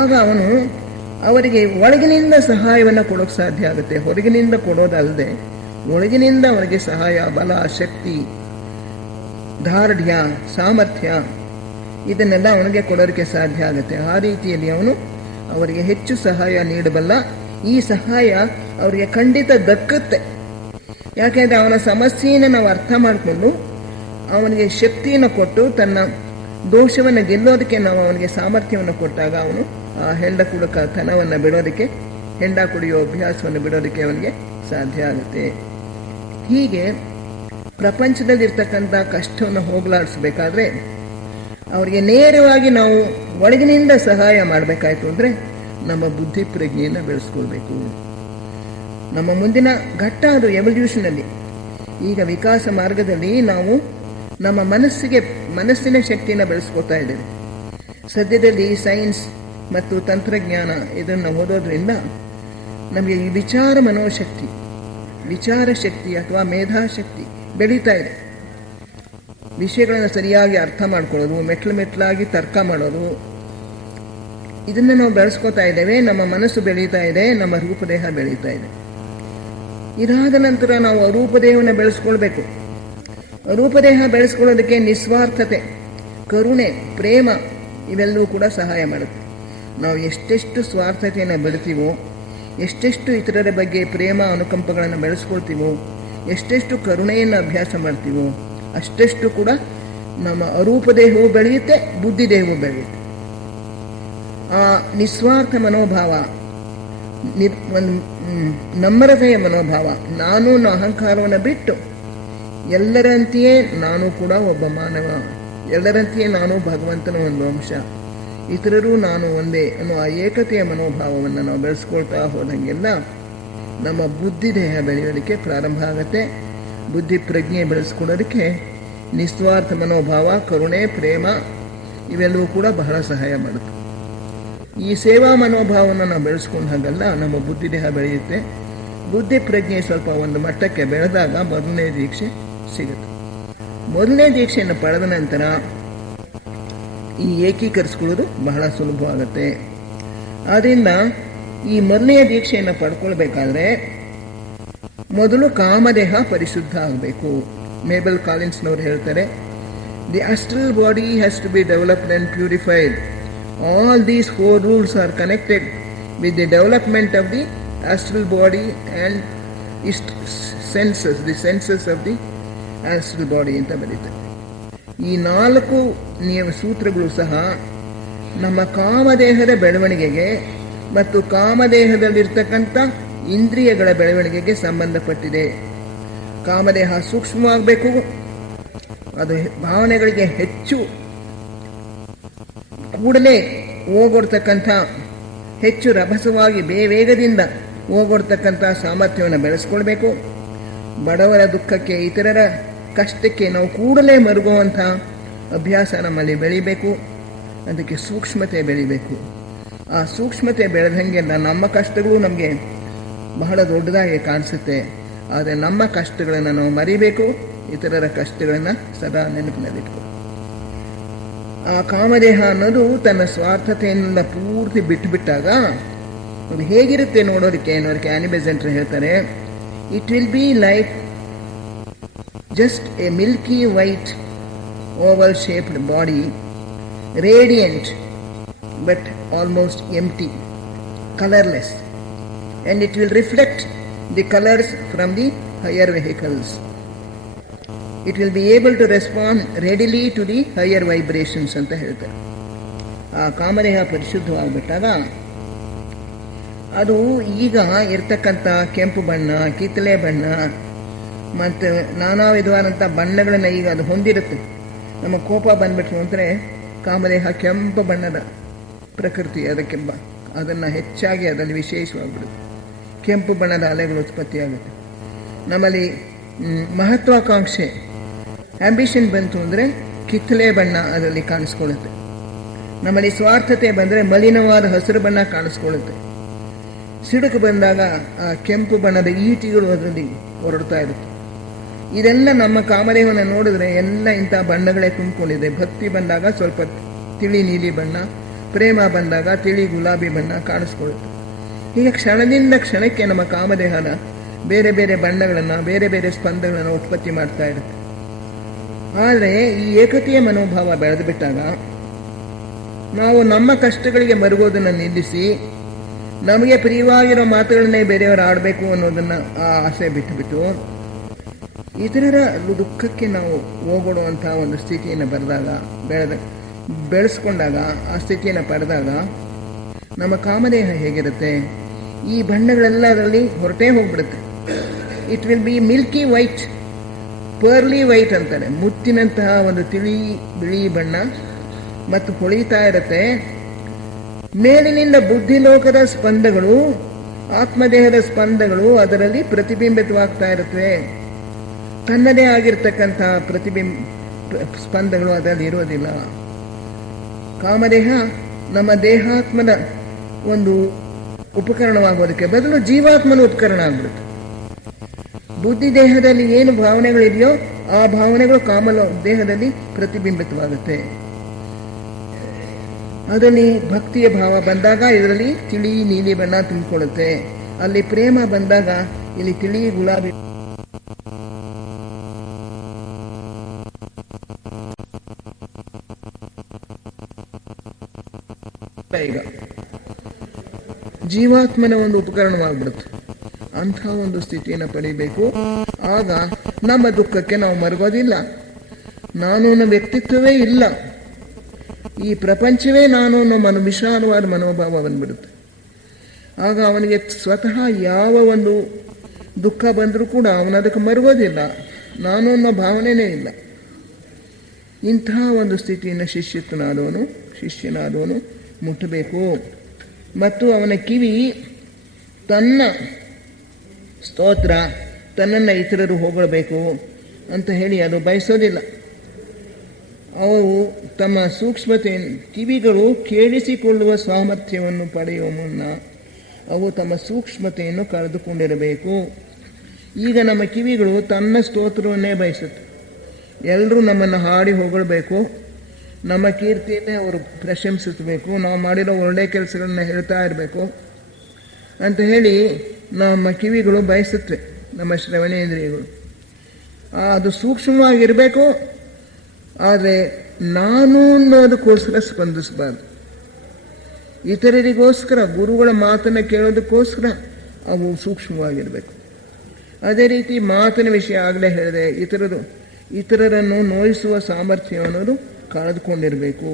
ಆಗ ಅವನು ಅವರಿಗೆ ಒಳಗಿನಿಂದ ಸಹಾಯವನ್ನು ಕೊಡೋಕೆ ಸಾಧ್ಯ ಆಗುತ್ತೆ. ಹೊರಗಿನಿಂದ ಕೊಡೋದಲ್ಲದೆ ಒಳಗಿನಿಂದ ಅವರಿಗೆ ಸಹಾಯ, ಬಲ, ಶಕ್ತಿ, ದಾರ್ಢ್ಯ, ಸಾಮರ್ಥ್ಯ ಇದನ್ನೆಲ್ಲ ಅವನಿಗೆ ಕೊಡೋದಕ್ಕೆ ಸಾಧ್ಯ ಆಗುತ್ತೆ. ಆ ರೀತಿಯಲ್ಲಿ ಅವನು ಅವರಿಗೆ ಹೆಚ್ಚು ಸಹಾಯ ನೀಡಬಲ್ಲ. ಈ ಸಹಾಯ ಅವರಿಗೆ ಖಂಡಿತ ದಕ್ಕುತ್ತೆ. ಯಾಕೆಂದರೆ ಅವನ ಸಮಸ್ಯೆಯನ್ನು ನಾವು ಅರ್ಥ ಮಾಡಿಕೊಂಡು ಅವನಿಗೆ ಶಕ್ತಿಯನ್ನು ಕೊಟ್ಟು ತನ್ನ ದೋಷವನ್ನು ಗೆಲ್ಲೋದಕ್ಕೆ ನಾವು ಅವನಿಗೆ ಸಾಮರ್ಥ್ಯವನ್ನು ಕೊಟ್ಟಾಗ ಅವನು ಆ ಹೆಂಡ ಕುಡುಕತನವನ್ನು ಬಿಡೋದಕ್ಕೆ, ಹೆಂಡ ಕುಡಿಯೋ ಅಭ್ಯಾಸವನ್ನು ಬಿಡೋದಕ್ಕೆ ಅವನಿಗೆ ಸಾಧ್ಯ ಆಗುತ್ತೆ. ಹೀಗೆ ಪ್ರಪಂಚದಲ್ಲಿರ್ತಕ್ಕಂಥ ಕಷ್ಟವನ್ನು ಹೋಗಲಾಡಿಸ್ಬೇಕಾದ್ರೆ ಅವರಿಗೆ ನೇರವಾಗಿ ನಾವು ಒಳಗಿನಿಂದ ಸಹಾಯ ಮಾಡಬೇಕಾಯ್ತು ಅಂದರೆ ನಮ್ಮ ಬುದ್ಧಿ ಪ್ರಜ್ಞೆಯನ್ನು ಬೆಳೆಸ್ಕೊಳ್ಬೇಕು. ನಮ್ಮ ಮುಂದಿನ ಘಟ್ಟ ಅದು ಎವಲ್ಯೂಷನಲ್ಲಿ. ಈಗ ವಿಕಾಸ ಮಾರ್ಗದಲ್ಲಿ ನಾವು ನಮ್ಮ ಮನಸ್ಸಿನ ಶಕ್ತಿಯನ್ನು ಬೆಳೆಸ್ಕೊಳ್ತಾ ಇದ್ದೇವೆ. ಸದ್ಯದಲ್ಲಿ ಸೈನ್ಸ್ ಮತ್ತು ತಂತ್ರಜ್ಞಾನ ಇದನ್ನು ಓದೋದ್ರಿಂದ ನಮಗೆ ಈ ವಿಚಾರ ಶಕ್ತಿ ಅಥವಾ ಮೇಧಾಶಕ್ತಿ ಬೆಳೀತಾ ಇದೆ. ವಿಷಯಗಳನ್ನು ಸರಿಯಾಗಿ ಅರ್ಥ ಮಾಡ್ಕೊಳ್ಳೋದು, ಮೆಟ್ಲಾಗಿ ತರ್ಕ ಮಾಡೋದು, ಇದನ್ನು ನಾವು ಬೆಳೆಸ್ಕೊತಾ ಇದ್ದೇವೆ. ನಮ್ಮ ಮನಸ್ಸು ಬೆಳೀತಾ ಇದೆ, ನಮ್ಮ ರೂಪದೇಹ ಬೆಳೀತಾ ಇದೆ. ಇದಾದ ನಂತರ ನಾವು ರೂಪದೇಹವನ್ನು ಬೆಳೆಸ್ಕೊಳ್ಬೇಕು. ರೂಪದೇಹ ಬೆಳೆಸ್ಕೊಳ್ಳೋದಕ್ಕೆ ನಿಸ್ವಾರ್ಥತೆ, ಕರುಣೆ, ಪ್ರೇಮ ಇವೆಲ್ಲವೂ ಕೂಡ ಸಹಾಯ ಮಾಡುತ್ತೆ. ನಾವು ಎಷ್ಟೆಷ್ಟು ಸ್ವಾರ್ಥತೆಯನ್ನು ಬೆಳಿತೀವೋ, ಎಷ್ಟೆಷ್ಟು ಇತರರ ಬಗ್ಗೆ ಪ್ರೇಮ ಅನುಕಂಪಗಳನ್ನು ಬೆಳೆಸ್ಕೊಳ್ತೀವೋ, ಎಷ್ಟೆಷ್ಟು ಕರುಣೆಯನ್ನು ಅಭ್ಯಾಸ ಮಾಡ್ತೀವೋ ಅಷ್ಟೆಷ್ಟು ಕೂಡ ನಮ್ಮ ಅರೂಪದೇಹವು ಬೆಳೆಯುತ್ತೆ, ಬುದ್ಧಿದೇಹವು ಬೆಳೆಯುತ್ತೆ. ಆ ನಿಸ್ವಾರ್ಥ ಮನೋಭಾವ, ಒಂದು ನಮ್ರತೆಯ ಮನೋಭಾವ, ನಾನು ಅಹಂಕಾರವನ್ನು ಬಿಟ್ಟು ಎಲ್ಲರಂತೆಯೇ ನಾನು ಕೂಡ ಒಬ್ಬ ಮಾನವ, ಎಲ್ಲರಂತೆಯೇ ನಾನು ಭಗವಂತನ ಒಂದು ಅಂಶ, ಇತರರು ನಾನು ಒಂದೇ ಅನ್ನೋ ಆ ಏಕತೆಯ ಮನೋಭಾವವನ್ನು ನಾವು ಬೆಳೆಸ್ಕೊಳ್ತಾ ಹೋದಂಗೆಲ್ಲ ನಮ್ಮ ಬುದ್ಧಿ ದೇಹ ಬೆಳೆಯೋದಕ್ಕೆ ಪ್ರಾರಂಭ ಆಗುತ್ತೆ. ಬುದ್ಧಿ ಪ್ರಜ್ಞೆ ಬೆಳೆಸ್ಕೊಳ್ಳೋದಕ್ಕೆ ನಿಸ್ವಾರ್ಥ ಮನೋಭಾವ, ಕರುಣೆ, ಪ್ರೇಮ ಇವೆಲ್ಲವೂ ಕೂಡ ಬಹಳ ಸಹಾಯ ಮಾಡುತ್ತೆ. ಈ ಸೇವಾ ಮನೋಭಾವವನ್ನು ನಾವು ಬೆಳೆಸ್ಕೊಂಡ ಹಾಗೆಲ್ಲ ನಮ್ಮ ಬುದ್ಧಿ ದೇಹ ಬೆಳೆಯುತ್ತೆ. ಬುದ್ಧಿ ಪ್ರಜ್ಞೆ ಸ್ವಲ್ಪ ಒಂದು ಮಟ್ಟಕ್ಕೆ ಬೆಳೆದಾಗ ಮೊದಲನೇ ದೀಕ್ಷೆ ಸಿಗುತ್ತೆ. ಮೊದಲನೇ ದೀಕ್ಷೆಯನ್ನು ಪಡೆದ ನಂತರ ಈ ಏಕೀಕರಿಸ್ಕೊಳ್ಳೋದು ಬಹಳ ಸುಲಭವಾಗುತ್ತೆ. ಆದ್ದರಿಂದ ಈ ಮೊದಲನೆಯ ದೀಕ್ಷೆಯನ್ನು ಪಡ್ಕೊಳ್ಬೇಕಾದ್ರೆ ಮೊದಲು ಕಾಮದೇಹ ಪರಿಶುದ್ಧ ಆಗಬೇಕು. ಮೇಬಲ್ ಕಾಲಿನ್ಸ್ನವ್ರು ಹೇಳ್ತಾರೆ, the astral body has to be developed and purified. All these 4 rules are connected with the development of the astral body and its senses, the senses of the astral body ಅಂತ ಬರೀತಾರೆ. ಈ 4 ಸೂತ್ರಗಳು ಸಹ ನಮ್ಮ ಕಾಮದೇಹದ ಬೆಳವಣಿಗೆಗೆ ಮತ್ತು ಕಾಮದೇಹದಲ್ಲಿರ್ತಕ್ಕಂಥ ಇಂದ್ರಿಯಗಳ ಬೆಳವಣಿಗೆಗೆ ಸಂಬಂಧಪಟ್ಟಿದೆ. ಕಾಮದೇಹ ಸೂಕ್ಷ್ಮವಾಗಬೇಕು, ಅದು ಭಾವನೆಗಳಿಗೆ ಹೆಚ್ಚು ಕೂಡಲೇ ಹೋಗೊಡ್ತಕ್ಕಂಥ, ಹೆಚ್ಚು ರಭಸವಾಗಿ ವೇಗದಿಂದ ಹೋಗೊಡ್ತಕ್ಕಂಥ ಸಾಮರ್ಥ್ಯವನ್ನು ಬೆಳೆಸ್ಕೊಳ್ಬೇಕು. ಬಡವರ ದುಃಖಕ್ಕೆ, ಇತರರ ಕಷ್ಟಕ್ಕೆ ನಾವು ಕೂಡಲೇ ಮರುಗುವಂಥ ಅಭ್ಯಾಸ ನಮ್ಮಲ್ಲಿ ಬೆಳಿಬೇಕು. ಅದಕ್ಕೆ ಸೂಕ್ಷ್ಮತೆ ಬೆಳಿಬೇಕು. ಆ ಸೂಕ್ಷ್ಮತೆ ಬೆಳೆದಂಗೆಲ್ಲ ನಮ್ಮ ಕಷ್ಟಗಳು ನಮಗೆ ಬಹಳ ದೊಡ್ಡದಾಗಿ ಕಾಣಿಸುತ್ತೆ. ಆದರೆ ನಮ್ಮ ಕಷ್ಟಗಳನ್ನು ನಾವು ಮರಿಬೇಕು, ಇತರರ ಕಷ್ಟಗಳನ್ನು ಸದಾ ನೆನಪಿನಲ್ಲಿಟ್ಕೋ. ಆ ಕಾಮದೇಹ ಅನ್ನೋದು ತನ್ನ ಸ್ವಾರ್ಥತೆಯಿಂದ ಪೂರ್ತಿ ಬಿಟ್ಟುಬಿಟ್ಟಾಗ ಅದು ಹೇಗಿರುತ್ತೆ ನೋಡೋದಕ್ಕೆ ಅನ್ನೋದಕ್ಕೆ ಆನಿ ಬೆಸೆಂಟ್ ಹೇಳ್ತಾರೆ, it will be like just a milky white oval shaped body, radiant but almost empty, colourless, and it will reflect the colors from the higher vehicles. It will be able to respond readily to the higher vibrations ಅಂತ ಹೇಳ್ತಾರೆ. ಆ ಕಾಮದೇಹ ಪರಿಶುದ್ಧವಾಗಿಬಿಟ್ಟಾಗ ಅದು ಈಗ ಇರ್ತಕ್ಕಂಥ ಕೆಂಪು ಬಣ್ಣ, ಕಿತ್ತಳೆ ಬಣ್ಣ ಮತ್ತು ನಾನಾ ವಿಧವಾದಂಥ ಬಣ್ಣಗಳನ್ನು ಈಗ ಅದು ಹೊಂದಿರುತ್ತೆ. ನಮ್ಮ ಕೋಪ ಬಂದ್ಬಿಟ್ರು ಅಂದರೆ ಕಾಮದೇಹ ಕೆಂಪು ಬಣ್ಣದ ಪ್ರಕೃತಿ, ಅದಕ್ಕೆ ಅದನ್ನು ಹೆಚ್ಚಾಗಿ ಅದರಲ್ಲಿ ವಿಶೇಷವಾಗಿಬಿಡುತ್ತೆ. ಕೆಂಪು ಬಣ್ಣದ ಅಲೆಗಳು ಉತ್ಪತ್ತಿಯಾಗುತ್ತೆ. ನಮ್ಮಲ್ಲಿ ಮಹತ್ವಾಕಾಂಕ್ಷೆ, ಆಂಬಿಷನ್ ಬಂತು ಅಂದರೆ ಕಿತ್ತಳೆ ಬಣ್ಣ ಅದರಲ್ಲಿ ಕಾಣಿಸ್ಕೊಳ್ಳುತ್ತೆ. ನಮ್ಮಲ್ಲಿ ಸ್ವಾರ್ಥತೆ ಬಂದರೆ ಮಲಿನವಾದ ಹಸಿರು ಬಣ್ಣ ಕಾಣಿಸ್ಕೊಳ್ಳುತ್ತೆ. ಸಿಡುಕು ಬಂದಾಗ ಆ ಕೆಂಪು ಬಣ್ಣದ ಈಟಿಗಳು ಅದರಲ್ಲಿ ಹೊರಡ್ತಾ ಇರುತ್ತೆ. ಇದೆಲ್ಲ ನಮ್ಮ ಕಾಮದೇಹವನ್ನು ನೋಡಿದ್ರೆ ಎಲ್ಲ ಇಂಥ ಬಣ್ಣಗಳೇ ತುಂಬಿಕೊಂಡಿದೆ. ಭಕ್ತಿ ಬಂದಾಗ ಸ್ವಲ್ಪ ತಿಳಿ ನೀಲಿ ಬಣ್ಣ, ಪ್ರೇಮ ಬಂದಾಗ ತಿಳಿ ಗುಲಾಬಿ ಬಣ್ಣ ಕಾಣಿಸ್ಕೊಳ್ಳುತ್ತೆ. ಹೀಗೆ ಕ್ಷಣದಿಂದ ಕ್ಷಣಕ್ಕೆ ನಮ್ಮ ಕಾಮದೇಹನ ಬೇರೆ ಬೇರೆ ಬಣ್ಣಗಳನ್ನು, ಬೇರೆ ಬೇರೆ ಸ್ಪಂದಗಳನ್ನು ಉತ್ಪತ್ತಿ ಮಾಡ್ತಾ ಇರುತ್ತೆ. ಆದರೆ ಈ ಏಕತೆಯ ಮನೋಭಾವ ಬೆಳೆದು ಬಿಟ್ಟಾಗ ನಾವು ನಮ್ಮ ಕಷ್ಟಗಳಿಗೆ ಮರುಗೋದನ್ನು ನಿಲ್ಲಿಸಿ ನಮಗೆ ಪ್ರಿಯವಾಗಿರೋ ಮಾತುಗಳನ್ನೇ ಬೇರೆಯವರು ಆಡಬೇಕು ಅನ್ನೋದನ್ನು ಆ ಆಸೆ ಬಿಟ್ಟುಬಿಟ್ಟು ಇತರರ ದುಃಖಕ್ಕೆ ನಾವು ಹೋಗೊಡುವಂಥ ಒಂದು ಸ್ಥಿತಿಯನ್ನು ಬೆಳೆಸ್ಕೊಂಡಾಗ, ಆ ಸ್ಥಿತಿಯನ್ನು ಪಡೆದಾಗ ನಮ್ಮ ಕಾಮದೇಹ ಹೇಗಿರುತ್ತೆ, ಈ ಬಣ್ಣಗಳೆಲ್ಲ ಅದರಲ್ಲಿ ಹೊರಟೇ ಹೋಗ್ಬಿಡುತ್ತೆ. It will B Milky white, pearly white ಅಂತಾರೆ. ಮುತ್ತಿನಂತಹ ಒಂದು ತಿಳಿ ಬಿಳಿ ಬಣ್ಣ ಮತ್ತು ಹೊಳಿತಾ ಇರುತ್ತೆ. ಮೇಲಿನಿಂದ ಬುದ್ಧಿಲೋಕದ ಸ್ಪಂದಗಳು, ಆತ್ಮದೇಹದ ಸ್ಪಂದಗಳು ಅದರಲ್ಲಿ ಪ್ರತಿಬಿಂಬಿತವಾಗ್ತಾ ಇರುತ್ತವೆ. ತನ್ನದೇ ಆಗಿರ್ತಕ್ಕಂಥ ಸ್ಪಂದಗಳು ಅದರಲ್ಲಿ ಇರೋದಿಲ್ಲ. ಕಾಮದೇಹ ನಮ್ಮ ದೇಹಾತ್ಮದ ಒಂದು ಉಪಕರಣವಾಗೋದಕ್ಕೆ ಬದಲು ಜೀವಾತ್ಮನ ಉಪಕರಣ ಆಗ್ಬಿಡುತ್ತೆ. ಬುದ್ಧಿ ದೇಹದಲ್ಲಿ ಏನು ಭಾವನೆಗಳಿದೆಯೋ ಆ ಭಾವನೆಗಳು ದೇಹದಲ್ಲಿ ಪ್ರತಿಬಿಂಬಿತವಾಗುತ್ತೆ. ಅದರಲ್ಲಿ ಭಕ್ತಿಯ ಭಾವ ಬಂದಾಗ ಇದರಲ್ಲಿ ತಿಳಿ ನೀಲಿ ಬಣ್ಣ ತುಂಬಿಕೊಳ್ಳುತ್ತೆ. ಅಲ್ಲಿ ಪ್ರೇಮ ಬಂದಾಗ ಇಲ್ಲಿ ತಿಳಿ ಗುಲಾಬಿ. ಈಗ ಜೀವಾತ್ಮನ ಒಂದು ಉಪಕರಣವಾಗ್ಬಿಡುತ್ತೆ. ಅಂಥ ಒಂದು ಸ್ಥಿತಿಯನ್ನು ಪಡಿಬೇಕು. ಆಗ ನಮ್ಮ ದುಃಖಕ್ಕೆ ನಾವು ಮರುಗೋದಿಲ್ಲ. ನಾನು ನನ್ನ ವ್ಯಕ್ತಿತ್ವವೇ ಇಲ್ಲ, ಈ ಪ್ರಪಂಚವೇ ನಾನು ನಮ್ಮ ವಿಶಾಲವಾದ ಮನೋಭಾವ ಬಂದ್ಬಿಡುತ್ತೆ. ಆಗ ಅವನಿಗೆ ಸ್ವತಃ ಯಾವ ಒಂದು ದುಃಖ ಬಂದರೂ ಕೂಡ ಅವನದಕ್ಕೆ ಮರುಗೋದಿಲ್ಲ, ನಾನು ಅನ್ನೋ ಭಾವನೆಯೇ ಇಲ್ಲ. ಇಂಥ ಒಂದು ಸ್ಥಿತಿಯನ್ನು ಶಿಷ್ಯನಾದವನು ಮುಟ್ಟಬೇಕು. ಮತ್ತು ಅವನ ಕಿವಿ ತನ್ನ ಸ್ತೋತ್ರ, ತನ್ನನ್ನು ಇತರರು ಹೊಗಳಬೇಕು ಅಂತ ಹೇಳಿ ಅದು ಬಯಸೋದಿಲ್ಲ. ಅವು ತಮ್ಮ ಕಿವಿಗಳು ಕೇಳಿಸಿಕೊಳ್ಳುವ ಸಾಮರ್ಥ್ಯವನ್ನು ಪಡೆಯುವ ಮುನ್ನ ಅವು ತಮ್ಮ ಸೂಕ್ಷ್ಮತೆಯನ್ನು ಕಳೆದುಕೊಂಡಿರಬೇಕು. ಈಗ ನಮ್ಮ ಕಿವಿಗಳು ತನ್ನ ಸ್ತೋತ್ರವನ್ನೇ ಬಯಸುತ್ತೆ. ಎಲ್ಲರೂ ನಮ್ಮನ್ನು ಹಾಡಿ ಹೊಗಳಬೇಕು, ನಮ್ಮ ಕೀರ್ತಿಯನ್ನೇ ಅವರು ಪ್ರಶಂಸಿಸಬೇಕು, ನಾವು ಮಾಡಿರೋ ಒಳ್ಳೆಯ ಕೆಲಸಗಳನ್ನ ಹೇಳ್ತಾ ಇರಬೇಕು ಅಂತ ಹೇಳಿ ನಮ್ಮ ಕಿವಿಗಳು ಬಯಸುತ್ತವೆ, ನಮ್ಮ ಶ್ರವಣೇಂದ್ರಿಯಗಳು. ಅದು ಸೂಕ್ಷ್ಮವಾಗಿರಬೇಕು, ಆದರೆ ನಾನು ಅನ್ನೋದಕ್ಕೋಸ್ಕರ ಸ್ಪಂದಿಸಬಾರ್ದು. ಇತರರಿಗೋಸ್ಕರ, ಗುರುಗಳ ಮಾತನ್ನು ಕೇಳೋದಕ್ಕೋಸ್ಕರ ಅವು ಸೂಕ್ಷ್ಮವಾಗಿರಬೇಕು. ಅದೇ ರೀತಿ ಮಾತಿನ ವಿಷಯ ಆಗಲೇ ಹೇಳಿದೆ, ಇತರರನ್ನು ನೋಯಿಸುವ ಸಾಮರ್ಥ್ಯ ಅನ್ನೋದು ಕಳೆದುಕೊಂಡಿರಬೇಕು.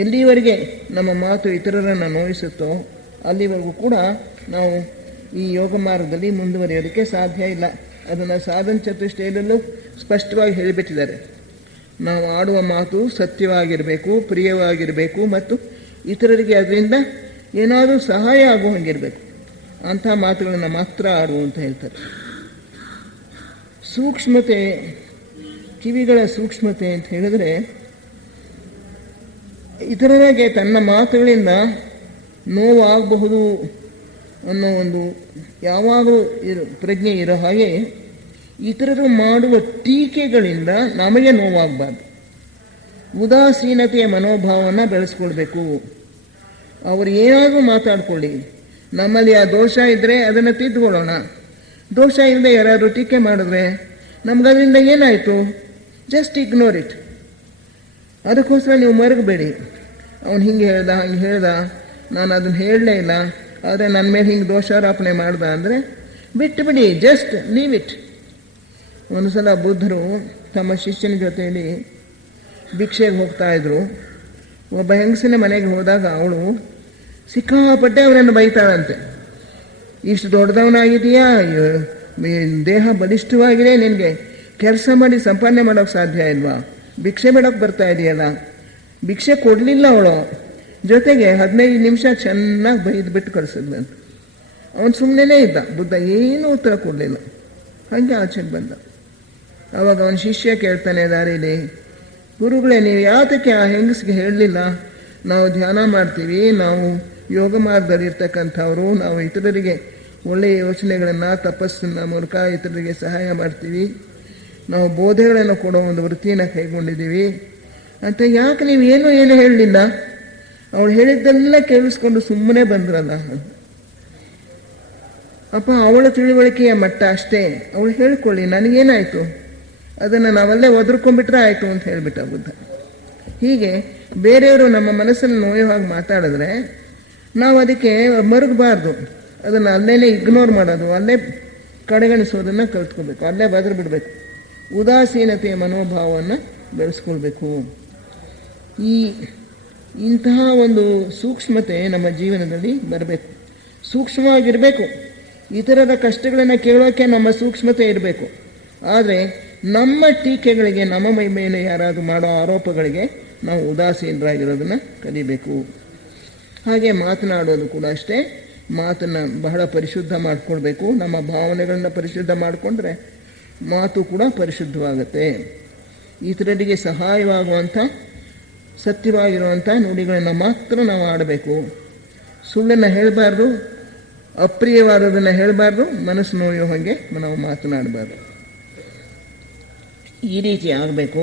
ಎಲ್ಲಿವರೆಗೆ ನಮ್ಮ ಮಾತು ಇತರರನ್ನು ನೋಯಿಸುತ್ತೋ ಅಲ್ಲಿವರೆಗೂ ಕೂಡ ನಾವು ಈ ಯೋಗ ಮಾರ್ಗದಲ್ಲಿ ಮುಂದುವರಿಯೋದಕ್ಕೆ ಸಾಧ್ಯ ಇಲ್ಲ. ಅದನ್ನು ಸಾಧನ ಚತುಷ್ಟಯದಲ್ಲೂ ಸ್ಪಷ್ಟವಾಗಿ ಹೇಳಿಬಿಟ್ಟಿದ್ದಾರೆ. ನಾವು ಆಡುವ ಮಾತು ಸತ್ಯವಾಗಿರಬೇಕು, ಪ್ರಿಯವಾಗಿರಬೇಕು ಮತ್ತು ಇತರರಿಗೆ ಅದರಿಂದ ಏನಾದರೂ ಸಹಾಯ ಆಗುವಂಗಿರಬೇಕು. ಅಂಥ ಮಾತುಗಳನ್ನು ಮಾತ್ರ ಆಡು ಅಂತ ಹೇಳ್ತಾರೆ. ಸೂಕ್ಷ್ಮತೆ, ಕಿವಿಗಳ ಸೂಕ್ಷ್ಮತೆ ಅಂತ ಹೇಳಿದ್ರೆ, ಇತರರಿಗೆ ತನ್ನ ಮಾತುಗಳಿಂದ ನೋವಾಗಬಹುದು ಅನ್ನೋ ಒಂದು ಯಾವಾಗಲೂ ಪ್ರಜ್ಞೆ ಇರೋ ಹಾಗೆ ಇತರರು ಮಾಡುವ ಟೀಕೆಗಳಿಂದ ನಮಗೆ ನೋವಾಗಬಾರ್ದು. ಉದಾಸೀನತೆಯ ಮನೋಭಾವವನ್ನು ಬೆಳೆಸ್ಕೊಳ್ಬೇಕು. ಅವರು ಏನಾದರೂ ಮಾತಾಡ್ಕೊಳ್ಳಿ, ನಮ್ಮಲ್ಲಿ ಆ ದೋಷ ಇದ್ದರೆ ಅದನ್ನು ತಿದ್ದುಕೊಳ್ಳೋಣ. ದೋಷ ಇಲ್ಲದೆ ಯಾರಾದರೂ ಟೀಕೆ ಮಾಡಿದ್ರೆ ನಮಗದರಿಂದ ಏನಾಯಿತು? Just ignore it. ಅದಕ್ಕೋಸ್ಕರ ನೀವು ಮರಗಬೇಡಿ. ಅವನು ಹಿಂಗೆ ಹೇಳ್ದ, ನಾನು ಅದನ್ನು ಹೇಳಲೇ ಇಲ್ಲ, ಆದರೆ ನನ್ನ ಮೇಲೆ ಹಿಂಗೆ ದೋಷಾರೋಪಣೆ ಮಾಡ್ದ ಅಂದರೆ ಬಿಟ್ಟು ಬಿಡಿ, ಜಸ್ಟ್ ಲೀವ್ ಇಟ್. ಒಂದು ಸಲ ಬುದ್ಧರು ತಮ್ಮ ಶಿಷ್ಯನ ಜೊತೆಯಲ್ಲಿ ಭಿಕ್ಷೆಗೆ ಹೋಗ್ತಾಯಿದ್ರು. ಒಬ್ಬ ಹೆಂಗಸಿನ ಮನೆಗೆ ಹೋದಾಗ ಅವಳು ಸಿಕ್ಕಾಪಟ್ಟೆ ಅವನನ್ನು ಬೈತಾಳಂತೆ. ಇಷ್ಟು ದೊಡ್ಡದವನಾಗಿದೆಯಾ, ದೇಹ ಬಲಿಷ್ಠವಾಗಿದೆ, ನಿನಗೆ ಕೆಲಸ ಮಾಡಿ ಸಂಪಾದನೆ ಮಾಡೋಕ್ಕೆ ಸಾಧ್ಯ ಇಲ್ವಾ, ಭಿಕ್ಷೆ ಬೇಡೋಕ್ಕೆ ಬರ್ತಾ ಇದೆಯಲ್ಲ. ಭಿಕ್ಷೆ ಕೊಡಲಿಲ್ಲ ಅವಳು, ಜೊತೆಗೆ 15 ನಿಮಿಷ ಚೆನ್ನಾಗಿ ಬೈದು ಬಿಟ್ಟು ಕಳಿಸಿದ್ಲಂತ. ಅವನು ಸುಮ್ಮನೆ ಇದ್ದ. ಬುದ್ಧ ಏನೂ ಉತ್ತರ ಕೊಡಲಿಲ್ಲ, ಹಾಗೆ ಆಚೆಗೆ ಬಂದ. ಆವಾಗ ಅವನ ಶಿಷ್ಯ ಕೇಳ್ತಾನೆ ದಾರಿಲಿ, ಗುರುಗಳೇ ನೀವು ಯಾತಕ್ಕೆ ಆ ಹೆಂಗಸಿಗೆ ಹೇಳಲಿಲ್ಲ? ನಾವು ಧ್ಯಾನ ಮಾಡ್ತೀವಿ, ನಾವು ಯೋಗ ಮಾರ್ಗದಲ್ಲಿ ಇರ್ತಕ್ಕಂಥವ್ರು, ನಾವು ಇತರರಿಗೆ ಒಳ್ಳೆಯ ಯೋಚನೆಗಳನ್ನು, ತಪಸ್ಸನ್ನ ಮೂಲಕ ಇತರರಿಗೆ ಸಹಾಯ ಮಾಡ್ತೀವಿ, ನಾವು ಬೋಧೆಗಳನ್ನು ಕೊಡೋ ಒಂದು ವೃತ್ತಿಯನ್ನು ಕೈಗೊಂಡಿದ್ದೀವಿ ಅಂತ ಯಾಕೆ ನೀವು ಏನು ಹೇಳಲಿಲ್ಲ? ಅವಳು ಹೇಳಿದ್ದೆಲ್ಲ ಕೇಳಿಸ್ಕೊಂಡು ಸುಮ್ಮನೆ ಬಂದ್ರಲ್ಲ. ಅಪ್ಪ, ಅವಳ ತಿಳುವಳಿಕೆಯ ಮಟ್ಟ ಅಷ್ಟೇ, ಅವಳು ಹೇಳ್ಕೊಳ್ಳಿ, ನನಗೇನಾಯಿತು, ಅದನ್ನು ನಾವಲ್ಲೇ ಒದರ್ಕೊಂಡ್ಬಿಟ್ರೆ ಆಯಿತು ಅಂತ ಹೇಳಿಬಿಟ್ಟ ಬುದ್ಧ. ಹೀಗೆ ಬೇರೆಯವರು ನಮ್ಮ ಮನಸ್ಸನ್ನು ನೋಯೋ ಹಾಗೆ ಮಾತಾಡಿದ್ರೆ ನಾವು ಅದಕ್ಕೆ ಮರುಗಬಾರ್ದು. ಅದನ್ನು ಅಲ್ಲೇನೆ ಇಗ್ನೋರ್ ಮಾಡೋದು, ಅಲ್ಲೇ ಕಡೆಗಣಿಸೋದನ್ನು ಕಲ್ತ್ಕೊಳ್ಬೇಕು, ಅಲ್ಲೇ ಬದ್ರು ಬಿಡಬೇಕು. ಉದಾಸೀನತೆಯ ಮನೋಭಾವವನ್ನು ಬೆಳೆಸ್ಕೊಳ್ಬೇಕು. ಇಂತಹ ಒಂದು ಸೂಕ್ಷ್ಮತೆ ನಮ್ಮ ಜೀವನದಲ್ಲಿ ಬರಬೇಕು. ಸೂಕ್ಷ್ಮವಾಗಿರಬೇಕು. ಇತರರ ಕಷ್ಟಗಳನ್ನು ಕೇಳೋಕ್ಕೆ ನಮ್ಮ ಸೂಕ್ಷ್ಮತೆ ಇರಬೇಕು. ಆದರೆ ನಮ್ಮ ಟೀಕೆಗಳಿಗೆ, ನಮ್ಮ ಮೈ ಮೇಲೆ ಯಾರಾದರೂ ಮಾಡೋ ಆರೋಪಗಳಿಗೆ ನಾವು ಉದಾಸೀನರಾಗಿರೋದನ್ನು ಕಲಿಬೇಕು. ಹಾಗೆ ಮಾತನಾಡೋದು ಕೂಡ ಅಷ್ಟೇ. ಮಾತನ್ನು ಬಹಳ ಪರಿಶುದ್ಧ ಮಾಡಿಕೊಳ್ಬೇಕು. ನಮ್ಮ ಭಾವನೆಗಳನ್ನು ಪರಿಶುದ್ಧ ಮಾಡಿಕೊಂಡ್ರೆ ಮಾತು ಕೂಡ ಪರಿಶುದ್ಧವಾಗುತ್ತೆ. ಇತರರಿಗೆ ಸಹಾಯವಾಗುವಂಥ ಸತ್ಯವಾಗಿರುವಂಥ ನುಡಿಗಳನ್ನು ಮಾತ್ರ ನಾವು ಆಡಬೇಕು. ಸುಳ್ಳನ್ನು ಹೇಳಬಾರ್ದು, ಅಪ್ರಿಯವಾದದನ್ನು ಹೇಳಬಾರ್ದು, ಮನಸ್ಸು ನೋಯೋ ಹಾಗೆ ನಾವು ಮಾತನಾಡಬಾರ್ದು. ಈ ರೀತಿ ಆಗಬೇಕು.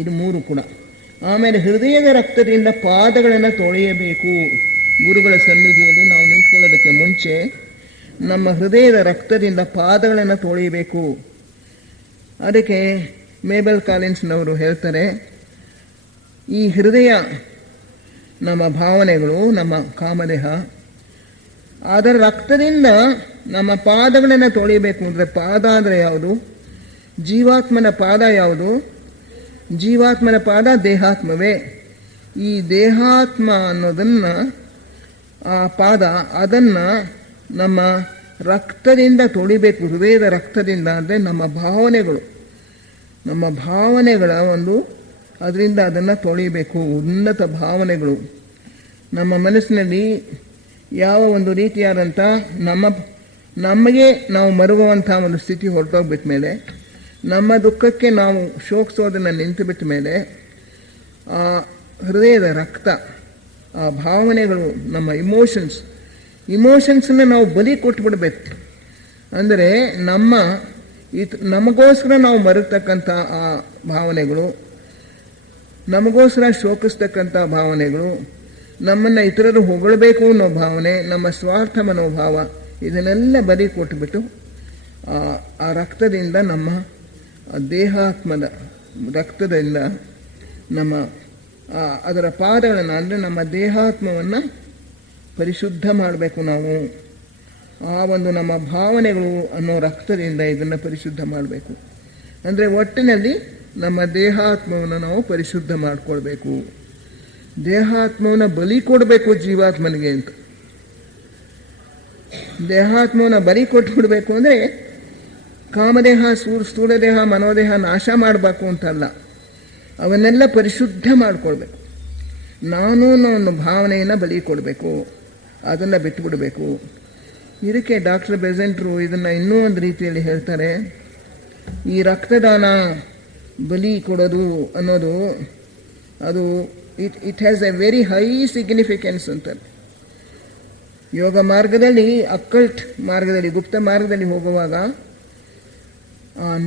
ಇದು 3 ಕೂಡ. ಆಮೇಲೆ ಹೃದಯದ ರಕ್ತದಿಂದ ಪಾದಗಳನ್ನು ತೊಳೆಯಬೇಕು. ಗುರುಗಳ ಸನ್ನಿಧಿಯಲ್ಲಿ ನಾವು ನಿಂತ್ಕೊಳ್ಳೋದಕ್ಕೆ ಮುಂಚೆ ನಮ್ಮ ಹೃದಯದ ರಕ್ತದಿಂದ ಪಾದಗಳನ್ನು ತೊಳೆಯಬೇಕು. ಅದಕ್ಕೆ ಮೇಬಲ್ ಕಾಲಿನ್ಸ್ನವರು ಹೇಳ್ತಾರೆ, ಈ ಹೃದಯ ನಮ್ಮ ಭಾವನೆಗಳು, ನಮ್ಮ ಕಾಮದೇಹ, ಅದರ ರಕ್ತದಿಂದ ನಮ್ಮ ಪಾದಗಳನ್ನು ತೊಳೆಯಬೇಕು. ಅಂದರೆ ಪಾದ ಅಂದರೆ ಯಾವುದು? ಜೀವಾತ್ಮನ ಪಾದ ಯಾವುದು? ಜೀವಾತ್ಮನ ಪಾದ ದೇಹಾತ್ಮವೇ. ಈ ದೇಹಾತ್ಮ ಅನ್ನೋದನ್ನು ಆ ಪಾದ ಅದನ್ನು ನಮ್ಮ ರಕ್ತದಿಂದ ತೊಳಿಬೇಕು, ಹೃದಯದ ರಕ್ತದಿಂದ. ಅಂದರೆ ನಮ್ಮ ಭಾವನೆಗಳ ಒಂದು ಅದರಿಂದ ಅದನ್ನು ತೊಳಿಬೇಕು. ಉನ್ನತ ಭಾವನೆಗಳು ನಮ್ಮ ಮನಸ್ಸಿನಲ್ಲಿ ಯಾವ ಒಂದು ರೀತಿಯಾದಂಥ ನಮಗೆ ನಾವು ಮರುಗುವಂಥ ಒಂದು ಸ್ಥಿತಿ ಹೊರಟೋಗ್ಬಿಟ್ಟ ಮೇಲೆ, ನಮ್ಮ ದುಃಖಕ್ಕೆ ನಾವು ಶೋಕಿಸೋದನ್ನು ನಿಂತು ಬಿಟ್ಟ ಮೇಲೆ, ಆ ಹೃದಯದ ರಕ್ತ, ಆ ಭಾವನೆಗಳು, ನಮ್ಮ ಇಮೋಷನ್ಸನ್ನ ನಾವು ಬಲಿ ಕೊಟ್ಬಿಡ್ಬೇಕು. ಅಂದರೆ ನಮಗೋಸ್ಕರ ನಾವು ಮರುತಕ್ಕಂಥ ಆ ಭಾವನೆಗಳು, ನಮಗೋಸ್ಕರ ಶೋಕಿಸ್ತಕ್ಕಂಥ ಭಾವನೆಗಳು, ನಮ್ಮನ್ನು ಇತರರು ಹೊಗಳಬೇಕು ಅನ್ನೋ ಭಾವನೆ, ನಮ್ಮ ಸ್ವಾರ್ಥ ಮನೋಭಾವ, ಇದನ್ನೆಲ್ಲ ಬಲಿ ಕೊಟ್ಟುಬಿಟ್ಟು ಆ ರಕ್ತದಿಂದ, ನಮ್ಮ ದೇಹಾತ್ಮದ ರಕ್ತದಿಂದ ಅದರ ಪಾದಗಳನ್ನು, ಅಂದರೆ ನಮ್ಮ ದೇಹಾತ್ಮವನ್ನು ಪರಿಶುದ್ಧ ಮಾಡಬೇಕು ನಾವು. ಆ ಒಂದು ನಮ್ಮ ಭಾವನೆಗಳು ಅನ್ನೋ ರಕ್ತದಿಂದ ಇದನ್ನು ಪರಿಶುದ್ಧ ಮಾಡಬೇಕು. ಅಂದರೆ ಒಟ್ಟಿನಲ್ಲಿ ನಮ್ಮ ದೇಹಾತ್ಮವನ್ನು ನಾವು ಪರಿಶುದ್ಧ ಮಾಡಿಕೊಳ್ಬೇಕು. ದೇಹಾತ್ಮವನ್ನು ಬಲಿ ಕೊಡಬೇಕು ಜೀವಾತ್ಮನಿಗೆ ಅಂತ. ದೇಹಾತ್ಮವನ್ನು ಬಲಿ ಕೊಟ್ಬಿಡ್ಬೇಕು ಅಂದರೆ ಕಾಮದೇಹ, ಸ್ಥೂಲದೇಹ, ಮನೋದೇಹ ನಾಶ ಮಾಡಬೇಕು ಅಂತಲ್ಲ, ಅವನ್ನೆಲ್ಲ ಪರಿಶುದ್ಧ ಮಾಡಿಕೊಳ್ಬೇಕು. ನಾನು ಅನ್ನೋ ಭಾವನೆಯನ್ನು ಬಲಿ ಕೊಡಬೇಕು, ಅದನ್ನು ಬಿಟ್ಟುಬಿಡಬೇಕು. ಇದಕ್ಕೆ ಡಾಕ್ಟರ್ ಬೆಸೆಂಟ್ರು ಇದನ್ನು ಇನ್ನೂ ಒಂದು ರೀತಿಯಲ್ಲಿ ಹೇಳ್ತಾರೆ. ಈ ರಕ್ತದಾನ ಬಲಿ ಕೊಡೋದು ಅನ್ನೋದು ಅದು it has A very high significance ಅಂತಾರೆ. ಯೋಗ ಮಾರ್ಗದಲ್ಲಿ, ಅಕ್ಕಲ್ಟ್ ಮಾರ್ಗದಲ್ಲಿ, ಗುಪ್ತ ಮಾರ್ಗದಲ್ಲಿ ಹೋಗುವಾಗ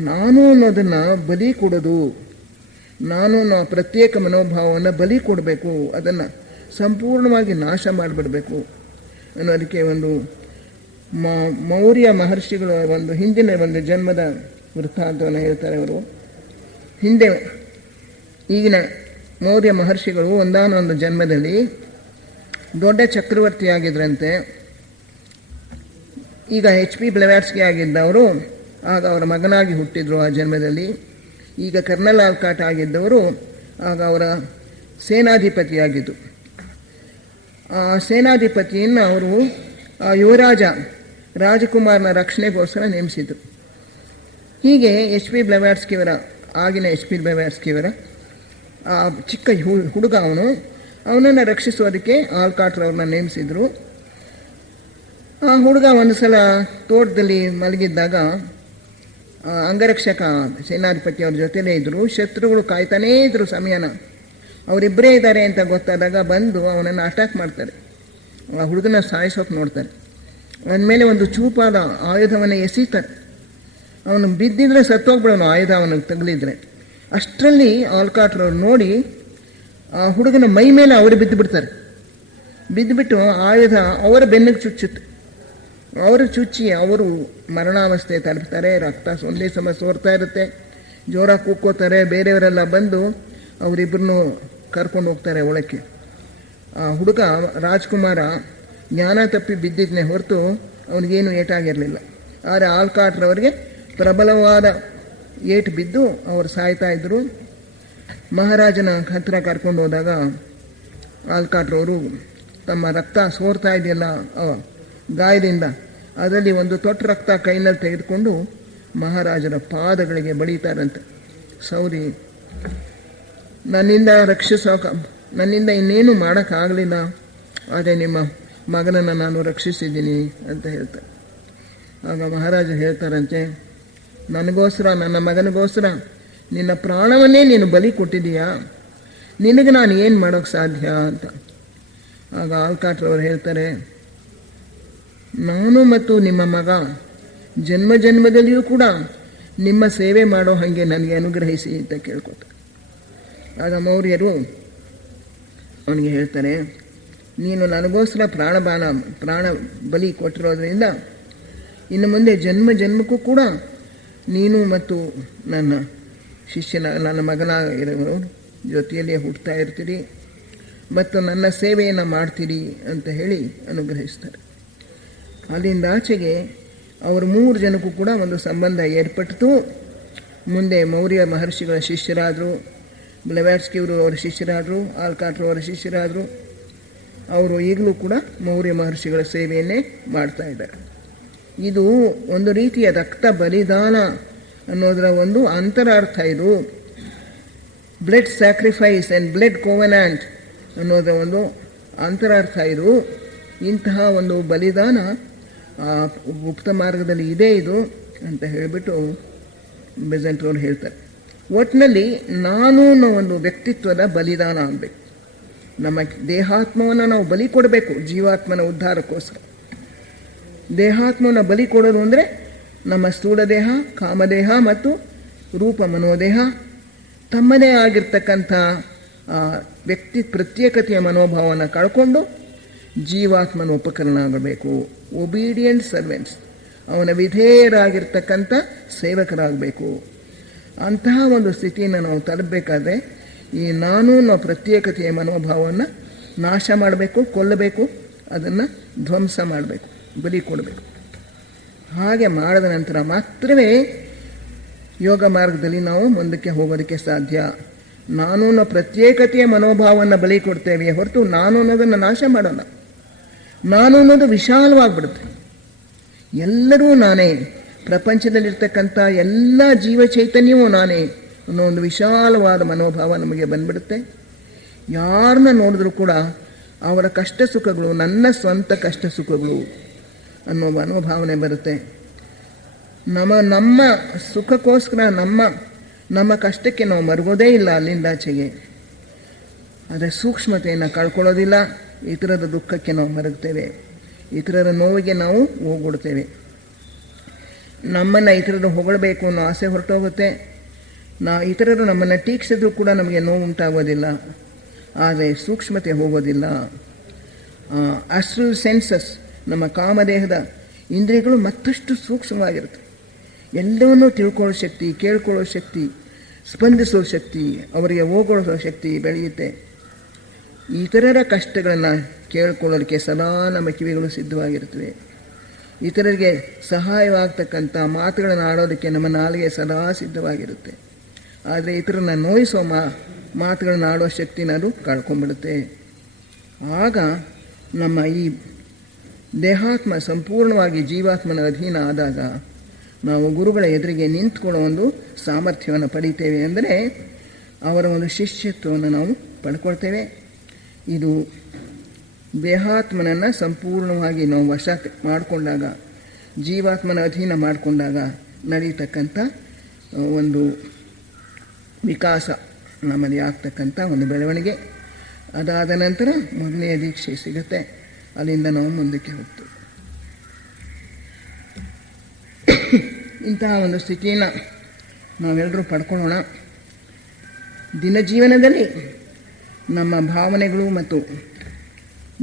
ನಾನು ಅನ್ನೋದನ್ನು ಬಲಿ ಕೊಡೋದು, ನಾನು ಪ್ರತ್ಯೇಕ ಮನೋಭಾವವನ್ನು ಬಲಿ ಕೊಡಬೇಕು, ಅದನ್ನು ಸಂಪೂರ್ಣವಾಗಿ ನಾಶ ಮಾಡಿಬಿಡಬೇಕು ಅನ್ನೋದಕ್ಕೆ ಒಂದು ಮೌರ್ಯ ಮಹರ್ಷಿಗಳು ಒಂದು ಹಿಂದಿನ ಒಂದು ಜನ್ಮದ ವೃತ್ತಾಂತವನ್ನು ಹೇಳ್ತಾರೆ. ಅವರು ಹಿಂದೆ ಈಗಿನ ಮೌರ್ಯ ಮಹರ್ಷಿಗಳು ಒಂದಾನೊಂದು ಜನ್ಮದಲ್ಲಿ ದೊಡ್ಡ ಚಕ್ರವರ್ತಿಯಾಗಿದ್ದರಂತೆ. ಈಗ HP ಬ್ಲೆವಾಟ್ಸ್ಕಿ ಆಗಿದ್ದವರು ಆಗ ಅವರ ಮಗನಾಗಿ ಹುಟ್ಟಿದ್ರು ಆ ಜನ್ಮದಲ್ಲಿ. ಈಗ ಕರ್ನಲ್ ಆಲ್ಕಾಟ್ ಆಗಿದ್ದವರು ಆಗ ಅವರ ಸೇನಾಧಿಪತಿಯಾಗಿದ್ದು. ಆ ಸೇನಾಧಿಪತಿಯನ್ನು ಅವರು ಯುವರಾಜ ರಾಜಕುಮಾರನ ರಕ್ಷಣೆಗೋಸ್ಕರ ನೇಮಿಸಿದರು. ಹೀಗೆ HP ಬ್ಲೆವಾಟ್ಸ್ಕಿಯವರ, ಆಗಿನ HP ಬ್ಲೆವಾಟ್ಸ್ಕಿಯವರ ಆ ಚಿಕ್ಕ ಹುಡುಗ ಅವನನ್ನು ರಕ್ಷಿಸೋದಕ್ಕೆ ಆಲ್ಕಾಟ್ರವ್ರನ್ನ ನೇಮಿಸಿದರು. ಆ ಹುಡುಗ ಒಂದು ಸಲ ತೋಟದಲ್ಲಿ ಮಲಗಿದ್ದಾಗ ಅಂಗರಕ್ಷಕ ಸೇನಾಧಿಪತಿ ಅವ್ರ ಜೊತೆಲೇ ಇದ್ದರು. ಶತ್ರುಗಳು ಕಾಯ್ತಾನೇ ಇದ್ದರು ಸಮಯನ. ಅವರಿಬ್ಬರೇ ಇದ್ದಾರೆ ಅಂತ ಗೊತ್ತಾದಾಗ ಬಂದು ಅವನನ್ನು ಅಟ್ಯಾಕ್ ಮಾಡ್ತಾರೆ. ಆ ಹುಡುಗನ ಸಾಯಿಸೋಕೆ ನೋಡ್ತಾರೆ. ಅಂದಮೇಲೆ ಒಂದು ಚೂಪಾದ ಆಯುಧವನ್ನು ಎಸೀತಾರೆ. ಅವನು ಬಿದ್ದಿದ್ರೆ ಸತ್ತೋಗ್ಬಿಡೋನು, ಆಯುಧ ಅವನಿಗೆ ತಗಲಿದ್ರೆ. ಅಷ್ಟರಲ್ಲಿ ಆಲ್ಕಾಟ್ರವ್ರು ನೋಡಿ ಆ ಹುಡುಗನ ಮೈ ಮೇಲೆ ಅವರು ಬಿದ್ದುಬಿಡ್ತಾರೆ. ಬಿದ್ದುಬಿಟ್ಟು ಆಯುಧ ಅವರ ಬೆನ್ನಿಗೆ ಚುಚ್ಚುತ್ತೆ. ಅವರು ಚುಚ್ಚಿ ಅವರು ಮರಣಾವಸ್ಥೆ ತಲುಪ್ತಾರೆ. ರಕ್ತ ಒಂದೇ ಸಮ ಸೋರ್ತಾ ಇರುತ್ತೆ. ಜೋರಾಗಿ ಕೂಕ್ಕೋತಾರೆ. ಬೇರೆಯವರೆಲ್ಲ ಬಂದು ಅವರಿಬ್ಬರನ್ನು ಕರ್ಕೊಂಡು ಹೋಗ್ತಾರೆ ಒಳಕ್ಕೆ. ಆ ಹುಡುಗ ರಾಜ್ಕುಮಾರ ಜ್ಞಾನ ತಪ್ಪಿ ಬಿದ್ದಿದ್ದನ್ನೇ ಹೊರತು ಅವನಿಗೇನು ಏಟಾಗಿರಲಿಲ್ಲ. ಆದರೆ ಆಲ್ಕಾಟ್ರವರಿಗೆ ಪ್ರಬಲವಾದ ಏಟು ಬಿದ್ದು ಅವರು ಸಾಯ್ತಾ ಇದ್ದರು. ಮಹಾರಾಜನ ಹತ್ರ ಕರ್ಕೊಂಡು ಹೋದಾಗ ಆಲ್ಕಾಟ್ರವರು ತಮ್ಮ ರಕ್ತ ಸೋರ್ತಾ ಇದೆಯಲ್ಲ ಗಾಯದಿಂದ, ಅದರಲ್ಲಿ ಒಂದು ತೊಟ್ಟು ರಕ್ತ ಕೈನಲ್ಲಿ ತೆಗೆದುಕೊಂಡು ಮಹಾರಾಜನ ಪಾದಗಳಿಗೆ ಬಡಿತಾರಂತೆ. ಸೌರಿ, ನನ್ನಿಂದ ಇನ್ನೇನು ಮಾಡೋಕ್ಕಾಗಲಿಲ್ಲ, ಆದರೆ ನಿಮ್ಮ ಮಗನನ್ನು ನಾನು ರಕ್ಷಿಸಿದ್ದೀನಿ ಅಂತ ಹೇಳ್ತಾರೆ. ಆಗ ಮಹಾರಾಜ ಹೇಳ್ತಾರಂತೆ, ನನಗೋಸ್ಕರ, ನನ್ನ ಮಗನಿಗೋಸ್ಕರ ನಿನ್ನ ಪ್ರಾಣವನ್ನೇ ನೀನು ಬಲಿ ಕೊಟ್ಟಿದ್ದೀಯಾ, ನಿನಗೆ ನಾನು ಏನು ಮಾಡೋಕ್ಕೆ ಸಾಧ್ಯ ಅಂತ. ಆಗ ಆಲ್ಕಾಟ್ರವರು ಹೇಳ್ತಾರೆ, ನಾನು ಮತ್ತು ನಿಮ್ಮ ಮಗ ಜನ್ಮ ಜನ್ಮದಲ್ಲಿಯೂ ಕೂಡ ನಿಮ್ಮ ಸೇವೆ ಮಾಡೋ ಹಾಗೆ ನನಗೆ ಅನುಗ್ರಹಿಸಿ ಅಂತ ಕೇಳ್ಕೊತಾರೆ. ಆಗ ಮೌರ್ಯರು ಅವನಿಗೆ ಹೇಳ್ತಾರೆ, ನೀನು ನನಗೋಸ್ಕರ ಪ್ರಾಣ ಬಲಿ ಕೊಟ್ಟಿರೋದ್ರಿಂದ ಇನ್ನು ಮುಂದೆ ಜನ್ಮ ಜನ್ಮಕ್ಕೂ ಕೂಡ ನೀನು ಮತ್ತು ನನ್ನ ಮಗನಾಗಿರೋರು ಜೊತೆಯಲ್ಲೇ ಹುಟ್ಟುತ್ತಾ ಇರ್ತೀರಿ ಮತ್ತು ನನ್ನ ಸೇವೆಯನ್ನು ಮಾಡ್ತೀರಿ ಅಂತ ಹೇಳಿ ಅನುಗ್ರಹಿಸ್ತಾರೆ. ಅಲ್ಲಿಂದ ಆಚೆಗೆ ಅವರು 3 ಜನಕ್ಕೂ ಕೂಡ ಒಂದು ಸಂಬಂಧ ಏರ್ಪಟ್ಟಿತು. ಮುಂದೆ ಮೌರ್ಯ ಮಹರ್ಷಿಗಳ ಶಿಷ್ಯರಾದರು. ಬ್ಲೆವಾಟ್ಸ್ಕಿಯವರು ಅವರ ಶಿಷ್ಯರಾದರು, ಆಲ್ಕಾಟ್ರು ಅವರ ಶಿಷ್ಯರಾದರು. ಅವರು ಈಗಲೂ ಕೂಡ ಮೌರ್ಯ ಮಹರ್ಷಿಗಳ ಸೇವೆಯನ್ನೇ ಮಾಡ್ತಾ ಇದ್ದಾರೆ. ಇದು ಒಂದು ರೀತಿಯ ರಕ್ತ ಬಲಿದಾನ ಅನ್ನೋದರ ಒಂದು ಅಂತರಾರ್ಥ. ಇದು ಬ್ಲಡ್ ಸ್ಯಾಕ್ರಿಫೈಸ್ ಆ್ಯಂಡ್ ಬ್ಲಡ್ ಕೋವೆನಾಂಟ್ ಅನ್ನೋದರ ಒಂದು ಅಂತರಾರ್ಥ. ಇದು ಇಂತಹ ಒಂದು ಬಲಿದಾನ ಗುಪ್ತ ಮಾರ್ಗದಲ್ಲಿ ಇದೆ ಇದು ಅಂತ ಹೇಳಿಬಿಟ್ಟು ಬೆಸೆಂಟ್ರವ್ರು ಹೇಳ್ತಾರೆ. ಒಟ್ಟಿನಲ್ಲಿ ನಾನು ಅನ್ನೋ ಒಂದು ವ್ಯಕ್ತಿತ್ವದ ಬಲಿದಾನ ಆಗಬೇಕು. ನಮ್ಮ ದೇಹಾತ್ಮವನ್ನು ನಾವು ಬಲಿ ಕೊಡಬೇಕು ಜೀವಾತ್ಮನ ಉದ್ಧಾರಕ್ಕೋಸ್ಕರ. ದೇಹಾತ್ಮವನ್ನು ಬಲಿ ಕೊಡೋದು ಅಂದರೆ ನಮ್ಮ ಸ್ಥೂಲ ದೇಹ, ಕಾಮದೇಹ ಮತ್ತು ರೂಪ ಮನೋದೇಹ ತಮ್ಮದೇ ಆಗಿರ್ತಕ್ಕಂಥ ವ್ಯಕ್ತಿ ಪ್ರತ್ಯೇಕತೆಯ ಮನೋಭಾವವನ್ನು ಕಳ್ಕೊಂಡು ಜೀವಾತ್ಮನ ಉಪಕರಣ ಆಗಬೇಕು. ಒಬೀಡಿಯಂಟ್ ಸರ್ವೆಂಟ್ಸ್, ಅವನ ವಿಧೇಯರಾಗಿರ್ತಕ್ಕಂಥ ಸೇವಕರಾಗಬೇಕು. ಅಂತಹ ಒಂದು ಸ್ಥಿತಿಯನ್ನು ನಾವು ತಲುಪಬೇಕಾದ್ರೆ ಈ ನಾನು ನಾವು ಪ್ರತ್ಯೇಕತೆಯ ಮನೋಭಾವವನ್ನು ನಾಶ ಮಾಡಬೇಕು, ಕೊಲ್ಲಬೇಕು, ಅದನ್ನು ಧ್ವಂಸ ಮಾಡಬೇಕು, ಬಲಿ ಕೊಡಬೇಕು. ಹಾಗೆ ಮಾಡಿದ ನಂತರ ಮಾತ್ರವೇ ಯೋಗ ಮಾರ್ಗದಲ್ಲಿ ನಾವು ಮುಂದಕ್ಕೆ ಹೋಗೋದಕ್ಕೆ ಸಾಧ್ಯ. ನಾನು ನಾವು ಪ್ರತ್ಯೇಕತೆಯ ಮನೋಭಾವವನ್ನು ಬಲಿ ಕೊಡ್ತೇವೆ ಹೊರತು ನಾನು ಅನ್ನೋದನ್ನು ನಾಶ ಮಾಡೋಣ. ನಾನು ಅನ್ನೋದು ವಿಶಾಲವಾಗಿಬಿಡುತ್ತೆ. ಎಲ್ಲರೂ ನಾನೇ, ಪ್ರಪಂಚದಲ್ಲಿರ್ತಕ್ಕಂಥ ಎಲ್ಲ ಜೀವ ಚೈತನ್ಯವೂ ನಾನೇ ಅನ್ನೋ ಒಂದು ವಿಶಾಲವಾದ ಮನೋಭಾವ ನಮಗೆ ಬಂದ್ಬಿಡುತ್ತೆ. ಯಾರನ್ನ ನೋಡಿದ್ರೂ ಕೂಡ ಅವರ ಕಷ್ಟ ಸುಖಗಳು ನನ್ನ ಸ್ವಂತ ಕಷ್ಟ ಸುಖಗಳು ಅನ್ನೋ ಮನೋಭಾವನೆ ಬರುತ್ತೆ. ನಮ್ಮ ಸುಖಕ್ಕೋಸ್ಕರ ನಮ್ಮ ಕಷ್ಟಕ್ಕೆ ನಾವು ಮರುಗೋದೇ ಇಲ್ಲ ಅಲ್ಲಿಂದಾಚೆಗೆ. ಆದರೆ ಸೂಕ್ಷ್ಮತೆಯನ್ನು ಕಳ್ಕೊಳ್ಳೋದಿಲ್ಲ. ಇತರರ ದುಃಖಕ್ಕೆ ನಾವು ಮರಗ್ತೇವೆ, ಇತರರ ನೋವಿಗೆ ನಾವು ಹೋಗ್ಬಿಡ್ತೇವೆ. ನಮ್ಮನ್ನು ಇತರರು ಹೊಗಳಬೇಕು ಅನ್ನೋ ಆಸೆ ಹೊರಟೋಗುತ್ತೆ. ಇತರರು ನಮ್ಮನ್ನು ಟೀಕಿಸಿದ್ರು ಕೂಡ ನಮಗೆ ನೋವು ಉಂಟಾಗೋದಿಲ್ಲ. ಆದರೆ ಸೂಕ್ಷ್ಮತೆ ಹೋಗೋದಿಲ್ಲ. ಅಸ್ಟ್ರಲ್ ಸೆನ್ಸಸ್, ನಮ್ಮ ಕಾಮದೇಹದ ಇಂದ್ರಿಯಗಳು ಮತ್ತಷ್ಟು ಸೂಕ್ಷ್ಮವಾಗಿರುತ್ತೆ. ಎಲ್ಲವನ್ನೂ ತಿಳ್ಕೊಳ್ಳೋ ಶಕ್ತಿ, ಕೇಳ್ಕೊಳ್ಳೋ ಶಕ್ತಿ, ಸ್ಪಂದಿಸೋ ಶಕ್ತಿ, ಅವರಿಗೆ ಹೋಗೊಳಿಸೋ ಶಕ್ತಿ ಬೆಳೆಯುತ್ತೆ. ಇತರರ ಕಷ್ಟಗಳನ್ನು ಕೇಳ್ಕೊಳ್ಳೋದಕ್ಕೆ ಸದಾ ನಮ್ಮ ಕಿವಿಗಳು ಸಿದ್ಧವಾಗಿರ್ತವೆ. ಇತರರಿಗೆ ಸಹಾಯವಾಗ್ತಕ್ಕಂಥ ಮಾತುಗಳನ್ನು ಆಡೋದಕ್ಕೆ ನಮ್ಮ ನಾಲಿಗೆ ಸದಾ ಸಿದ್ಧವಾಗಿರುತ್ತೆ. ಆದರೆ ಇತರನ್ನ ನೋಯಿಸೋ ಮಾತುಗಳನ್ನ ಆಡೋ ಶಕ್ತಿನ ಅದು ಕಳ್ಕೊಂಡ್ಬಿಡುತ್ತೆ. ಆಗ ನಮ್ಮ ಈ ದೇಹಾತ್ಮ ಸಂಪೂರ್ಣವಾಗಿ ಜೀವಾತ್ಮನ ಅಧೀನ ಆದಾಗ ನಾವು ಗುರುಗಳ ಎದುರಿಗೆ ನಿಂತ್ಕೊಳ್ಳೋ ಒಂದು ಸಾಮರ್ಥ್ಯವನ್ನು ಪಡಿತೇವೆ. ಅಂದರೆ ಅವರ ಒಂದು ಶಿಷ್ಯತ್ವವನ್ನು ನಾವು ಪಡ್ಕೊಳ್ತೇವೆ. ಇದು ದೇಹಾತ್ಮನನ್ನು ಸಂಪೂರ್ಣವಾಗಿ ನಾವು ವಶ ಮಾಡಿಕೊಂಡಾಗ, ಜೀವಾತ್ಮನ ಅಧೀನ ಮಾಡಿಕೊಂಡಾಗ ನಡೀತಕ್ಕಂಥ ಒಂದು ವಿಕಾಸ, ನಮ್ಮಲ್ಲಿ ಆಗ್ತಕ್ಕಂಥ ಒಂದು ಬೆಳವಣಿಗೆ. ಅದಾದ ನಂತರ ಮೊದಲನೆಯ ದೀಕ್ಷೆ ಸಿಗುತ್ತೆ. ಅಲ್ಲಿಂದ ನಾವು ಮುಂದಕ್ಕೆ ಹೋಗ್ತೇವೆ. ಇಂತಹ ಒಂದು ಸ್ಥಿತಿಯನ್ನು ನಾವೆಲ್ಲರೂ ಪಡ್ಕೊಳ್ಳೋಣ. ದಿನಜೀವನದಲ್ಲಿ ನಮ್ಮ ಭಾವನೆಗಳು ಮತ್ತು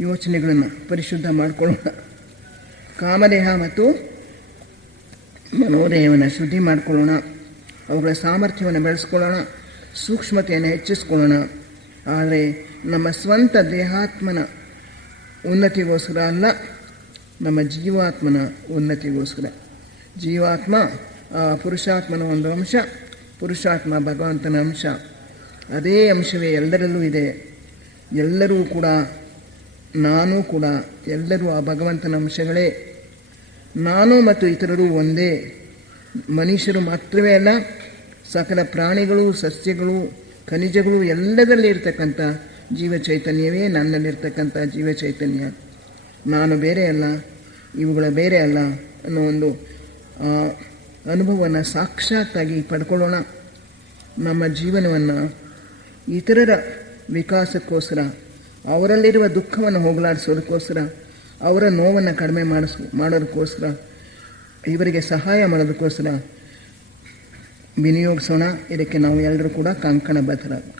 ಯೋಚನೆಗಳನ್ನು ಪರಿಶುದ್ಧ ಮಾಡಿಕೊಳ್ಳೋಣ. ಕಾಮದೇಹ ಮತ್ತು ಮನೋದೇಹವನ್ನು ಶುದ್ಧಿ ಮಾಡಿಕೊಳ್ಳೋಣ. ಅವುಗಳ ಸಾಮರ್ಥ್ಯವನ್ನು ಬೆಳೆಸ್ಕೊಳ್ಳೋಣ, ಸೂಕ್ಷ್ಮತೆಯನ್ನು ಹೆಚ್ಚಿಸ್ಕೊಳ್ಳೋಣ. ಆದರೆ ನಮ್ಮ ಸ್ವಂತ ದೇಹಾತ್ಮನ ಉನ್ನತಿಗೋಸ್ಕರ ಅಲ್ಲ, ನಮ್ಮ ಜೀವಾತ್ಮನ ಉನ್ನತಿಗೋಸ್ಕರ. ಜೀವಾತ್ಮ ಪುರುಷಾತ್ಮನ ಒಂದು ಅಂಶ, ಪುರುಷಾತ್ಮ ಭಗವಂತನ ಅಂಶ. ಅದೇ ಅಂಶವೇ ಎಲ್ಲರಲ್ಲೂ ಇದೆ. ಎಲ್ಲರೂ ಕೂಡ, ನಾನು ಕೂಡ, ಎಲ್ಲರೂ ಆ ಭಗವಂತನ ಅಂಶಗಳೇ. ನಾನು ಮತ್ತು ಇತರರು ಒಂದೇ. ಮನುಷ್ಯರು ಮಾತ್ರವೇ ಅಲ್ಲ, ಸಕಲ ಪ್ರಾಣಿಗಳು, ಸಸ್ಯಗಳು, ಖನಿಜಗಳು ಎಲ್ಲದರಲ್ಲಿ ಇರ್ತಕ್ಕಂಥ ಜೀವ ಚೈತನ್ಯವೇ ನನ್ನಲ್ಲಿರ್ತಕ್ಕಂಥ ಜೀವ ಚೈತನ್ಯ. ನಾನು ಬೇರೆ ಅಲ್ಲ, ಇವುಗಳ ಬೇರೆ ಅಲ್ಲ ಅನ್ನೋ ಒಂದು ಅನುಭವವನ್ನು ಸಾಕ್ಷಾತ್ತಾಗಿ ಪಡ್ಕೊಳ್ಳೋಣ. ನಮ್ಮ ಜೀವನವನ್ನು ಇತರರ ವಿಕಾಸಕ್ಕೋಸ್ಕರ, ಅವರಲ್ಲಿರುವ ದುಃಖವನ್ನು ಹೋಗಲಾಡಿಸೋದಕ್ಕೋಸ್ಕರ, ಅವರ ನೋವನ್ನು ಕಡಿಮೆ ಮಾಡೋದಕ್ಕೋಸ್ಕರ, ಇವರಿಗೆ ಸಹಾಯ ಮಾಡೋದಕ್ಕೋಸ್ಕರ ವಿನಿಯೋಗಿಸೋಣ. ಇದಕ್ಕೆ ನಾವು ಎಲ್ಲರೂ ಕೂಡ ಕಂಕಣಬದ್ಧರಾಗೋಣ.